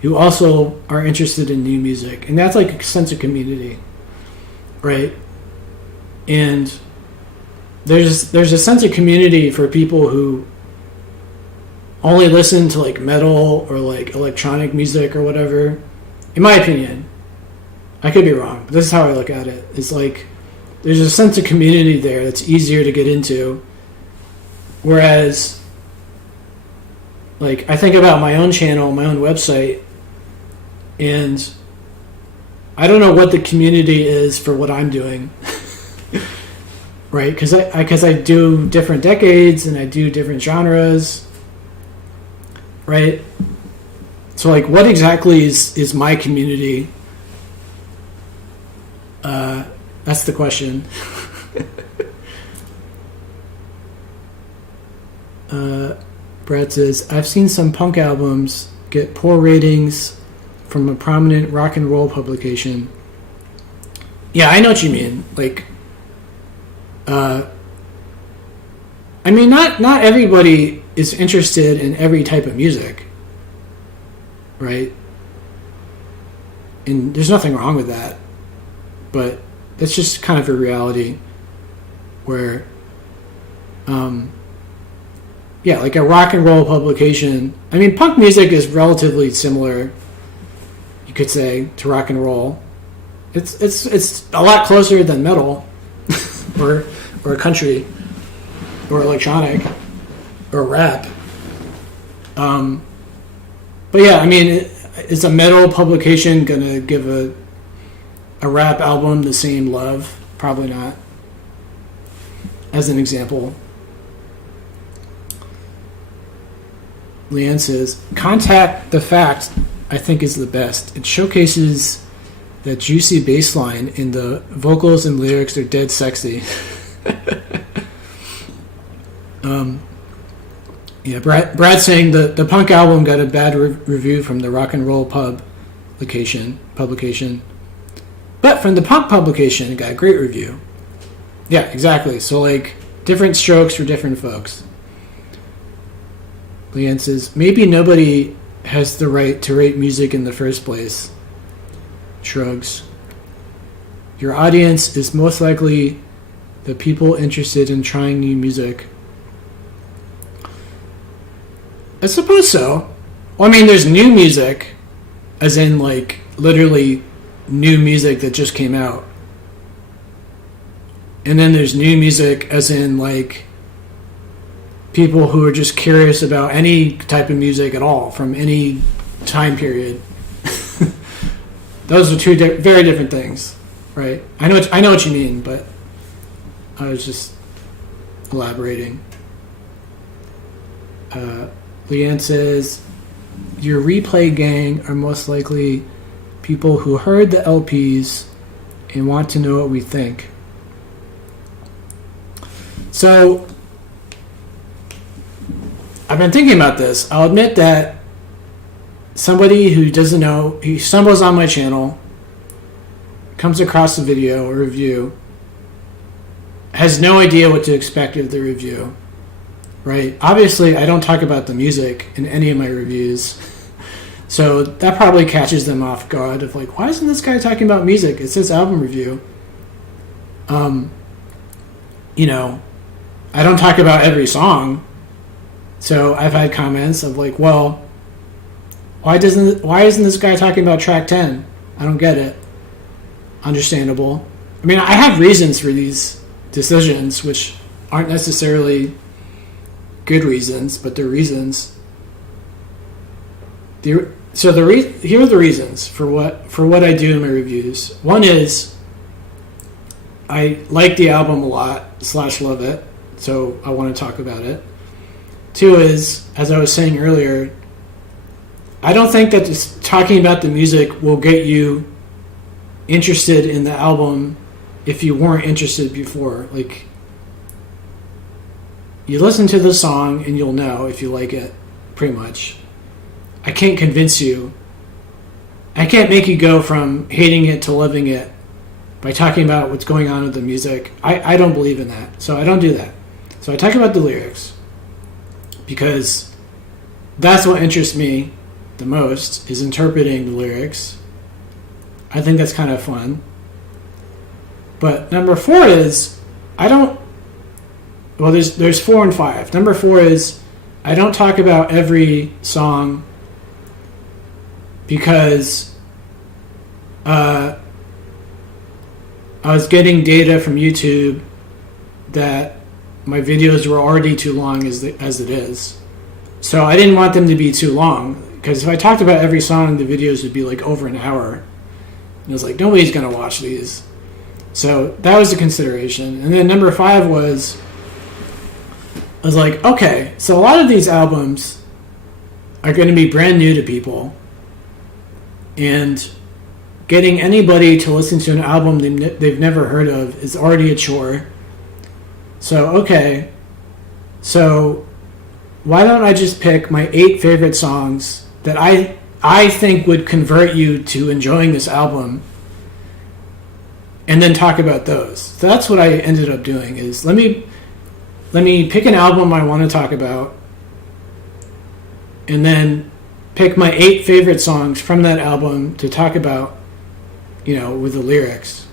who also are interested in new music. And that's like a sense of community, right? And there's a sense of community for people who only listen to like metal or like electronic music or whatever. In my opinion, I could be wrong, but this is how I look at it. It's like there's a sense of community there that's easier to get into. Whereas, like, I think about my own channel, my own website, and I don't know what the community is for what I'm doing. Right? Because I do different decades and I do different genres. Right? So, like, what exactly is my community? That's the question. Brad says, I've seen some punk albums get poor ratings from a prominent rock and roll publication. Yeah, I know what you mean. Like, I mean, not everybody is interested in every type of music, right? And there's nothing wrong with that, but that's just kind of a reality where, yeah, like a rock and roll publication. I mean, punk music is relatively similar, you could say, to rock and roll. It's a lot closer than metal, or country, or electronic, or rap. But yeah, I mean, is a metal publication gonna give a rap album the same love? Probably not. As an example. Leanne says, Contact the Fact, I think, is the best. It showcases that juicy bass line, and the vocals and lyrics are dead sexy. Yeah, Brad saying the punk album got a bad review from the rock and roll publication. But from the punk publication, it got a great review. Yeah, exactly. So, like, different strokes for different folks. Leanne says, maybe nobody has the right to rate music in the first place. Shrugs. Your audience is most likely the people interested in trying new music. I suppose so. Well, I mean, there's new music, as in, like, literally new music that just came out. And then there's new music, as in, like, people who are just curious about any type of music at all from any time period. Those are two very different things, right? I know what you mean, but I was just elaborating. Leanne says, your replay gang are most likely people who heard the LPs and want to know what we think. So I've been thinking about this. I'll admit that somebody who doesn't know, he stumbles on my channel, comes across a video or review, has no idea what to expect of the review, right? Obviously, I don't talk about the music in any of my reviews, so that probably catches them off guard of like, why isn't this guy talking about music? It says album review. You know, I don't talk about every song. So I've had comments of like, well, why isn't this guy talking about track 10? I don't get it. Understandable. I mean, I have reasons for these decisions, which aren't necessarily good reasons, but they're reasons. Here are the reasons for what I do in my reviews. One is I like the album a lot / love it, so I want to talk about it. Two is, as I was saying earlier, I don't think that just talking about the music will get you interested in the album if you weren't interested before. Like, you listen to the song and you'll know if you like it, pretty much. I can't convince you. I can't make you go from hating it to loving it by talking about what's going on with the music. I don't believe in that, so I don't do that. So I talk about the lyrics, because that's what interests me the most, is interpreting the lyrics. I think that's kind of fun. But number 4 is, there's 4 and 5. Number 4 is, I don't talk about every song because I was getting data from YouTube that my videos were already too long as it is. So I didn't want them to be too long, because if I talked about every song, the videos would be like over an hour. And I was like, nobody's going to watch these. So that was a consideration. And then number 5 was, I was like, okay, so a lot of these albums are going to be brand new to people. And getting anybody to listen to an album they've never heard of is already a chore. So, okay. So why don't I just pick my 8 favorite songs that I think would convert you to enjoying this album, and then talk about those. So that's what I ended up doing, is let me pick an album I want to talk about, and then pick my 8 favorite songs from that album to talk about, with the lyrics.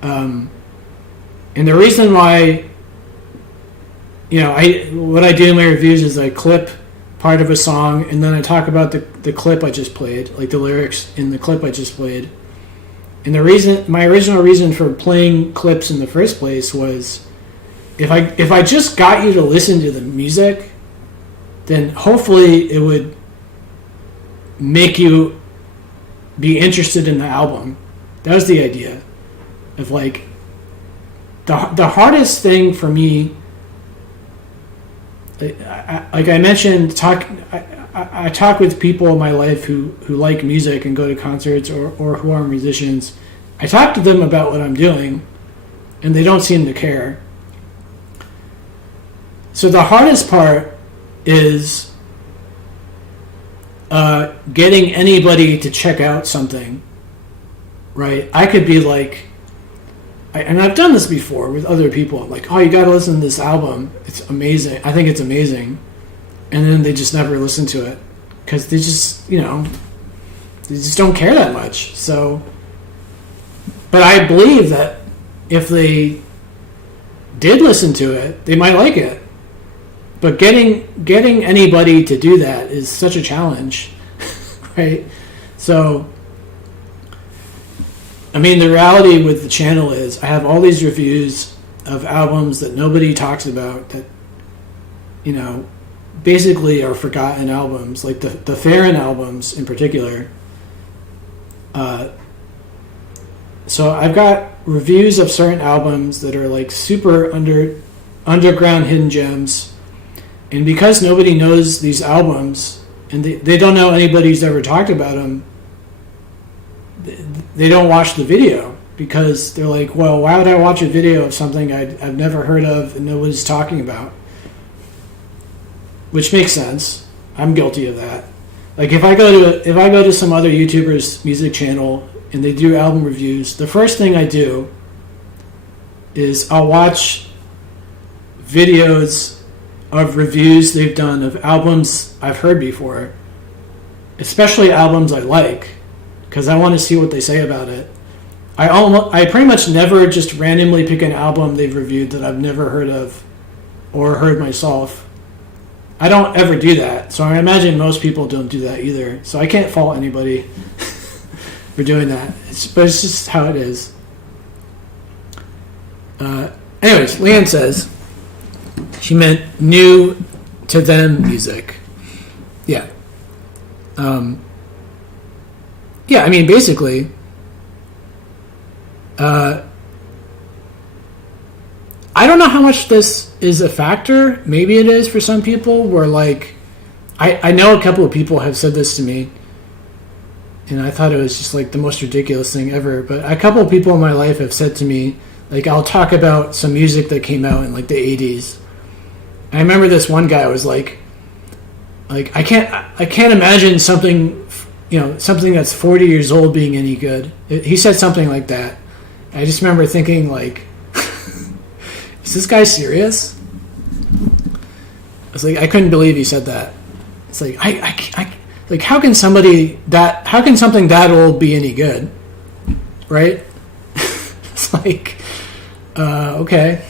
And the reason why, what I do in my reviews is I clip part of a song, and then I talk about the clip I just played, like the lyrics in the clip I just played. And my original reason for playing clips in the first place was, if I just got you to listen to the music, then hopefully it would make you be interested in the album. That was the idea. Of like, the hardest thing for me, like I mentioned, I talk with people in my life who like music and go to concerts or who are musicians. I talk to them about what I'm doing, and they don't seem to care. So the hardest part is getting anybody to check out something, right? I could be like, and I've done this before with other people, like, oh, you got to listen to this album. It's amazing. I think it's amazing. And then they just never listen to it because they just, they just don't care that much. So, but I believe that if they did listen to it, they might like it. But getting anybody to do that is such a challenge, right? So, I mean, the reality with the channel is I have all these reviews of albums that nobody talks about that, basically are forgotten albums, like the Farron albums in particular. So I've got reviews of certain albums that are like super underground hidden gems. And because nobody knows these albums, and they don't know anybody who's ever talked about them, they don't watch the video because they're like, well, why would I watch a video of something I've never heard of and nobody's talking about? Which makes sense. I'm guilty of that. Like if I go to some other YouTuber's music channel and they do album reviews, the first thing I do is I'll watch videos of reviews they've done of albums I've heard before, especially albums I like, because I want to see what they say about it. I pretty much never just randomly pick an album they've reviewed that I've never heard of or heard myself. I don't ever do that, so I imagine most people don't do that either. So I can't fault anybody for doing that. But it's just how it is. Anyways, Leanne says she meant new to them music. Yeah. Yeah, I mean, basically, I don't know how much this is a factor. Maybe it is for some people, where, like, I know a couple of people have said this to me, and I thought it was just, like, the most ridiculous thing ever. But a couple of people in my life have said to me, like, I'll talk about some music that came out in, like, the 80s. And I remember this one guy was like, I can't imagine something, something that's 40 years old being any good. He said something like that. I just remember thinking, like, is this guy serious? I was like, I couldn't believe he said that. It's like, like, how can something that old be any good? Right? It's like, okay.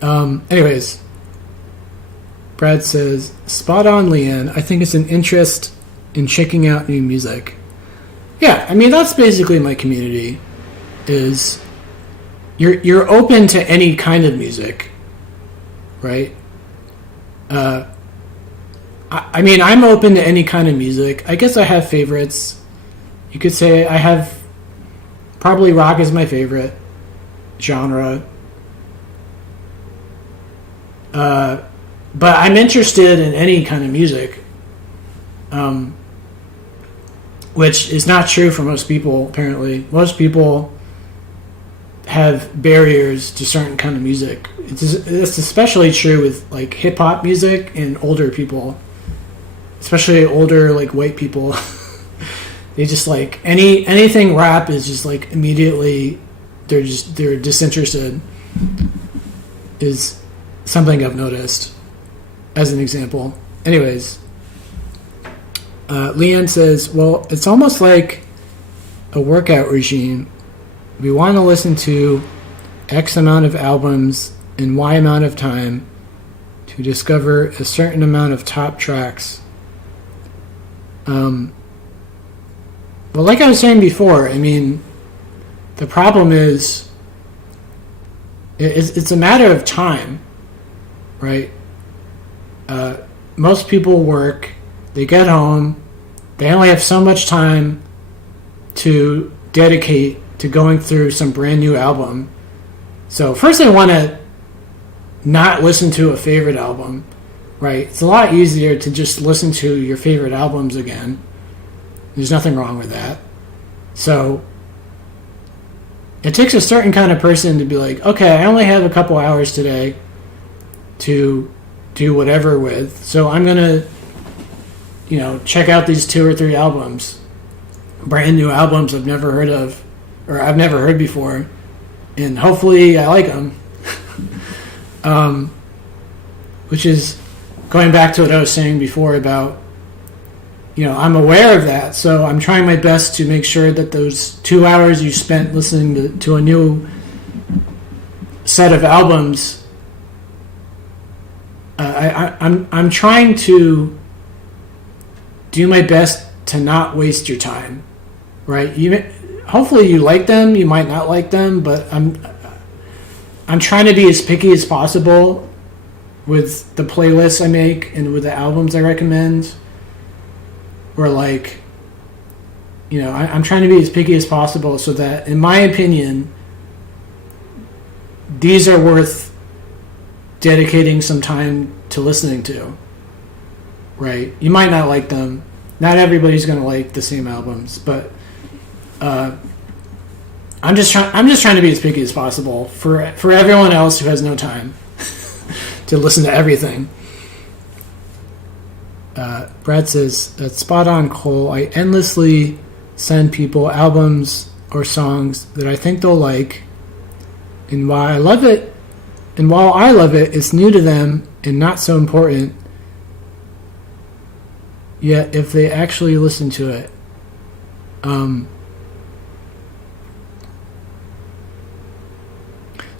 Anyways, Brad says, spot on, Leanne. I think it's an interest in checking out new music. Yeah, I mean, that's basically my community, is you're open to any kind of music, right? I mean, I'm open to any kind of music. I guess I have favorites. You could say I have, probably rock is my favorite genre. But I'm interested in any kind of music, which is not true for most people, apparently. Most people have barriers to certain kind of music. It's especially true with like hip-hop music and older people, especially older like white people. They just like anything rap is just like immediately they're disinterested, is something I've noticed as an example. Anyways, Leanne says, well, it's almost like a workout regime. We want to listen to X amount of albums in Y amount of time to discover a certain amount of top tracks. Well, like I was saying before, I mean, the problem is it's a matter of time, right? Most people work, they get home, they only have so much time to dedicate to going through some brand new album. So first they want to not listen to a favorite album, right? It's a lot easier to just listen to your favorite albums again. There's nothing wrong with that. So it takes a certain kind of person to be like, okay, I only have a couple hours today to do whatever with, so I'm gonna, check out these 2 or 3 albums, brand new albums I've never heard of, or I've never heard before, and hopefully I like them. Which is going back to what I was saying before about, I'm aware of that, so I'm trying my best to make sure that those 2 hours you spent listening to a new set of albums, I'm trying to do my best to not waste your time, right? Hopefully you like them, you might not like them, but I'm trying to be as picky as possible with the playlists I make and with the albums I recommend. Or like, I'm trying to be as picky as possible so that, in my opinion, these are worth dedicating some time to listening to, right? You might not like them. Not everybody's going to like the same albums, but I'm just trying to be as picky as possible for everyone else who has no time to listen to everything. Brad says, that's spot on, Cole. I endlessly send people albums or songs that I think they'll like, and while I love it, it's new to them and not so important. Yet, if they actually listen to it, so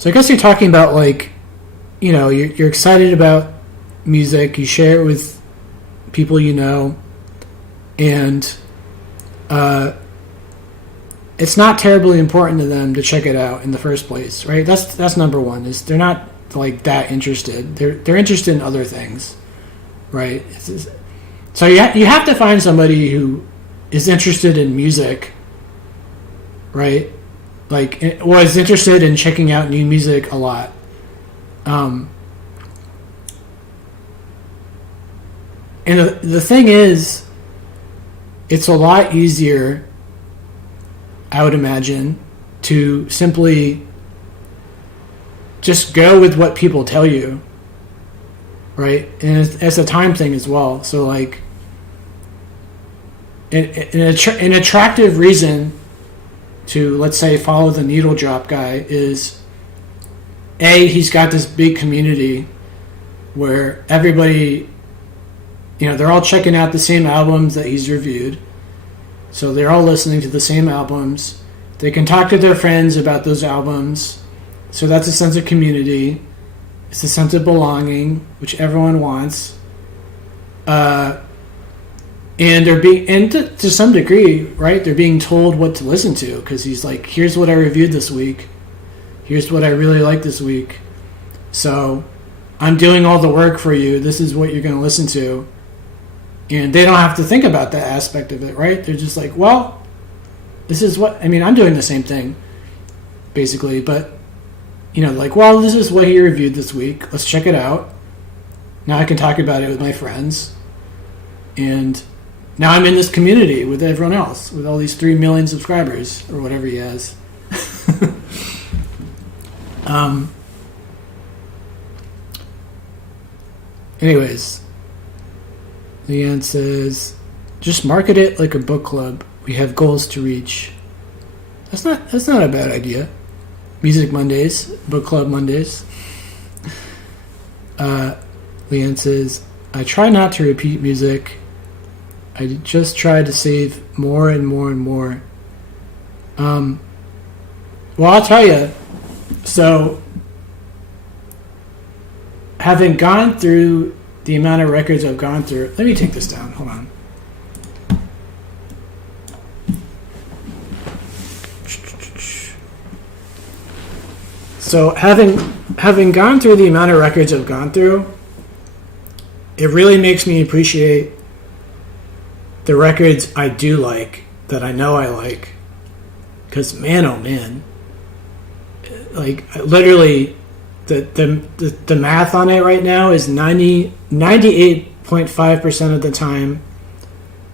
I guess you're talking about like, you're excited about music, you share it with people and it's not terribly important to them to check it out in the first place, right? That's number one, is they're not like that interested. They're interested in other things, right? So you have to find somebody who is interested in music, right? Like, is interested in checking out new music a lot. And the thing is, it's a lot easier, I would imagine, to simply just go with what people tell you, right? And it's a time thing as well. So, like, an attractive reason to, let's say, follow the needle drop guy is, A, he's got this big community where everybody, they're all checking out the same albums that he's reviewed. So they're all listening to the same albums. They can talk to their friends about those albums. So that's a sense of community. It's a sense of belonging, which everyone wants. And they're being, and to some degree, right? They're being told what to listen to because he's like, here's what I reviewed this week. Here's what I really like this week. So I'm doing all the work for you. This is what you're going to listen to. And they don't have to think about that aspect of it, right? They're just like, well, this is what, I mean, I'm doing the same thing, basically. But, you know, like, well, this is what he reviewed this week. Let's check it out. Now I can talk about it with my friends. And now I'm in this community with everyone else, with all these 3 million subscribers, or whatever he has. Anyways, Leanne says, just market it like a book club. We have goals to reach. That's not a bad idea. Music Mondays, book club Mondays. Leanne says, I try not to repeat music. I just try to save more and more and more. Well, I'll tell you. So, having gone through the amount of records I've gone through, let me take this down. Hold on. So, having gone through the amount of records I've gone through, it really makes me appreciate the records I do like, that I know I like. Because, man, oh man. Like, literally, the math on it right now is 98.5% of the time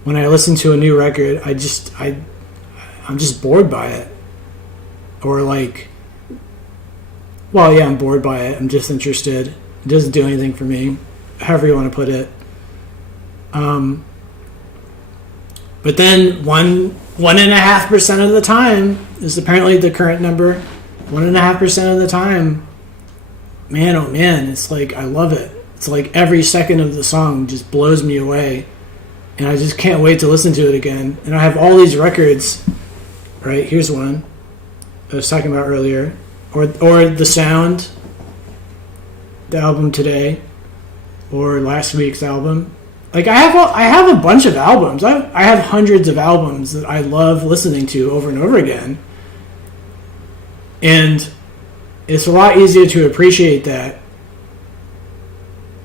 when I listen to a new record, I'm just bored by it. Or like, well, yeah, I'm bored by it. I'm disinterested. It doesn't do anything for me. However you want to put it. But then 1.5% of the time is apparently the current number. 1.5% of the time, man, oh man, it's like, I love it. It's like every second of the song just blows me away. And I just can't wait to listen to it again. And I have all these records, right? Here's one I was talking about earlier. Or The Sound, the album today, or last week's album. Like, I have a bunch of albums. I have hundreds of albums that I love listening to over and over again. And it's a lot easier to appreciate that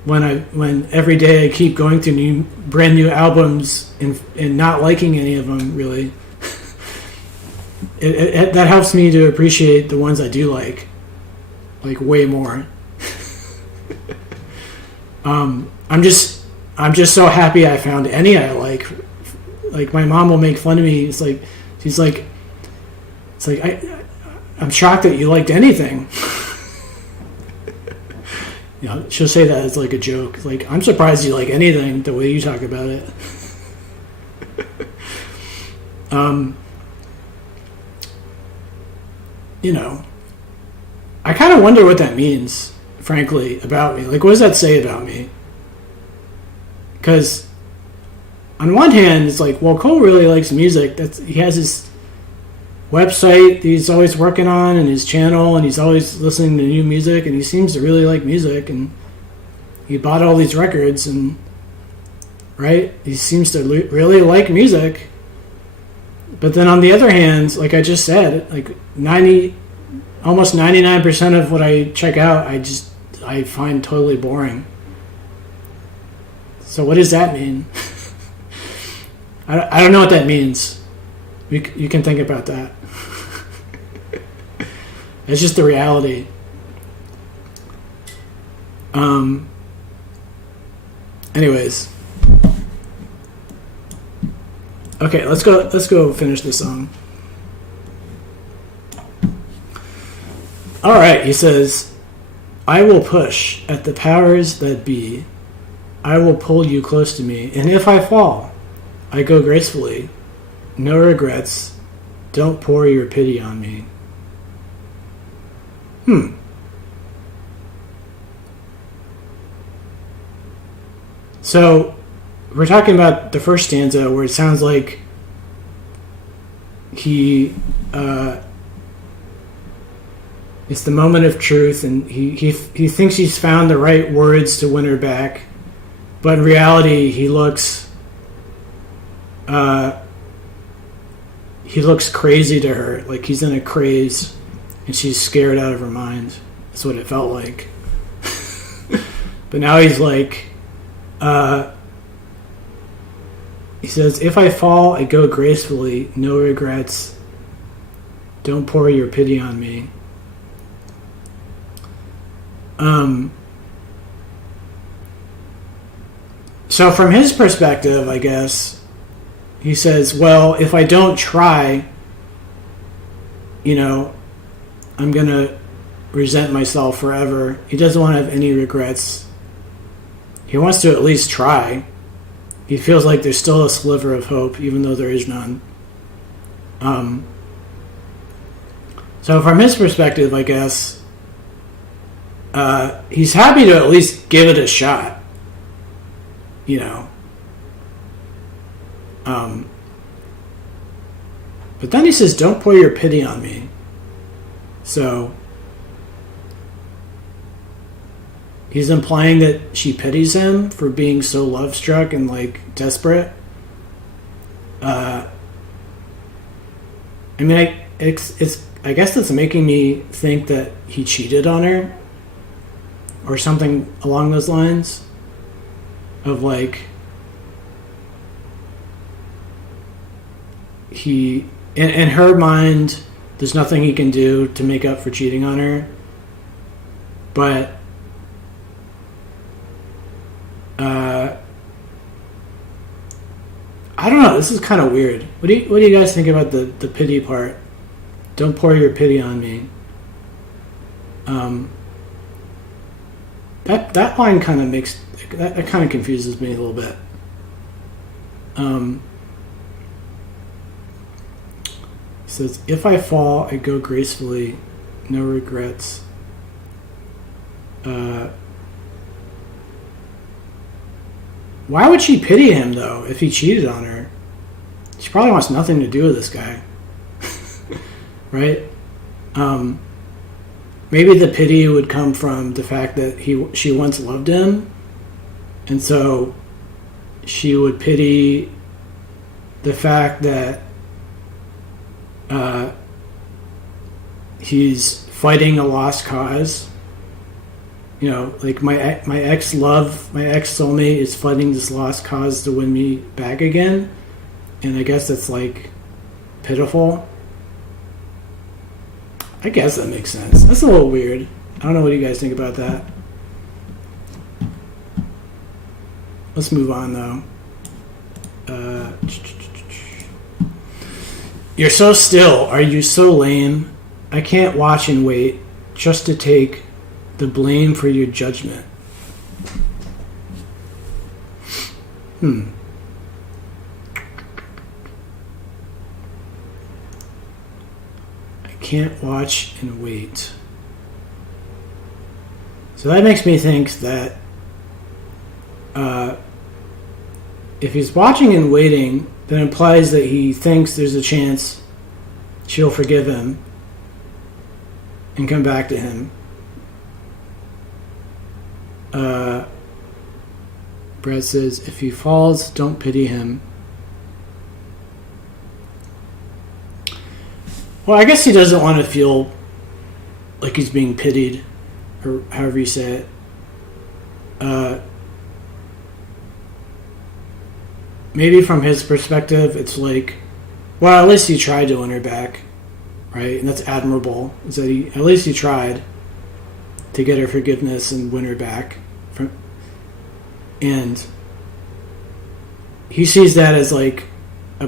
when every day I keep going through brand new albums and not liking any of them really. That helps me to appreciate the ones I do like way more. I'm just so happy I found any I like. Like, my mom will make fun of me. It's like, I'm shocked that you liked anything. You know, she'll say that as like a joke. Like, I'm surprised you like anything the way you talk about it. You know, I kind of wonder what that means, frankly, about me. Like, what does that say about me? Because on one hand, it's like, well, Cole really likes music. He has his website he's always working on, and his channel, and he's always listening to new music, and he seems to really like music, and he bought all these records, and right, he seems to really like music. But then on the other hand, like I just said, like almost 99% of what I check out, I find totally boring. So what does that mean? I don't know what that means. You can think about that. It's just the reality. Anyways. Okay, let's go finish this song. Alright, he says, I will push at the powers that be. I will pull you close to me, and if I fall, I go gracefully. No regrets. Don't pour your pity on me. So, we're talking about the first stanza where it sounds like It's the moment of truth, and he thinks he's found the right words to win her back, but in reality, he looks crazy to her, like he's in a craze, and she's scared out of her mind. That's what it felt like. But now he's like, he says, "If I fall, I go gracefully, no regrets. Don't pour your pity on me." So from his perspective, I guess, he says, well, if I don't try, I'm going to resent myself forever. He doesn't want to have any regrets. He wants to at least try. He feels like there's still a sliver of hope, even though there is none. So from his perspective, I guess, he's happy to at least give it a shot. But then he says, "Don't pour your pity on me." So he's implying that she pities him for being so love-struck and desperate. I guess that's making me think that he cheated on her, or something along those lines. Of he, in her mind, there's nothing he can do to make up for cheating on her. But I don't know. This is kind of weird. What do you guys think about the pity part? Don't pour your pity on me. That line kind of makes that kind of confuses me a little bit. It says, "If I fall, I go gracefully, no regrets." Why would she pity him, though, if he cheated on her? She probably wants nothing to do with this guy. Right? Maybe the pity would come from the fact that she once loved him, and so she would pity the fact that he's fighting a lost cause. My ex soulmate is fighting this lost cause to win me back again, and I guess that's pitiful. I guess that makes sense. That's a little weird. I don't know what you guys think about that. Let's move on, though. You're so still. Are you so lame? I can't watch and wait just to take the blame for your judgment. Can't watch and wait. So that makes me think that if he's watching and waiting, that implies that he thinks there's a chance she'll forgive him and come back to him. Brad says, "If he falls, don't pity him." Well, I guess he doesn't want to feel like he's being pitied, or however you say it. Maybe from his perspective, it's well, at least he tried to win her back, right? And that's admirable. Is that at least he tried to get her forgiveness and win her back. And he sees that as a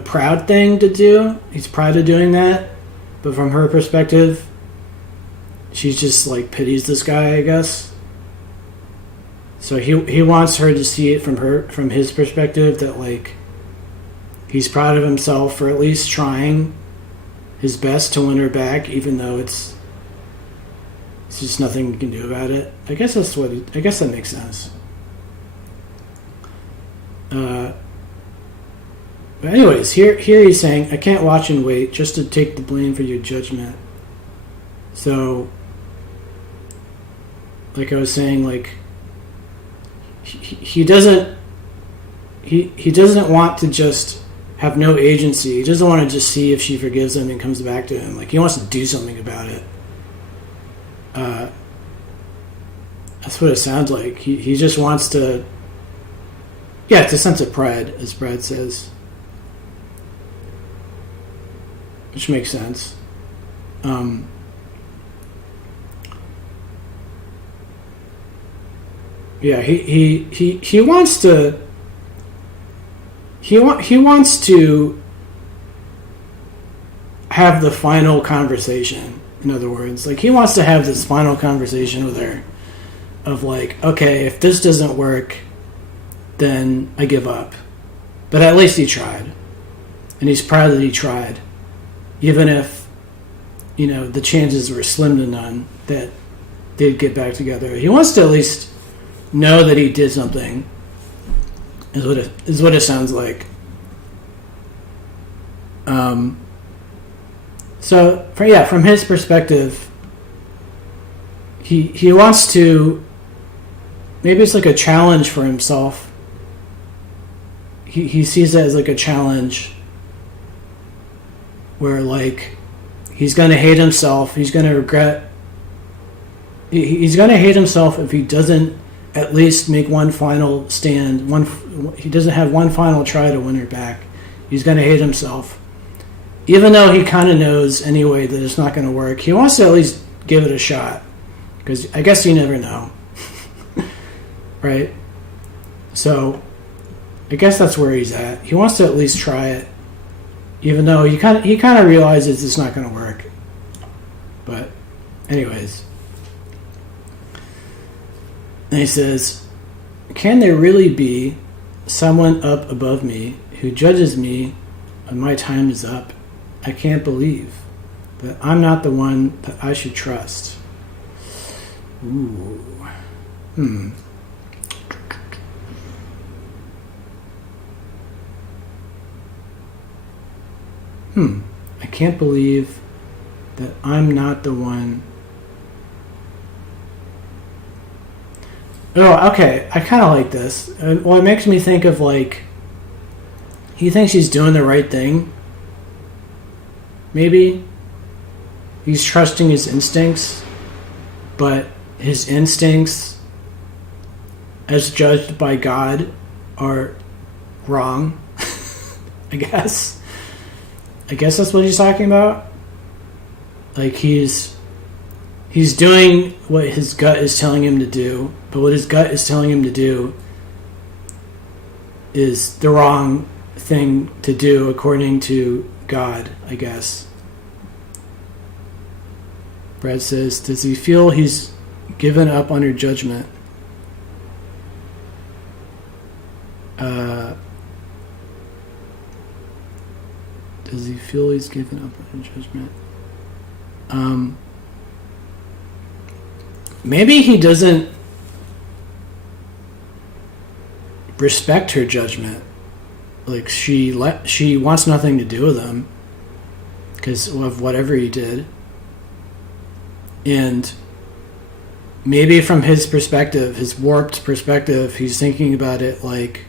proud thing to do. He's proud of doing that. But from her perspective, she's just pities this guy, I guess. So he wants her to see it from his perspective, that he's proud of himself for at least trying his best to win her back, even though it's just nothing you can do about it. I guess I guess that makes sense. But anyways, here he's saying, "I can't watch and wait just to take the blame for your judgment." So like I was saying, like he doesn't he doesn't want to just have no agency. He doesn't want to just see if she forgives him and comes back to him. Like, he wants to do something about it. That's what it sounds like. He just wants to... Yeah, it's a sense of pride, as Brad says. Which makes sense. Yeah, he wants to... He wants to have the final conversation. In other words, like, he wants to have this final conversation with her of like, okay, if this doesn't work, then I give up. But at least he tried, and he's proud that he tried, even if, you know, the chances were slim to none that they'd get back together. He wants to at least know that he did something. Is what it sounds like. So from his perspective, he wants to. Maybe it's like a challenge for himself. He sees it as like a challenge, where like he's gonna hate himself. He's gonna regret. He's gonna hate himself if he doesn't at least make one final stand. He doesn't have one final try to win her back. He's going to hate himself. Even though he kind of knows anyway that it's not going to work, he wants to at least give it a shot. Because I guess you never know. Right? So, I guess that's where he's at. He wants to at least try it. Even though he kind of realizes it's not going to work. But, anyways. And he says, can there really be someone up above me who judges me when my time is up? I can't believe that I'm not the one that I should trust. Ooh. I can't believe that I'm not the one. Oh, okay. I kind of like this. Well, it makes me think of, like, he thinks he's doing the right thing. Maybe. He's trusting his instincts, but his instincts, as judged by God, are wrong. I guess that's what he's talking about. Like, he's doing what his gut is telling him to do, but what his gut is telling him to do is the wrong thing to do according to God, I guess. Brad says, does he feel he's given up under judgment? Does he feel he's given up under judgment? Maybe he doesn't respect her judgment. Like, she wants nothing to do with him because of whatever he did. And maybe from his perspective, his warped perspective, he's thinking about it like,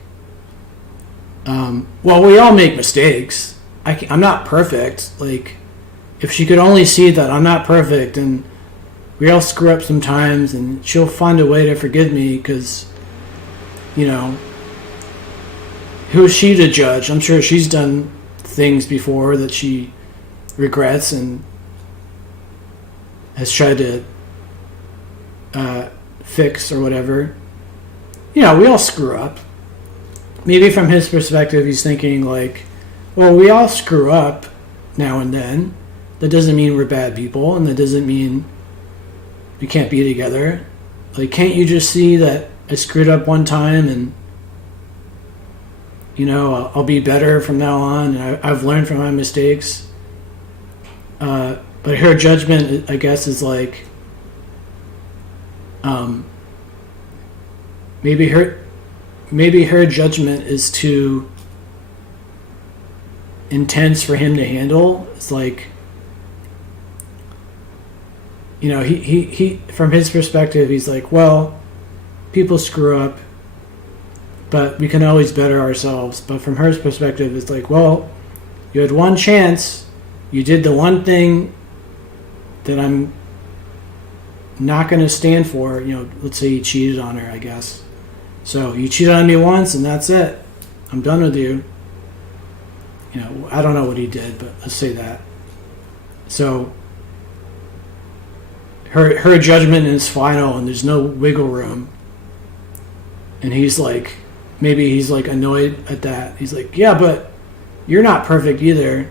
well, we all make mistakes. I'm not perfect. Like, if she could only see that I'm not perfect and we all screw up sometimes, and she'll find a way to forgive me because, you know, who is she to judge? I'm sure she's done things before that she regrets and has tried to fix or whatever. You know, we all screw up. Maybe from his perspective, he's thinking like, well, we all screw up now and then. That doesn't mean we're bad people, and that doesn't mean we can't be together. Like, can't you just see that I screwed up one time and, you know, I'll be better from now on, and I've learned from my mistakes. But her judgment, I guess, is like, maybe her judgment is too intense for him to handle. It's like, he from his perspective, he's like, well, people screw up, but we can always better ourselves. But from her perspective, it's like, well, you had one chance, you did the one thing that I'm not going to stand for. Let's say you cheated on her, I guess. So you cheated on me once, and that's it. I'm done with you. I don't know what he did, but let's say that. So her judgment is final, and there's no wiggle room. And he's like, maybe he's like annoyed at that. He's like, yeah, but you're not perfect either.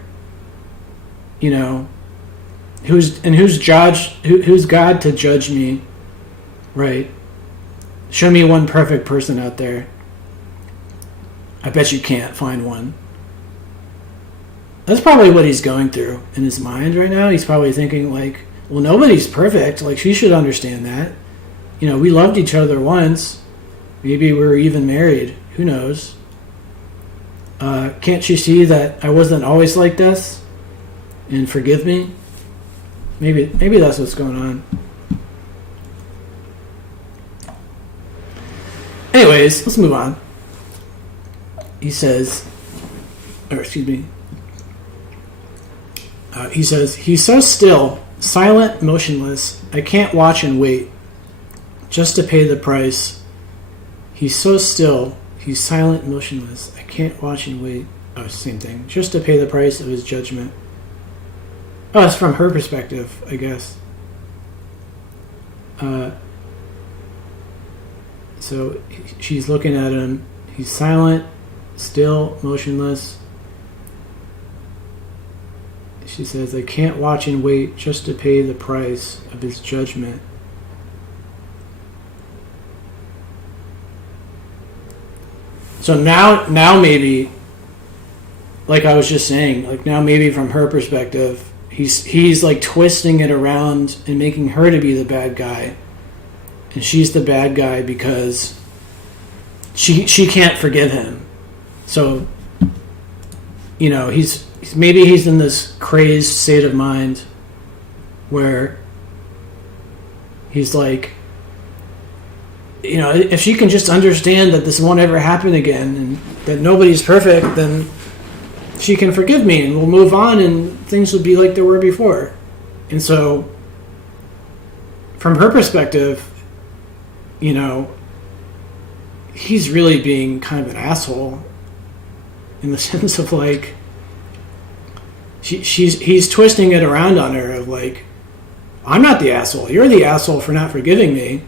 Who's God to judge me, right? Show me one perfect person out there. I bet you can't find one. That's probably what he's going through in his mind right now. He's probably thinking like, well, nobody's perfect. Like, she should understand that. We loved each other once. Maybe we were even married. Who knows? Can't she see that I wasn't always like this? And forgive me? Maybe that's what's going on. Anyways, let's move on. He says, he says, he's so still, silent, motionless. I can't watch and wait just to pay the price. He's so still, he's silent, motionless. I can't watch and wait. Oh, same thing. Just to pay the price of his judgment. Oh, it's from her perspective, I guess. So she's looking at him. He's silent, still, motionless. She says, I can't watch and wait just to pay the price of his judgment. So now maybe, like I was just saying, like now maybe from her perspective, he's like twisting it around and making her to be the bad guy. And she's the bad guy because she can't forgive him. So, he's in this crazed state of mind where he's like, if she can just understand that this won't ever happen again and that nobody's perfect, then she can forgive me and we'll move on and things will be like they were before. And so, from her perspective, he's really being kind of an asshole in the sense of like, he's twisting it around on her of like, I'm not the asshole. You're the asshole for not forgiving me.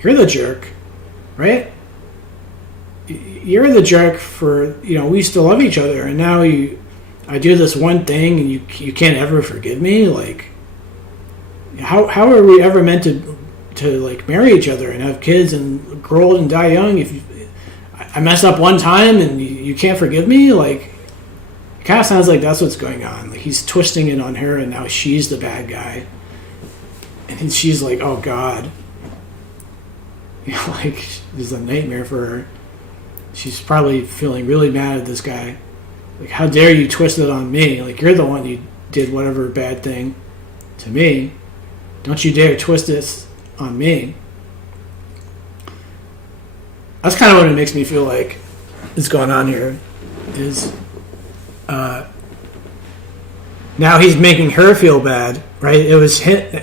You're the jerk, right? You're the jerk for, we used to love each other, and now I do this one thing, and you can't ever forgive me. Like, how are we ever meant to like marry each other and have kids and grow old and die young if I mess up one time and you can't forgive me? Like, it kind of sounds like that's what's going on. Like, he's twisting it on her, and now she's the bad guy, and she's like, oh God. Like, this is a nightmare for her. She's probably feeling really mad at this guy. Like, how dare you twist it on me? Like, you're the one who did whatever bad thing to me. Don't you dare twist this on me. That's kind of what it makes me feel like is going on here. Is now he's making her feel bad, right?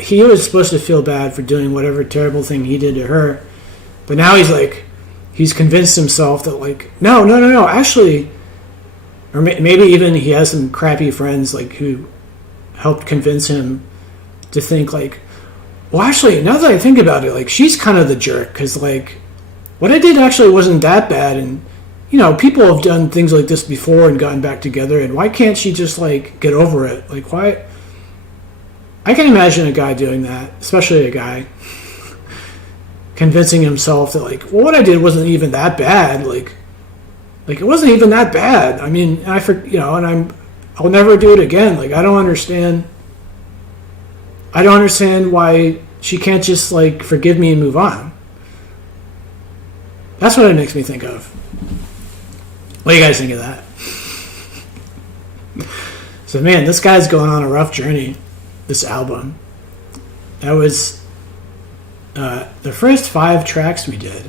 He was supposed to feel bad for doing whatever terrible thing he did to her. But now he's convinced himself that like, no, actually, or maybe even he has some crappy friends like who helped convince him to think like, well, actually, now that I think about it, like, she's kind of the jerk because like, what I did actually wasn't that bad, and people have done things like this before and gotten back together, and why can't she just like get over it? Like, why? I can imagine a guy doing that, especially a guy. Convincing himself that like, well, what I did wasn't even that bad. Like it wasn't even that bad. I mean, and I'll never do it again. Like, I don't understand why she can't just like forgive me and move on. That's what it makes me think of. What do you guys think of that? So man, this guy's going on a rough journey. This album. That was the first 5 tracks we did.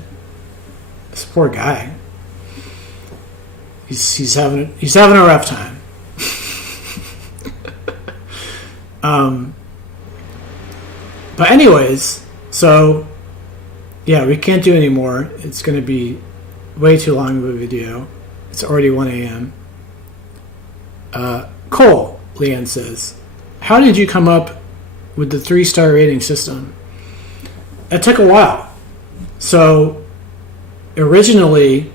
This poor guy. He's having a rough time. But anyways, so yeah, we can't do any more. It's going to be way too long of a video. It's already 1 a.m. Cole, Leanne says, how did you come up with the 3-star rating system? It took a while. So originally,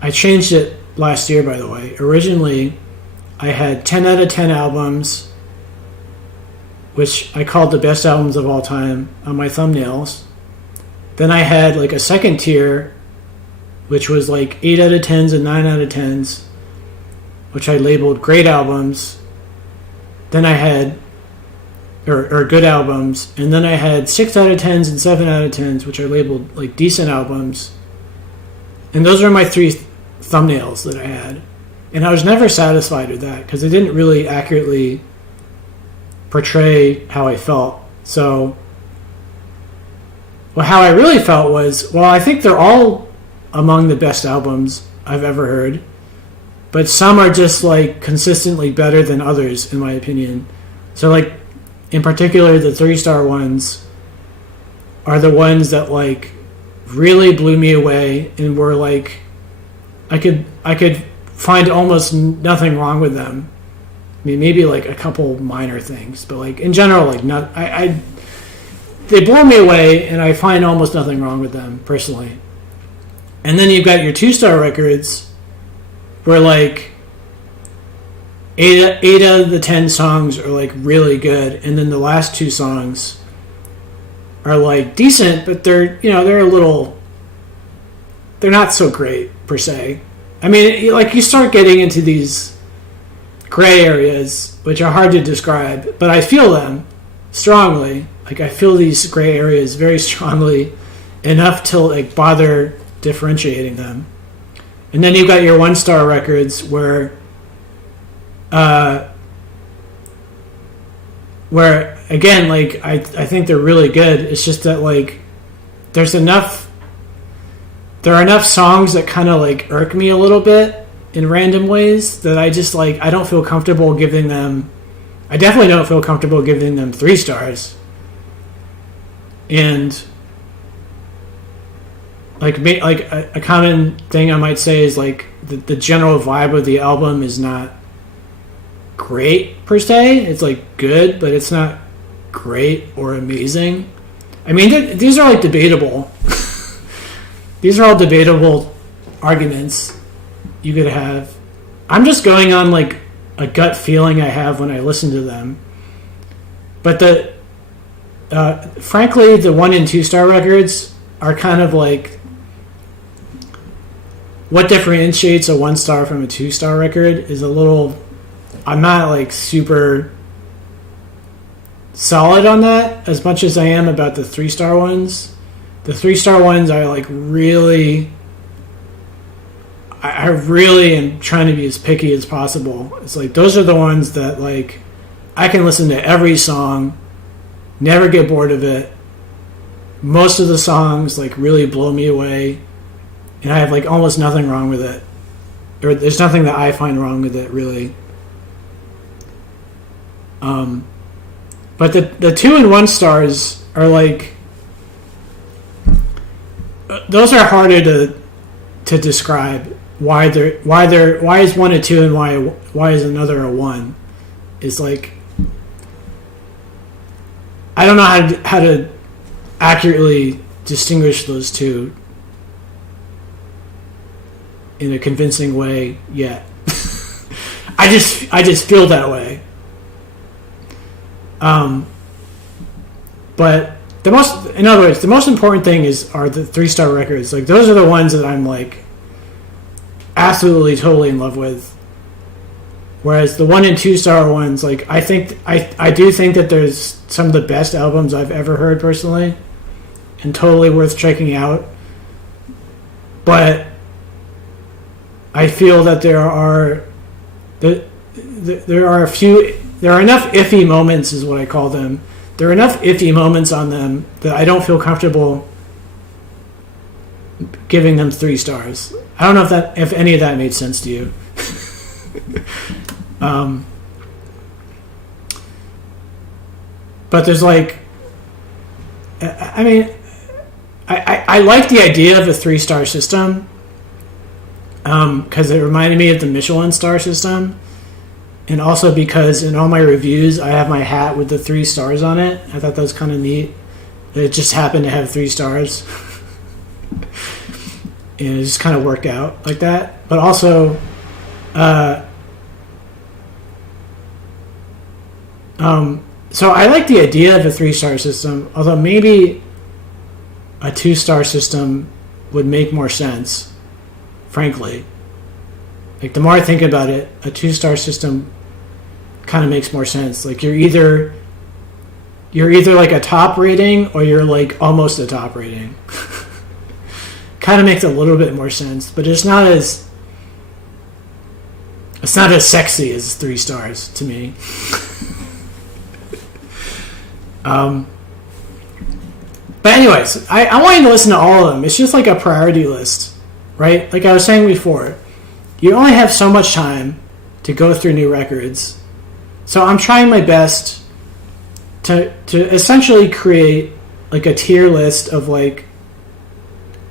I changed it last year, by the way. Originally, I had 10 out of 10 albums, which I called the best albums of all time on my thumbnails. Then I had like a second tier, which was like 8 out of 10s and 9 out of 10s, which I labeled great albums. Then I had, or good albums. And then I had 6 out of 10s and 7 out of 10s, which I labeled like decent albums. And those were my 3 thumbnails that I had. And I was never satisfied with that because it didn't really accurately portray how I felt. So, well, how I really felt was, well, I think they're all among the best albums I've ever heard, but some are just like consistently better than others, in my opinion. So, like, in particular, the 3-star ones are the ones that like really blew me away and were like, I could find almost nothing wrong with them. I mean, maybe like a couple minor things, but like in general, like not. They blow me away, and I find almost nothing wrong with them personally. And then you've got your 2-star records, where like 8 out of the 10 songs are like really good, and then the last 2 songs are like decent, but they're not so great per se. I mean, like you start getting into these gray areas, which are hard to describe, but I feel them strongly. Like I feel these gray areas very strongly, enough to like bother differentiating them. And then you've got your 1-star records where again, like I think they're really good. It's just that like there are enough songs that kind of like irk me a little bit in random ways that I just like, I don't feel comfortable giving them. I definitely don't feel comfortable giving them 3 stars. And like a common thing I might say is like the general vibe of the album is not great per se. It's like good, but it's not great or amazing. I mean, these are like debatable. These are all debatable arguments you could have. I'm just going on like a gut feeling I have when I listen to them. But frankly, the 1 and 2-star records are kind of like what differentiates a 1-star from a 2-star record is a little. I'm not like super solid on that as much as I am about the 3-star ones. The 3-star ones are like really. I really am trying to be as picky as possible. It's like those are the ones that like I can listen to every song, never get bored of it. Most of the songs like really blow me away, and I have like almost nothing wrong with it, or there's nothing that I find wrong with it really. But the 2 and 1 stars are like those are harder to describe. Why is one a 2 and why is another a 1? Is like I don't know how to accurately distinguish those two in a convincing way yet. I just feel that way. But in other words, the most important thing are the 3-star records. Like those are the ones that I'm like absolutely totally in love with. Whereas the 1 and 2-star ones, like I do think that there's some of the best albums I've ever heard personally, and totally worth checking out. But I feel that there are enough iffy moments, is what I call them, there are enough iffy moments on them that I don't feel comfortable giving them 3 stars. I don't know if any of that made sense to you. But there's like, I mean, I like the idea of a 3-star system because it reminded me of the Michelin star system, and also because in all my reviews I have my hat with the 3 stars on it. I thought that was kind of neat. It just happened to have 3 stars. And it just kind of worked out like that. But also, so I like the idea of a 3-star system, although maybe a 2-star system would make more sense, frankly. Like, the more I think about it, a 2-star system kind of makes more sense. Like, you're either like a top rating or you're like almost a top rating. Kind of makes a little bit more sense, but it's not as sexy as 3 stars to me. But anyways, I want you to listen to all of them. It's just like a priority list, right? Like I was saying before, you only have so much time to go through new records. So I'm trying my best to essentially create like a tier list of like,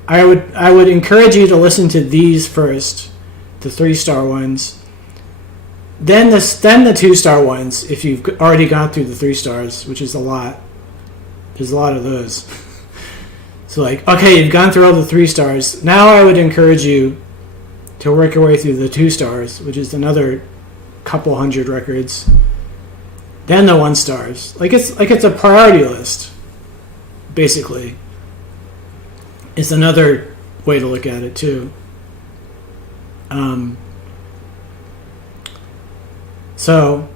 I would encourage you to listen to these first, the 3-star ones, then the 2-star ones if you've already gone through the 3 stars, which is a lot. There's a lot of those. So like, okay, you've gone through all the 3 stars. Now I would encourage you to work your way through the 2 stars, which is another couple hundred records. Then the 1 stars. Like it's a priority list, basically. It's another way to look at it too. So,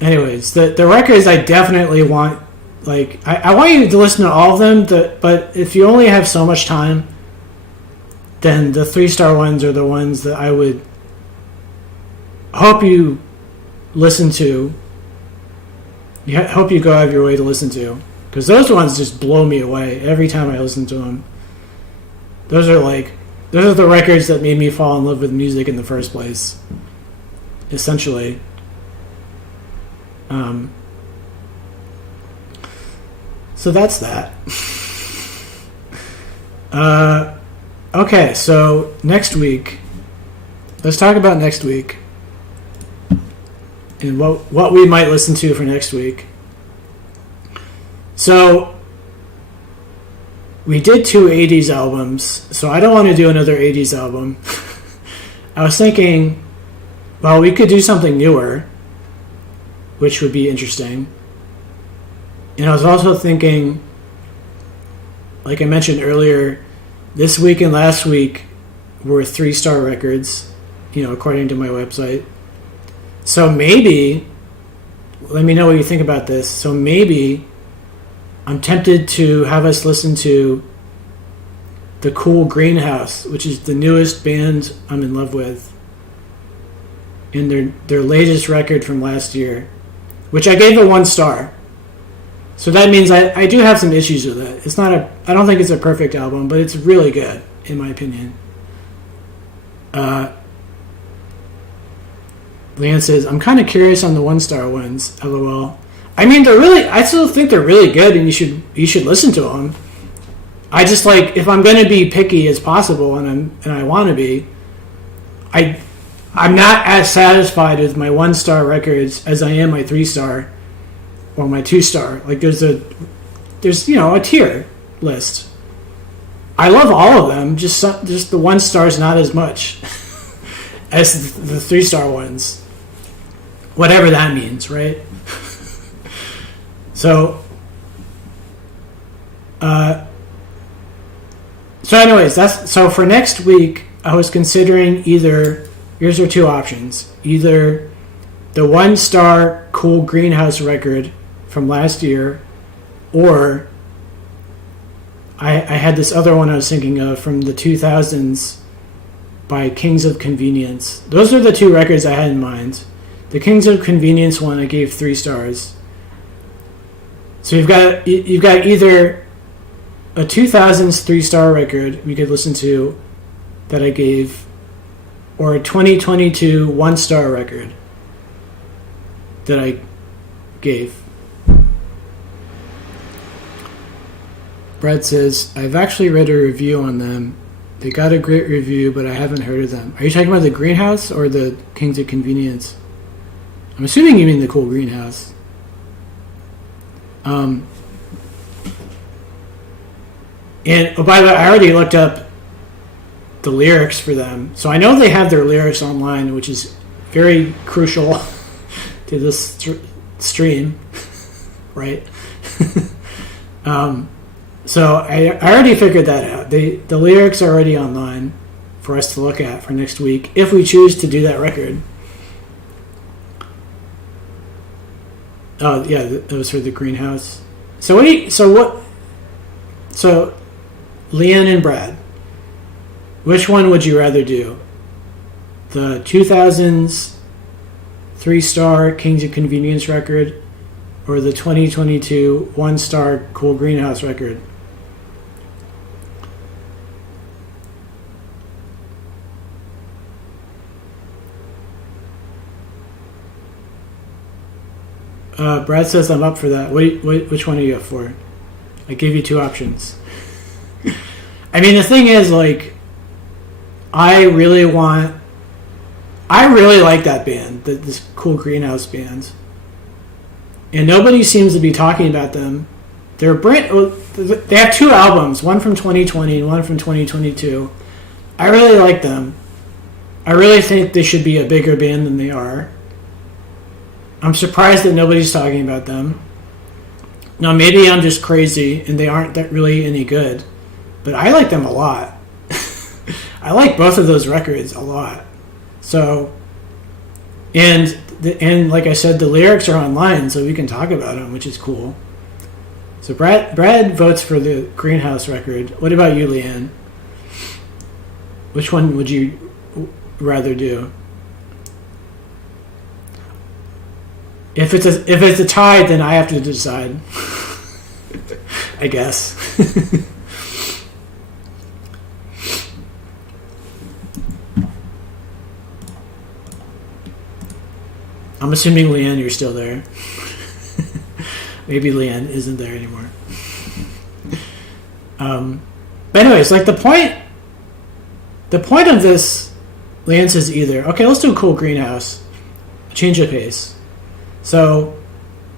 anyways, the records I definitely want. Like, I want you to listen to all of them. But if you only have so much time, then the 3-star ones are the ones that I would hope you listen to. Hope you go out of your way to listen to. Because those ones just blow me away every time I listen to them. Those are the records that made me fall in love with music in the first place. Essentially. So that's that. Okay, so next week. Let's talk about next week. And what we might listen to for next week. So, we did 2 80s albums, so I don't want to do another 80s album. I was thinking, well, we could do something newer, which would be interesting. And I was also thinking, like I mentioned earlier, this week and last week were 3-star records, according to my website. So maybe, let me know what you think about this. So maybe I'm tempted to have us listen to The Cool Greenhouse, which is the newest band I'm in love with, and their latest record from last year, which I gave a 1 star. So that means I do have some issues with it. I don't think it's a perfect album, but it's really good, in my opinion. Leanne says, I'm kind of curious on the 1-star ones, LOL. I mean, I still think they're really good, and you should listen to them. I just like, if I'm going to be picky as possible, and I want to be, I'm not as satisfied with my 1-star records as I am my 3-star or my 2-star. Like there's a tier list. I love all of them. Just the 1 star's not as much as the 3-star ones. Whatever that means, right? So anyways, so for next week, I was considering here's our 2 options. Either the 1-star Cool Greenhouse record from last year, or I had this other one I was thinking of from the 2000s by Kings of Convenience. Those are the 2 records I had in mind. The Kings of Convenience one I gave 3 stars. So you've got either a 2000s 3-star record we could listen to that I gave, or a 2022 1-star record that I gave. Brad says, I've actually read a review on them. They got a great review, but I haven't heard of them. Are you talking about the Greenhouse or the Kings of Convenience? I'm assuming you mean the Cool Greenhouse. And oh, by the way, I already looked up the lyrics for them, so I know they have their lyrics online, which is very crucial to this stream, right? So I already figured that out. The lyrics are already online for us to look at for next week if we choose to do that record. Oh yeah, that was for the Greenhouse. So Leanne and Brad, which one would you rather do? The 2000s 3-star Kings of Convenience record, or the 2022 1-star Cool Greenhouse record? Brad says I'm up for that. Which one are you up for? I gave you 2 options. I mean, the thing is, like, I really like that band, this Cool Greenhouse band, and nobody seems to be talking about them. They have 2 albums, one from 2020 and one from 2022. I really like them. I really think they should be a bigger band than they are. I'm surprised that nobody's talking about them. Now, maybe I'm just crazy and they aren't that really any good, but I like them a lot. I like both of those records a lot. So, and like I said, the lyrics are online, so we can talk about them, which is cool. So Brad votes for the Greenhouse record. What about you, Leanne? Which one would you rather do? If it's a tie, then I have to decide. I guess. I'm assuming, Leanne, you're still there. Maybe Leanne isn't there anymore. But anyways, like the point of this, Leanne says either. Okay, let's do a Cool Greenhouse. Change of pace. So,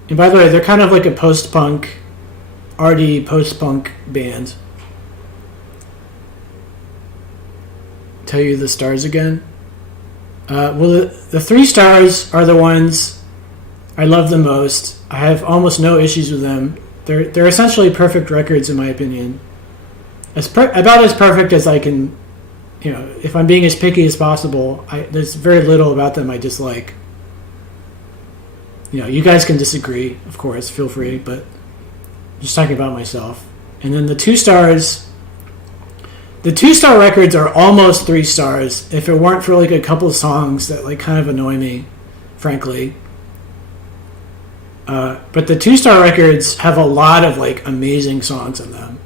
and by the way, they're kind of like a post-punk, arty post-punk band. Tell you the stars again. Well, the 3 stars are the ones I love the most. I have almost no issues with them. They're essentially perfect records in my opinion. About as perfect as I can, if I'm being as picky as possible. There's very little about them I dislike. You guys can disagree, of course, feel free, but I'm just talking about myself. And then the 2 stars, the 2-star records are almost 3 stars if it weren't for like a couple of songs that like kind of annoy me, frankly. But the 2-star records have a lot of like amazing songs in them.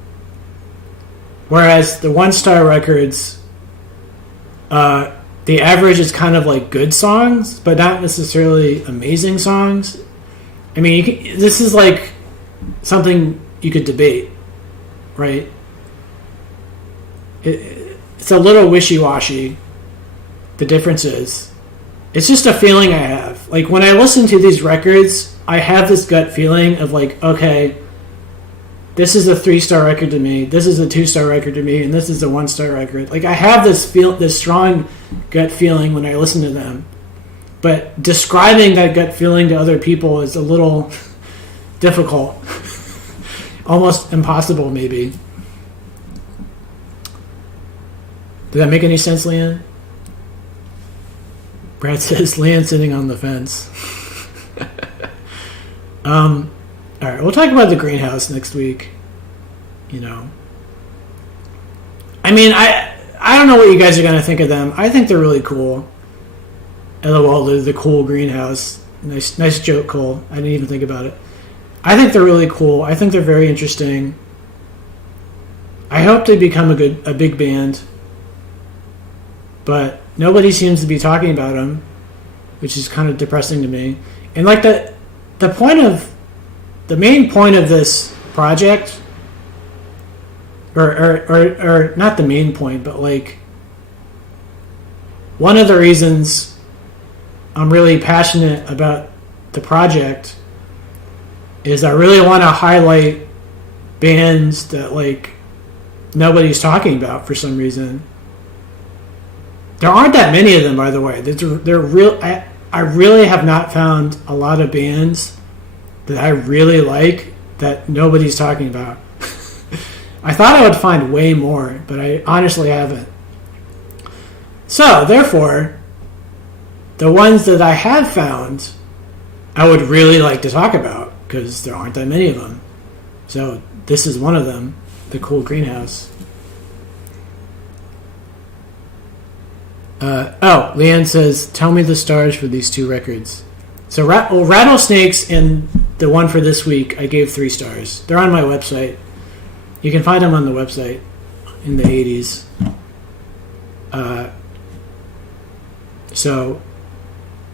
Whereas the 1-star records, the average is kind of like good songs, but not necessarily amazing songs. I mean, this is like something you could debate, right? It's a little wishy-washy. The difference is, it's just a feeling I have. Like, when I listen to these records, I have this gut feeling of like, okay, this is a 3-star record to me, this is a 2-star record to me, and this is a 1-star record. Like, I have this strong gut feeling when I listen to them. But describing that gut feeling to other people is a little difficult. Almost impossible, maybe. Did that make any sense, Leanne? Brad says Leanne's sitting on the fence. All right, we'll talk about the Greenhouse next week. I mean, I don't know what you guys are going to think of them. I think they're really cool. LOL, the Cool Greenhouse. Nice joke, Cole. I didn't even think about it. I think they're really cool. I think they're very interesting. I hope they become a big band, but nobody seems to be talking about them, which is kind of depressing to me. And like the main point of this project, or not the main point, but like one of the reasons I'm really passionate about the project is I really want to highlight bands that like nobody's talking about for some reason. There aren't that many of them, by the way. They're real. I really have not found a lot of bands that I really like that nobody's talking about. I thought I would find way more, but I honestly haven't. So, therefore, the ones that I have found, I would really like to talk about, because there aren't that many of them. So, this is one of them, The Cool Greenhouse. Leanne says, tell me the stars for these 2 records. So, Rattlesnakes and the one for this week, I gave 3 stars. They're on my website. You can find them on the website in the 80s. So,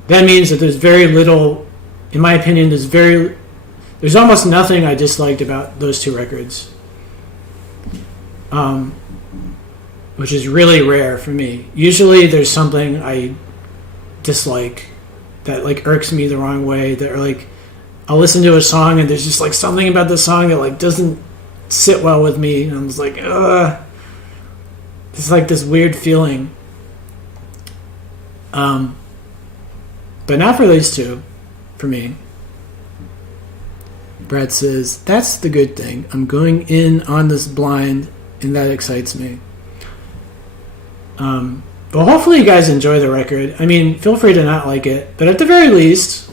that means that there's very little, in my opinion, there's almost nothing I disliked about those 2 records. Which is really rare for me. Usually there's something I dislike that like irks me the wrong way, that like I'll listen to a song and there's just like something about the song that like doesn't sit well with me, and I'm just like, ugh. It's like this weird feeling. But not for these 2, for me. Brad says, that's the good thing. I'm going in on this blind, and that excites me. Well, hopefully you guys enjoy the record. I mean, feel free to not like it, but at the very least,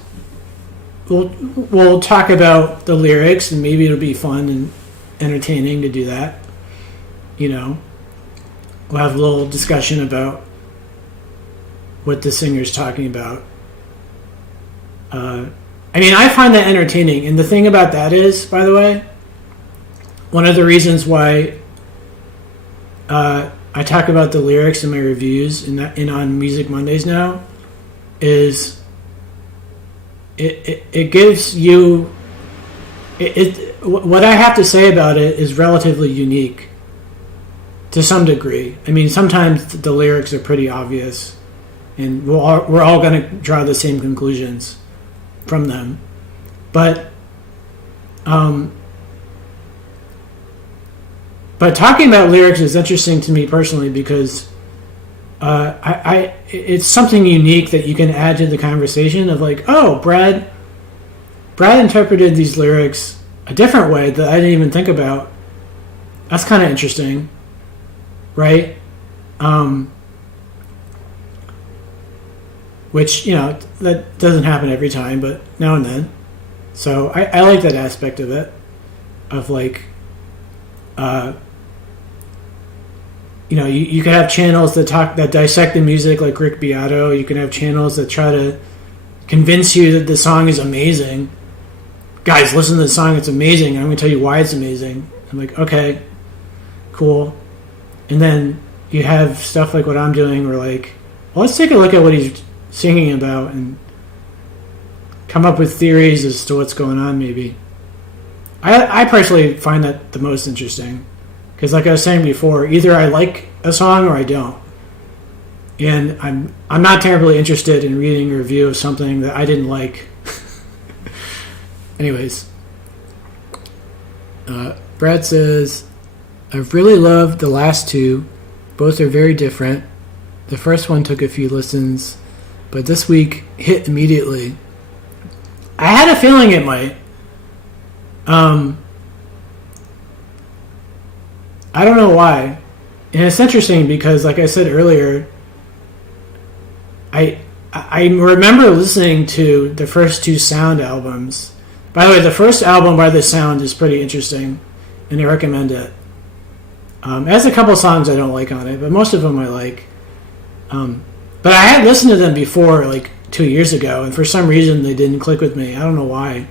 we'll talk about the lyrics, and maybe it'll be fun and entertaining to do that. You know, we'll have a little discussion about what the singer's talking about. I mean, I find that entertaining, and the thing about that is, by the way, one of the reasons why I talk about the lyrics in my reviews and on Music Mondays now is it gives you what I have to say about it is relatively unique to some degree. I mean, sometimes the lyrics are pretty obvious, and we're all going to draw the same conclusions from them, but talking about lyrics is interesting to me personally because it's something unique that you can add to the conversation of like, oh, Brad interpreted these lyrics a different way that I didn't even think about. That's kind of interesting, right? Which, you know, that doesn't happen every time, but now and then. So I like that aspect of it, of like, you know, you can have channels that dissect the music like Rick Beato. You can have channels that try to convince you that the song is amazing. Guys, listen to the song, it's amazing. I'm going to tell you why it's amazing. I'm like, okay, cool. And then you have stuff like what I'm doing where like, well, let's take a look at what he's singing about and come up with theories as to what's going on maybe. I personally find that the most interesting. Because like I was saying before, either I like a song or I don't. And I'm not terribly interested in reading a review of something that I didn't like. Anyways. Brad says, I've really loved the last 2. Both are very different. The first one took a few listens, but this week hit immediately. I had a feeling it might. I don't know why. And it's interesting because, like I said earlier, I remember listening to the first 2 Sound albums. By the way, the first album by The Sound is pretty interesting, and I recommend it. It has a couple songs I don't like on it, but most of them I like. But I had listened to them before, like 2 years ago, and for some reason they didn't click with me. I don't know why.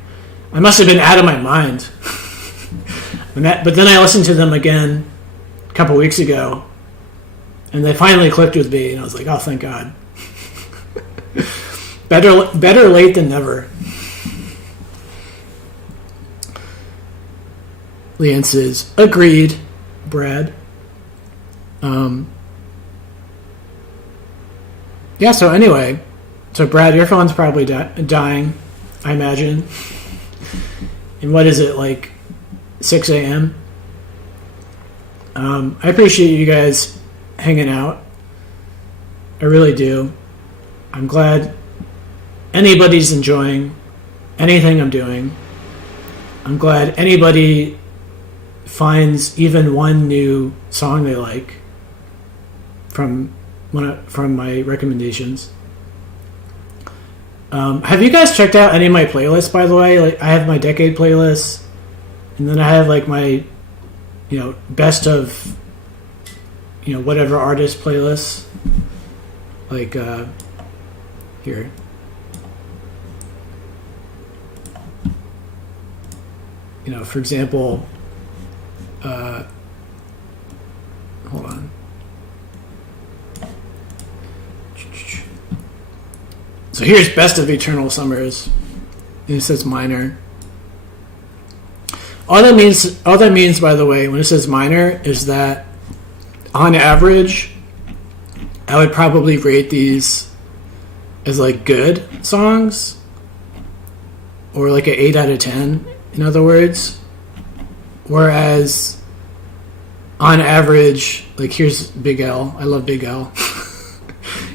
I must have been out of my mind. But then I listened to them again a couple weeks ago, and they finally clicked with me, and I was like, oh, thank God. Better late than never. Leanne says, agreed, Brad. Yeah, so anyway, Brad, your phone's probably dying, I imagine. And what is it, like 6 a.m.? I appreciate you guys hanging out. I really do. I'm glad anybody's enjoying anything I'm doing. I'm glad anybody finds even one new song they like from my recommendations. Have you guys checked out any of my playlists, by the way? Like, I have my decade playlist, and then I have like my, best of, whatever artist playlists. Like, here. For example, hold on. So here's Best of Eternal Summers. And it says minor. All that means, by the way, when it says minor, is that on average, I would probably rate these as like good songs, or like an 8 out of 10, in other words. Whereas on average, like here's Big L. I love Big L.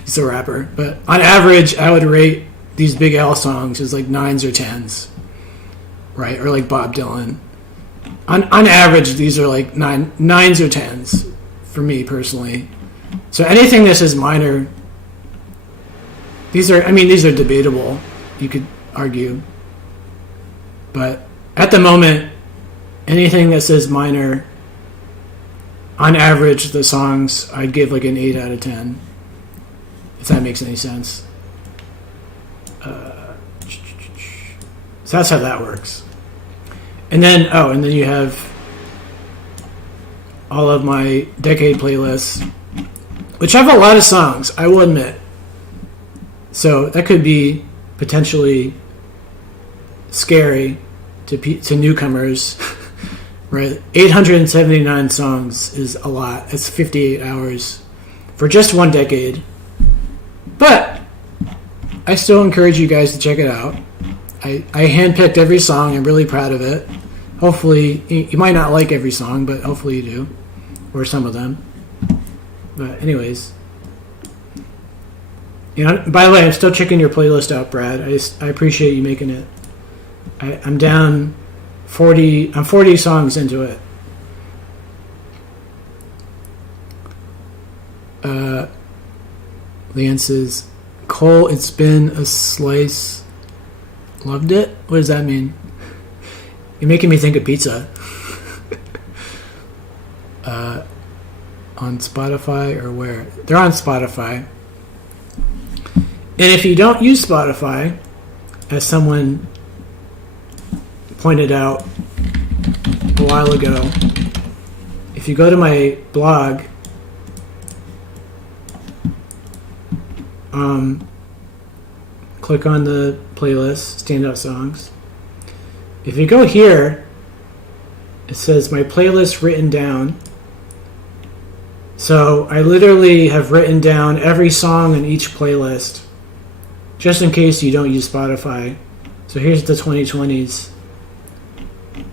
He's a rapper. But on average, I would rate these Big L songs as like 9s or 10s. Right? Or like Bob Dylan. On average, these are like 9s or 10s for me personally. So anything that says minor, these are debatable, you could argue. But at the moment, anything that says minor, on average, the songs I'd give like an 8 out of 10. If that makes any sense. So that's how that works. And then you have all of my decade playlists, which have a lot of songs, I will admit. So that could be potentially scary to newcomers, right? 879 songs is a lot. It's 58 hours for just one decade. But I still encourage you guys to check it out. I handpicked every song. I'm really proud of it. Hopefully, you might not like every song, but hopefully you do. Or some of them. But anyways. By the way, I'm still checking your playlist out, Brad. I appreciate you making it. I'm down 40. I'm 40 songs into it. Leanne says, Cole, it's been a slice. Loved it? What does that mean? You're making me think of pizza. On Spotify or where? They're on Spotify. And if you don't use Spotify, as someone pointed out a while ago, if you go to my blog, click on the playlist, Standout Songs. If you go here, it says my playlist written down. So I literally have written down every song in each playlist, just in case you don't use Spotify. So here's the 2020s.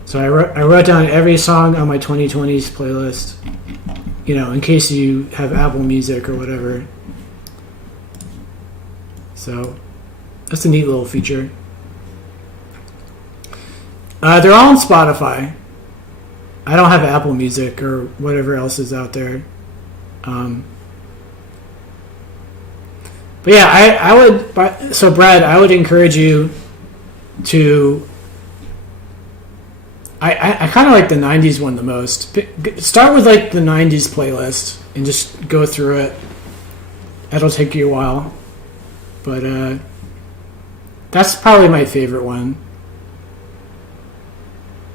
So I wrote down every song on my 2020s playlist, in case you have Apple Music or whatever. So that's a neat little feature. They're all on Spotify. I don't have Apple Music or whatever else is out there. But yeah, I would. So Brad, I would encourage you to. I kind of like the 90s one the most. Start with like the 90s playlist and just go through it. That'll take you a while. But that's probably my favorite one.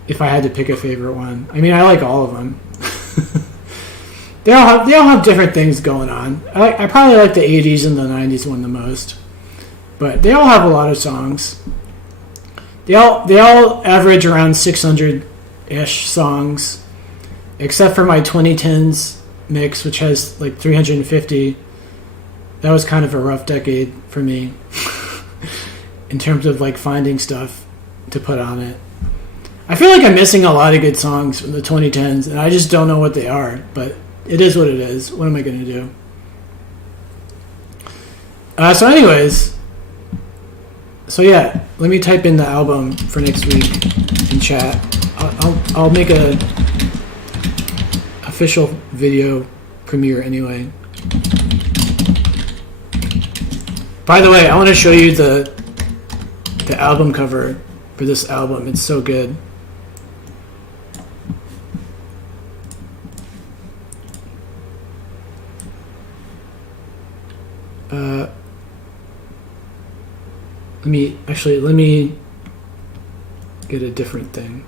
if I had to pick a favorite one. I mean, I like all of them. They all have different things going on. I probably like the 80s and the 90s one the most. But they all have a lot of songs. They all average around 600-ish songs, except for my 2010s mix, which has like 350. That was kind of a rough decade for me in terms of like finding stuff to put on it. I feel like I'm missing a lot of good songs from the 2010s, and I just don't know what they are, but it is what it is. What am I going to do? So anyways, so yeah, let me type in the album for next week in chat. I'll make a official video premiere anyway. By the way, I want to show you the album cover for this album. It's so good. Let me get a different thing.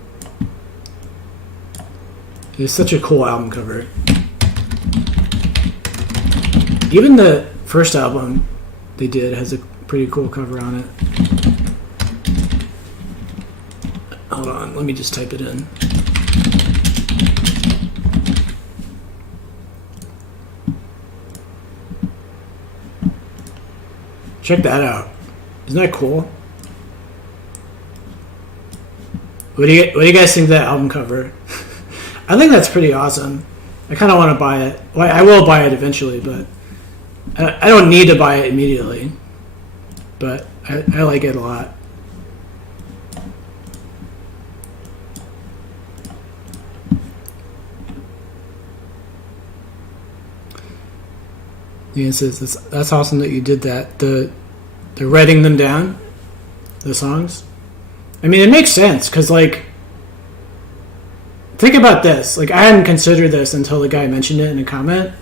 It's such a cool album cover. Even the first album they did has a pretty cool cover on it. Hold on, let me just type it in. Check that out. Isn't that cool? What do you guys think of that album cover? I think that's pretty awesome. I kind of want to buy it. Well, I will buy it eventually, but I don't need to buy it immediately. But I like it a lot. Ian says that's awesome that you did that. The writing them down, the songs. I mean, it makes sense because, like, think about this. Like, I hadn't considered this until the guy mentioned it in a comment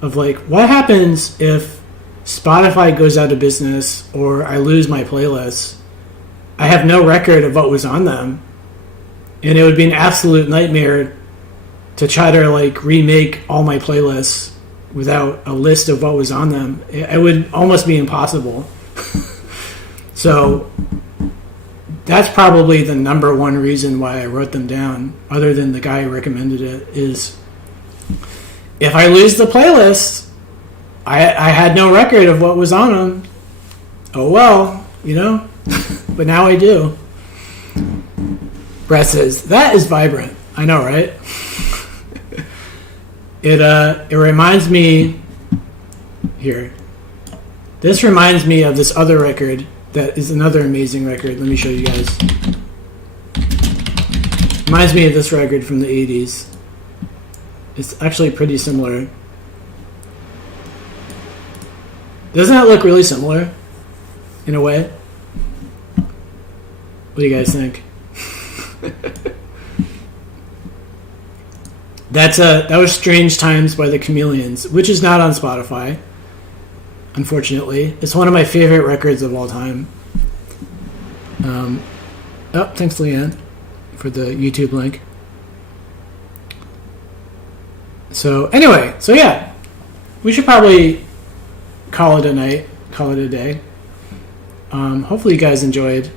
of, like, what happens if Spotify goes out of business or I lose my playlists? I have no record of what was on them. And it would be an absolute nightmare to try to, like, remake all my playlists without a list of what was on them. It would almost be impossible. So that's probably the number one reason why I wrote them down, other than the guy who recommended it, is if I lose the playlist, I had no record of what was on them. Oh well, you know? But now I do. Brett says, that is vibrant. I know, right? It reminds me here. This reminds me of this other record that is another amazing record. Let me show you guys. Reminds me of this record from the 80s. It's actually pretty similar. Doesn't that look really similar in a way? What do you guys think? That was Strange Times by the Chameleons, which is not on Spotify, unfortunately. It's one of my favorite records of all time. Thanks, Leanne, for the YouTube link. So, anyway, yeah. We should probably call it a night, call it a day. Hopefully you guys enjoyed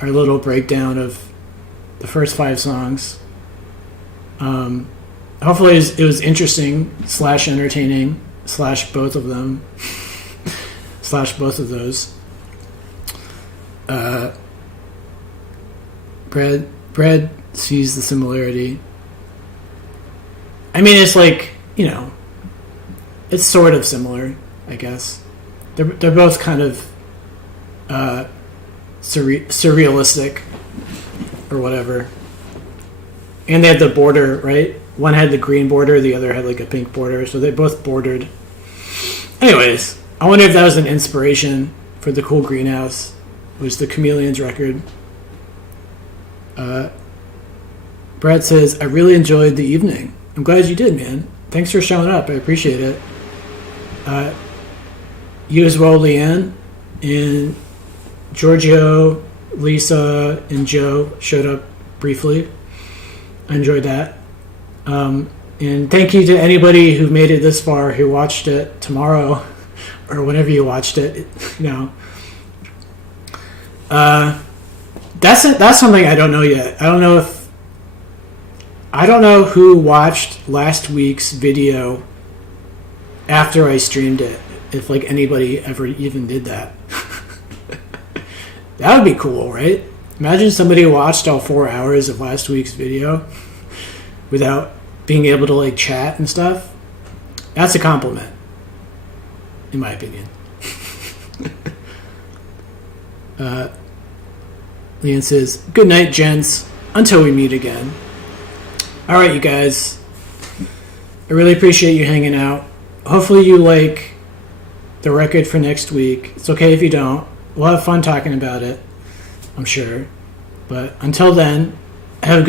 our little breakdown of the first 5 songs. Hopefully it was interesting / entertaining / both of them / both of those. Brad sees the similarity. I mean, it's like, you know, it's sort of similar, I guess. They're both kind of surrealistic or whatever. And they had the border, right? One had the green border, the other had like a pink border, so they both bordered. Anyways, I wonder if that was an inspiration for The Cool Greenhouse, was the Chameleons record. Brad says, I really enjoyed the evening. I'm glad you did, man. Thanks for showing up. I appreciate it. You as well, Leanne. And Giorgio, Lisa, and Joe showed up briefly. I enjoyed that. And thank you to anybody who made it this far, who watched it tomorrow or whenever you watched it. That's something I don't know yet. I don't know who watched last week's video after I streamed it. If like anybody ever even did that. That would be cool, right? Imagine somebody watched all 4 hours of last week's video without being able to like chat and stuff. That's a compliment, in my opinion. Leon says, "Good night, gents. Until we meet again." All right, you guys. I really appreciate you hanging out. Hopefully you like the record for next week. It's okay if you don't. We'll have fun talking about it, I'm sure. But until then, have a good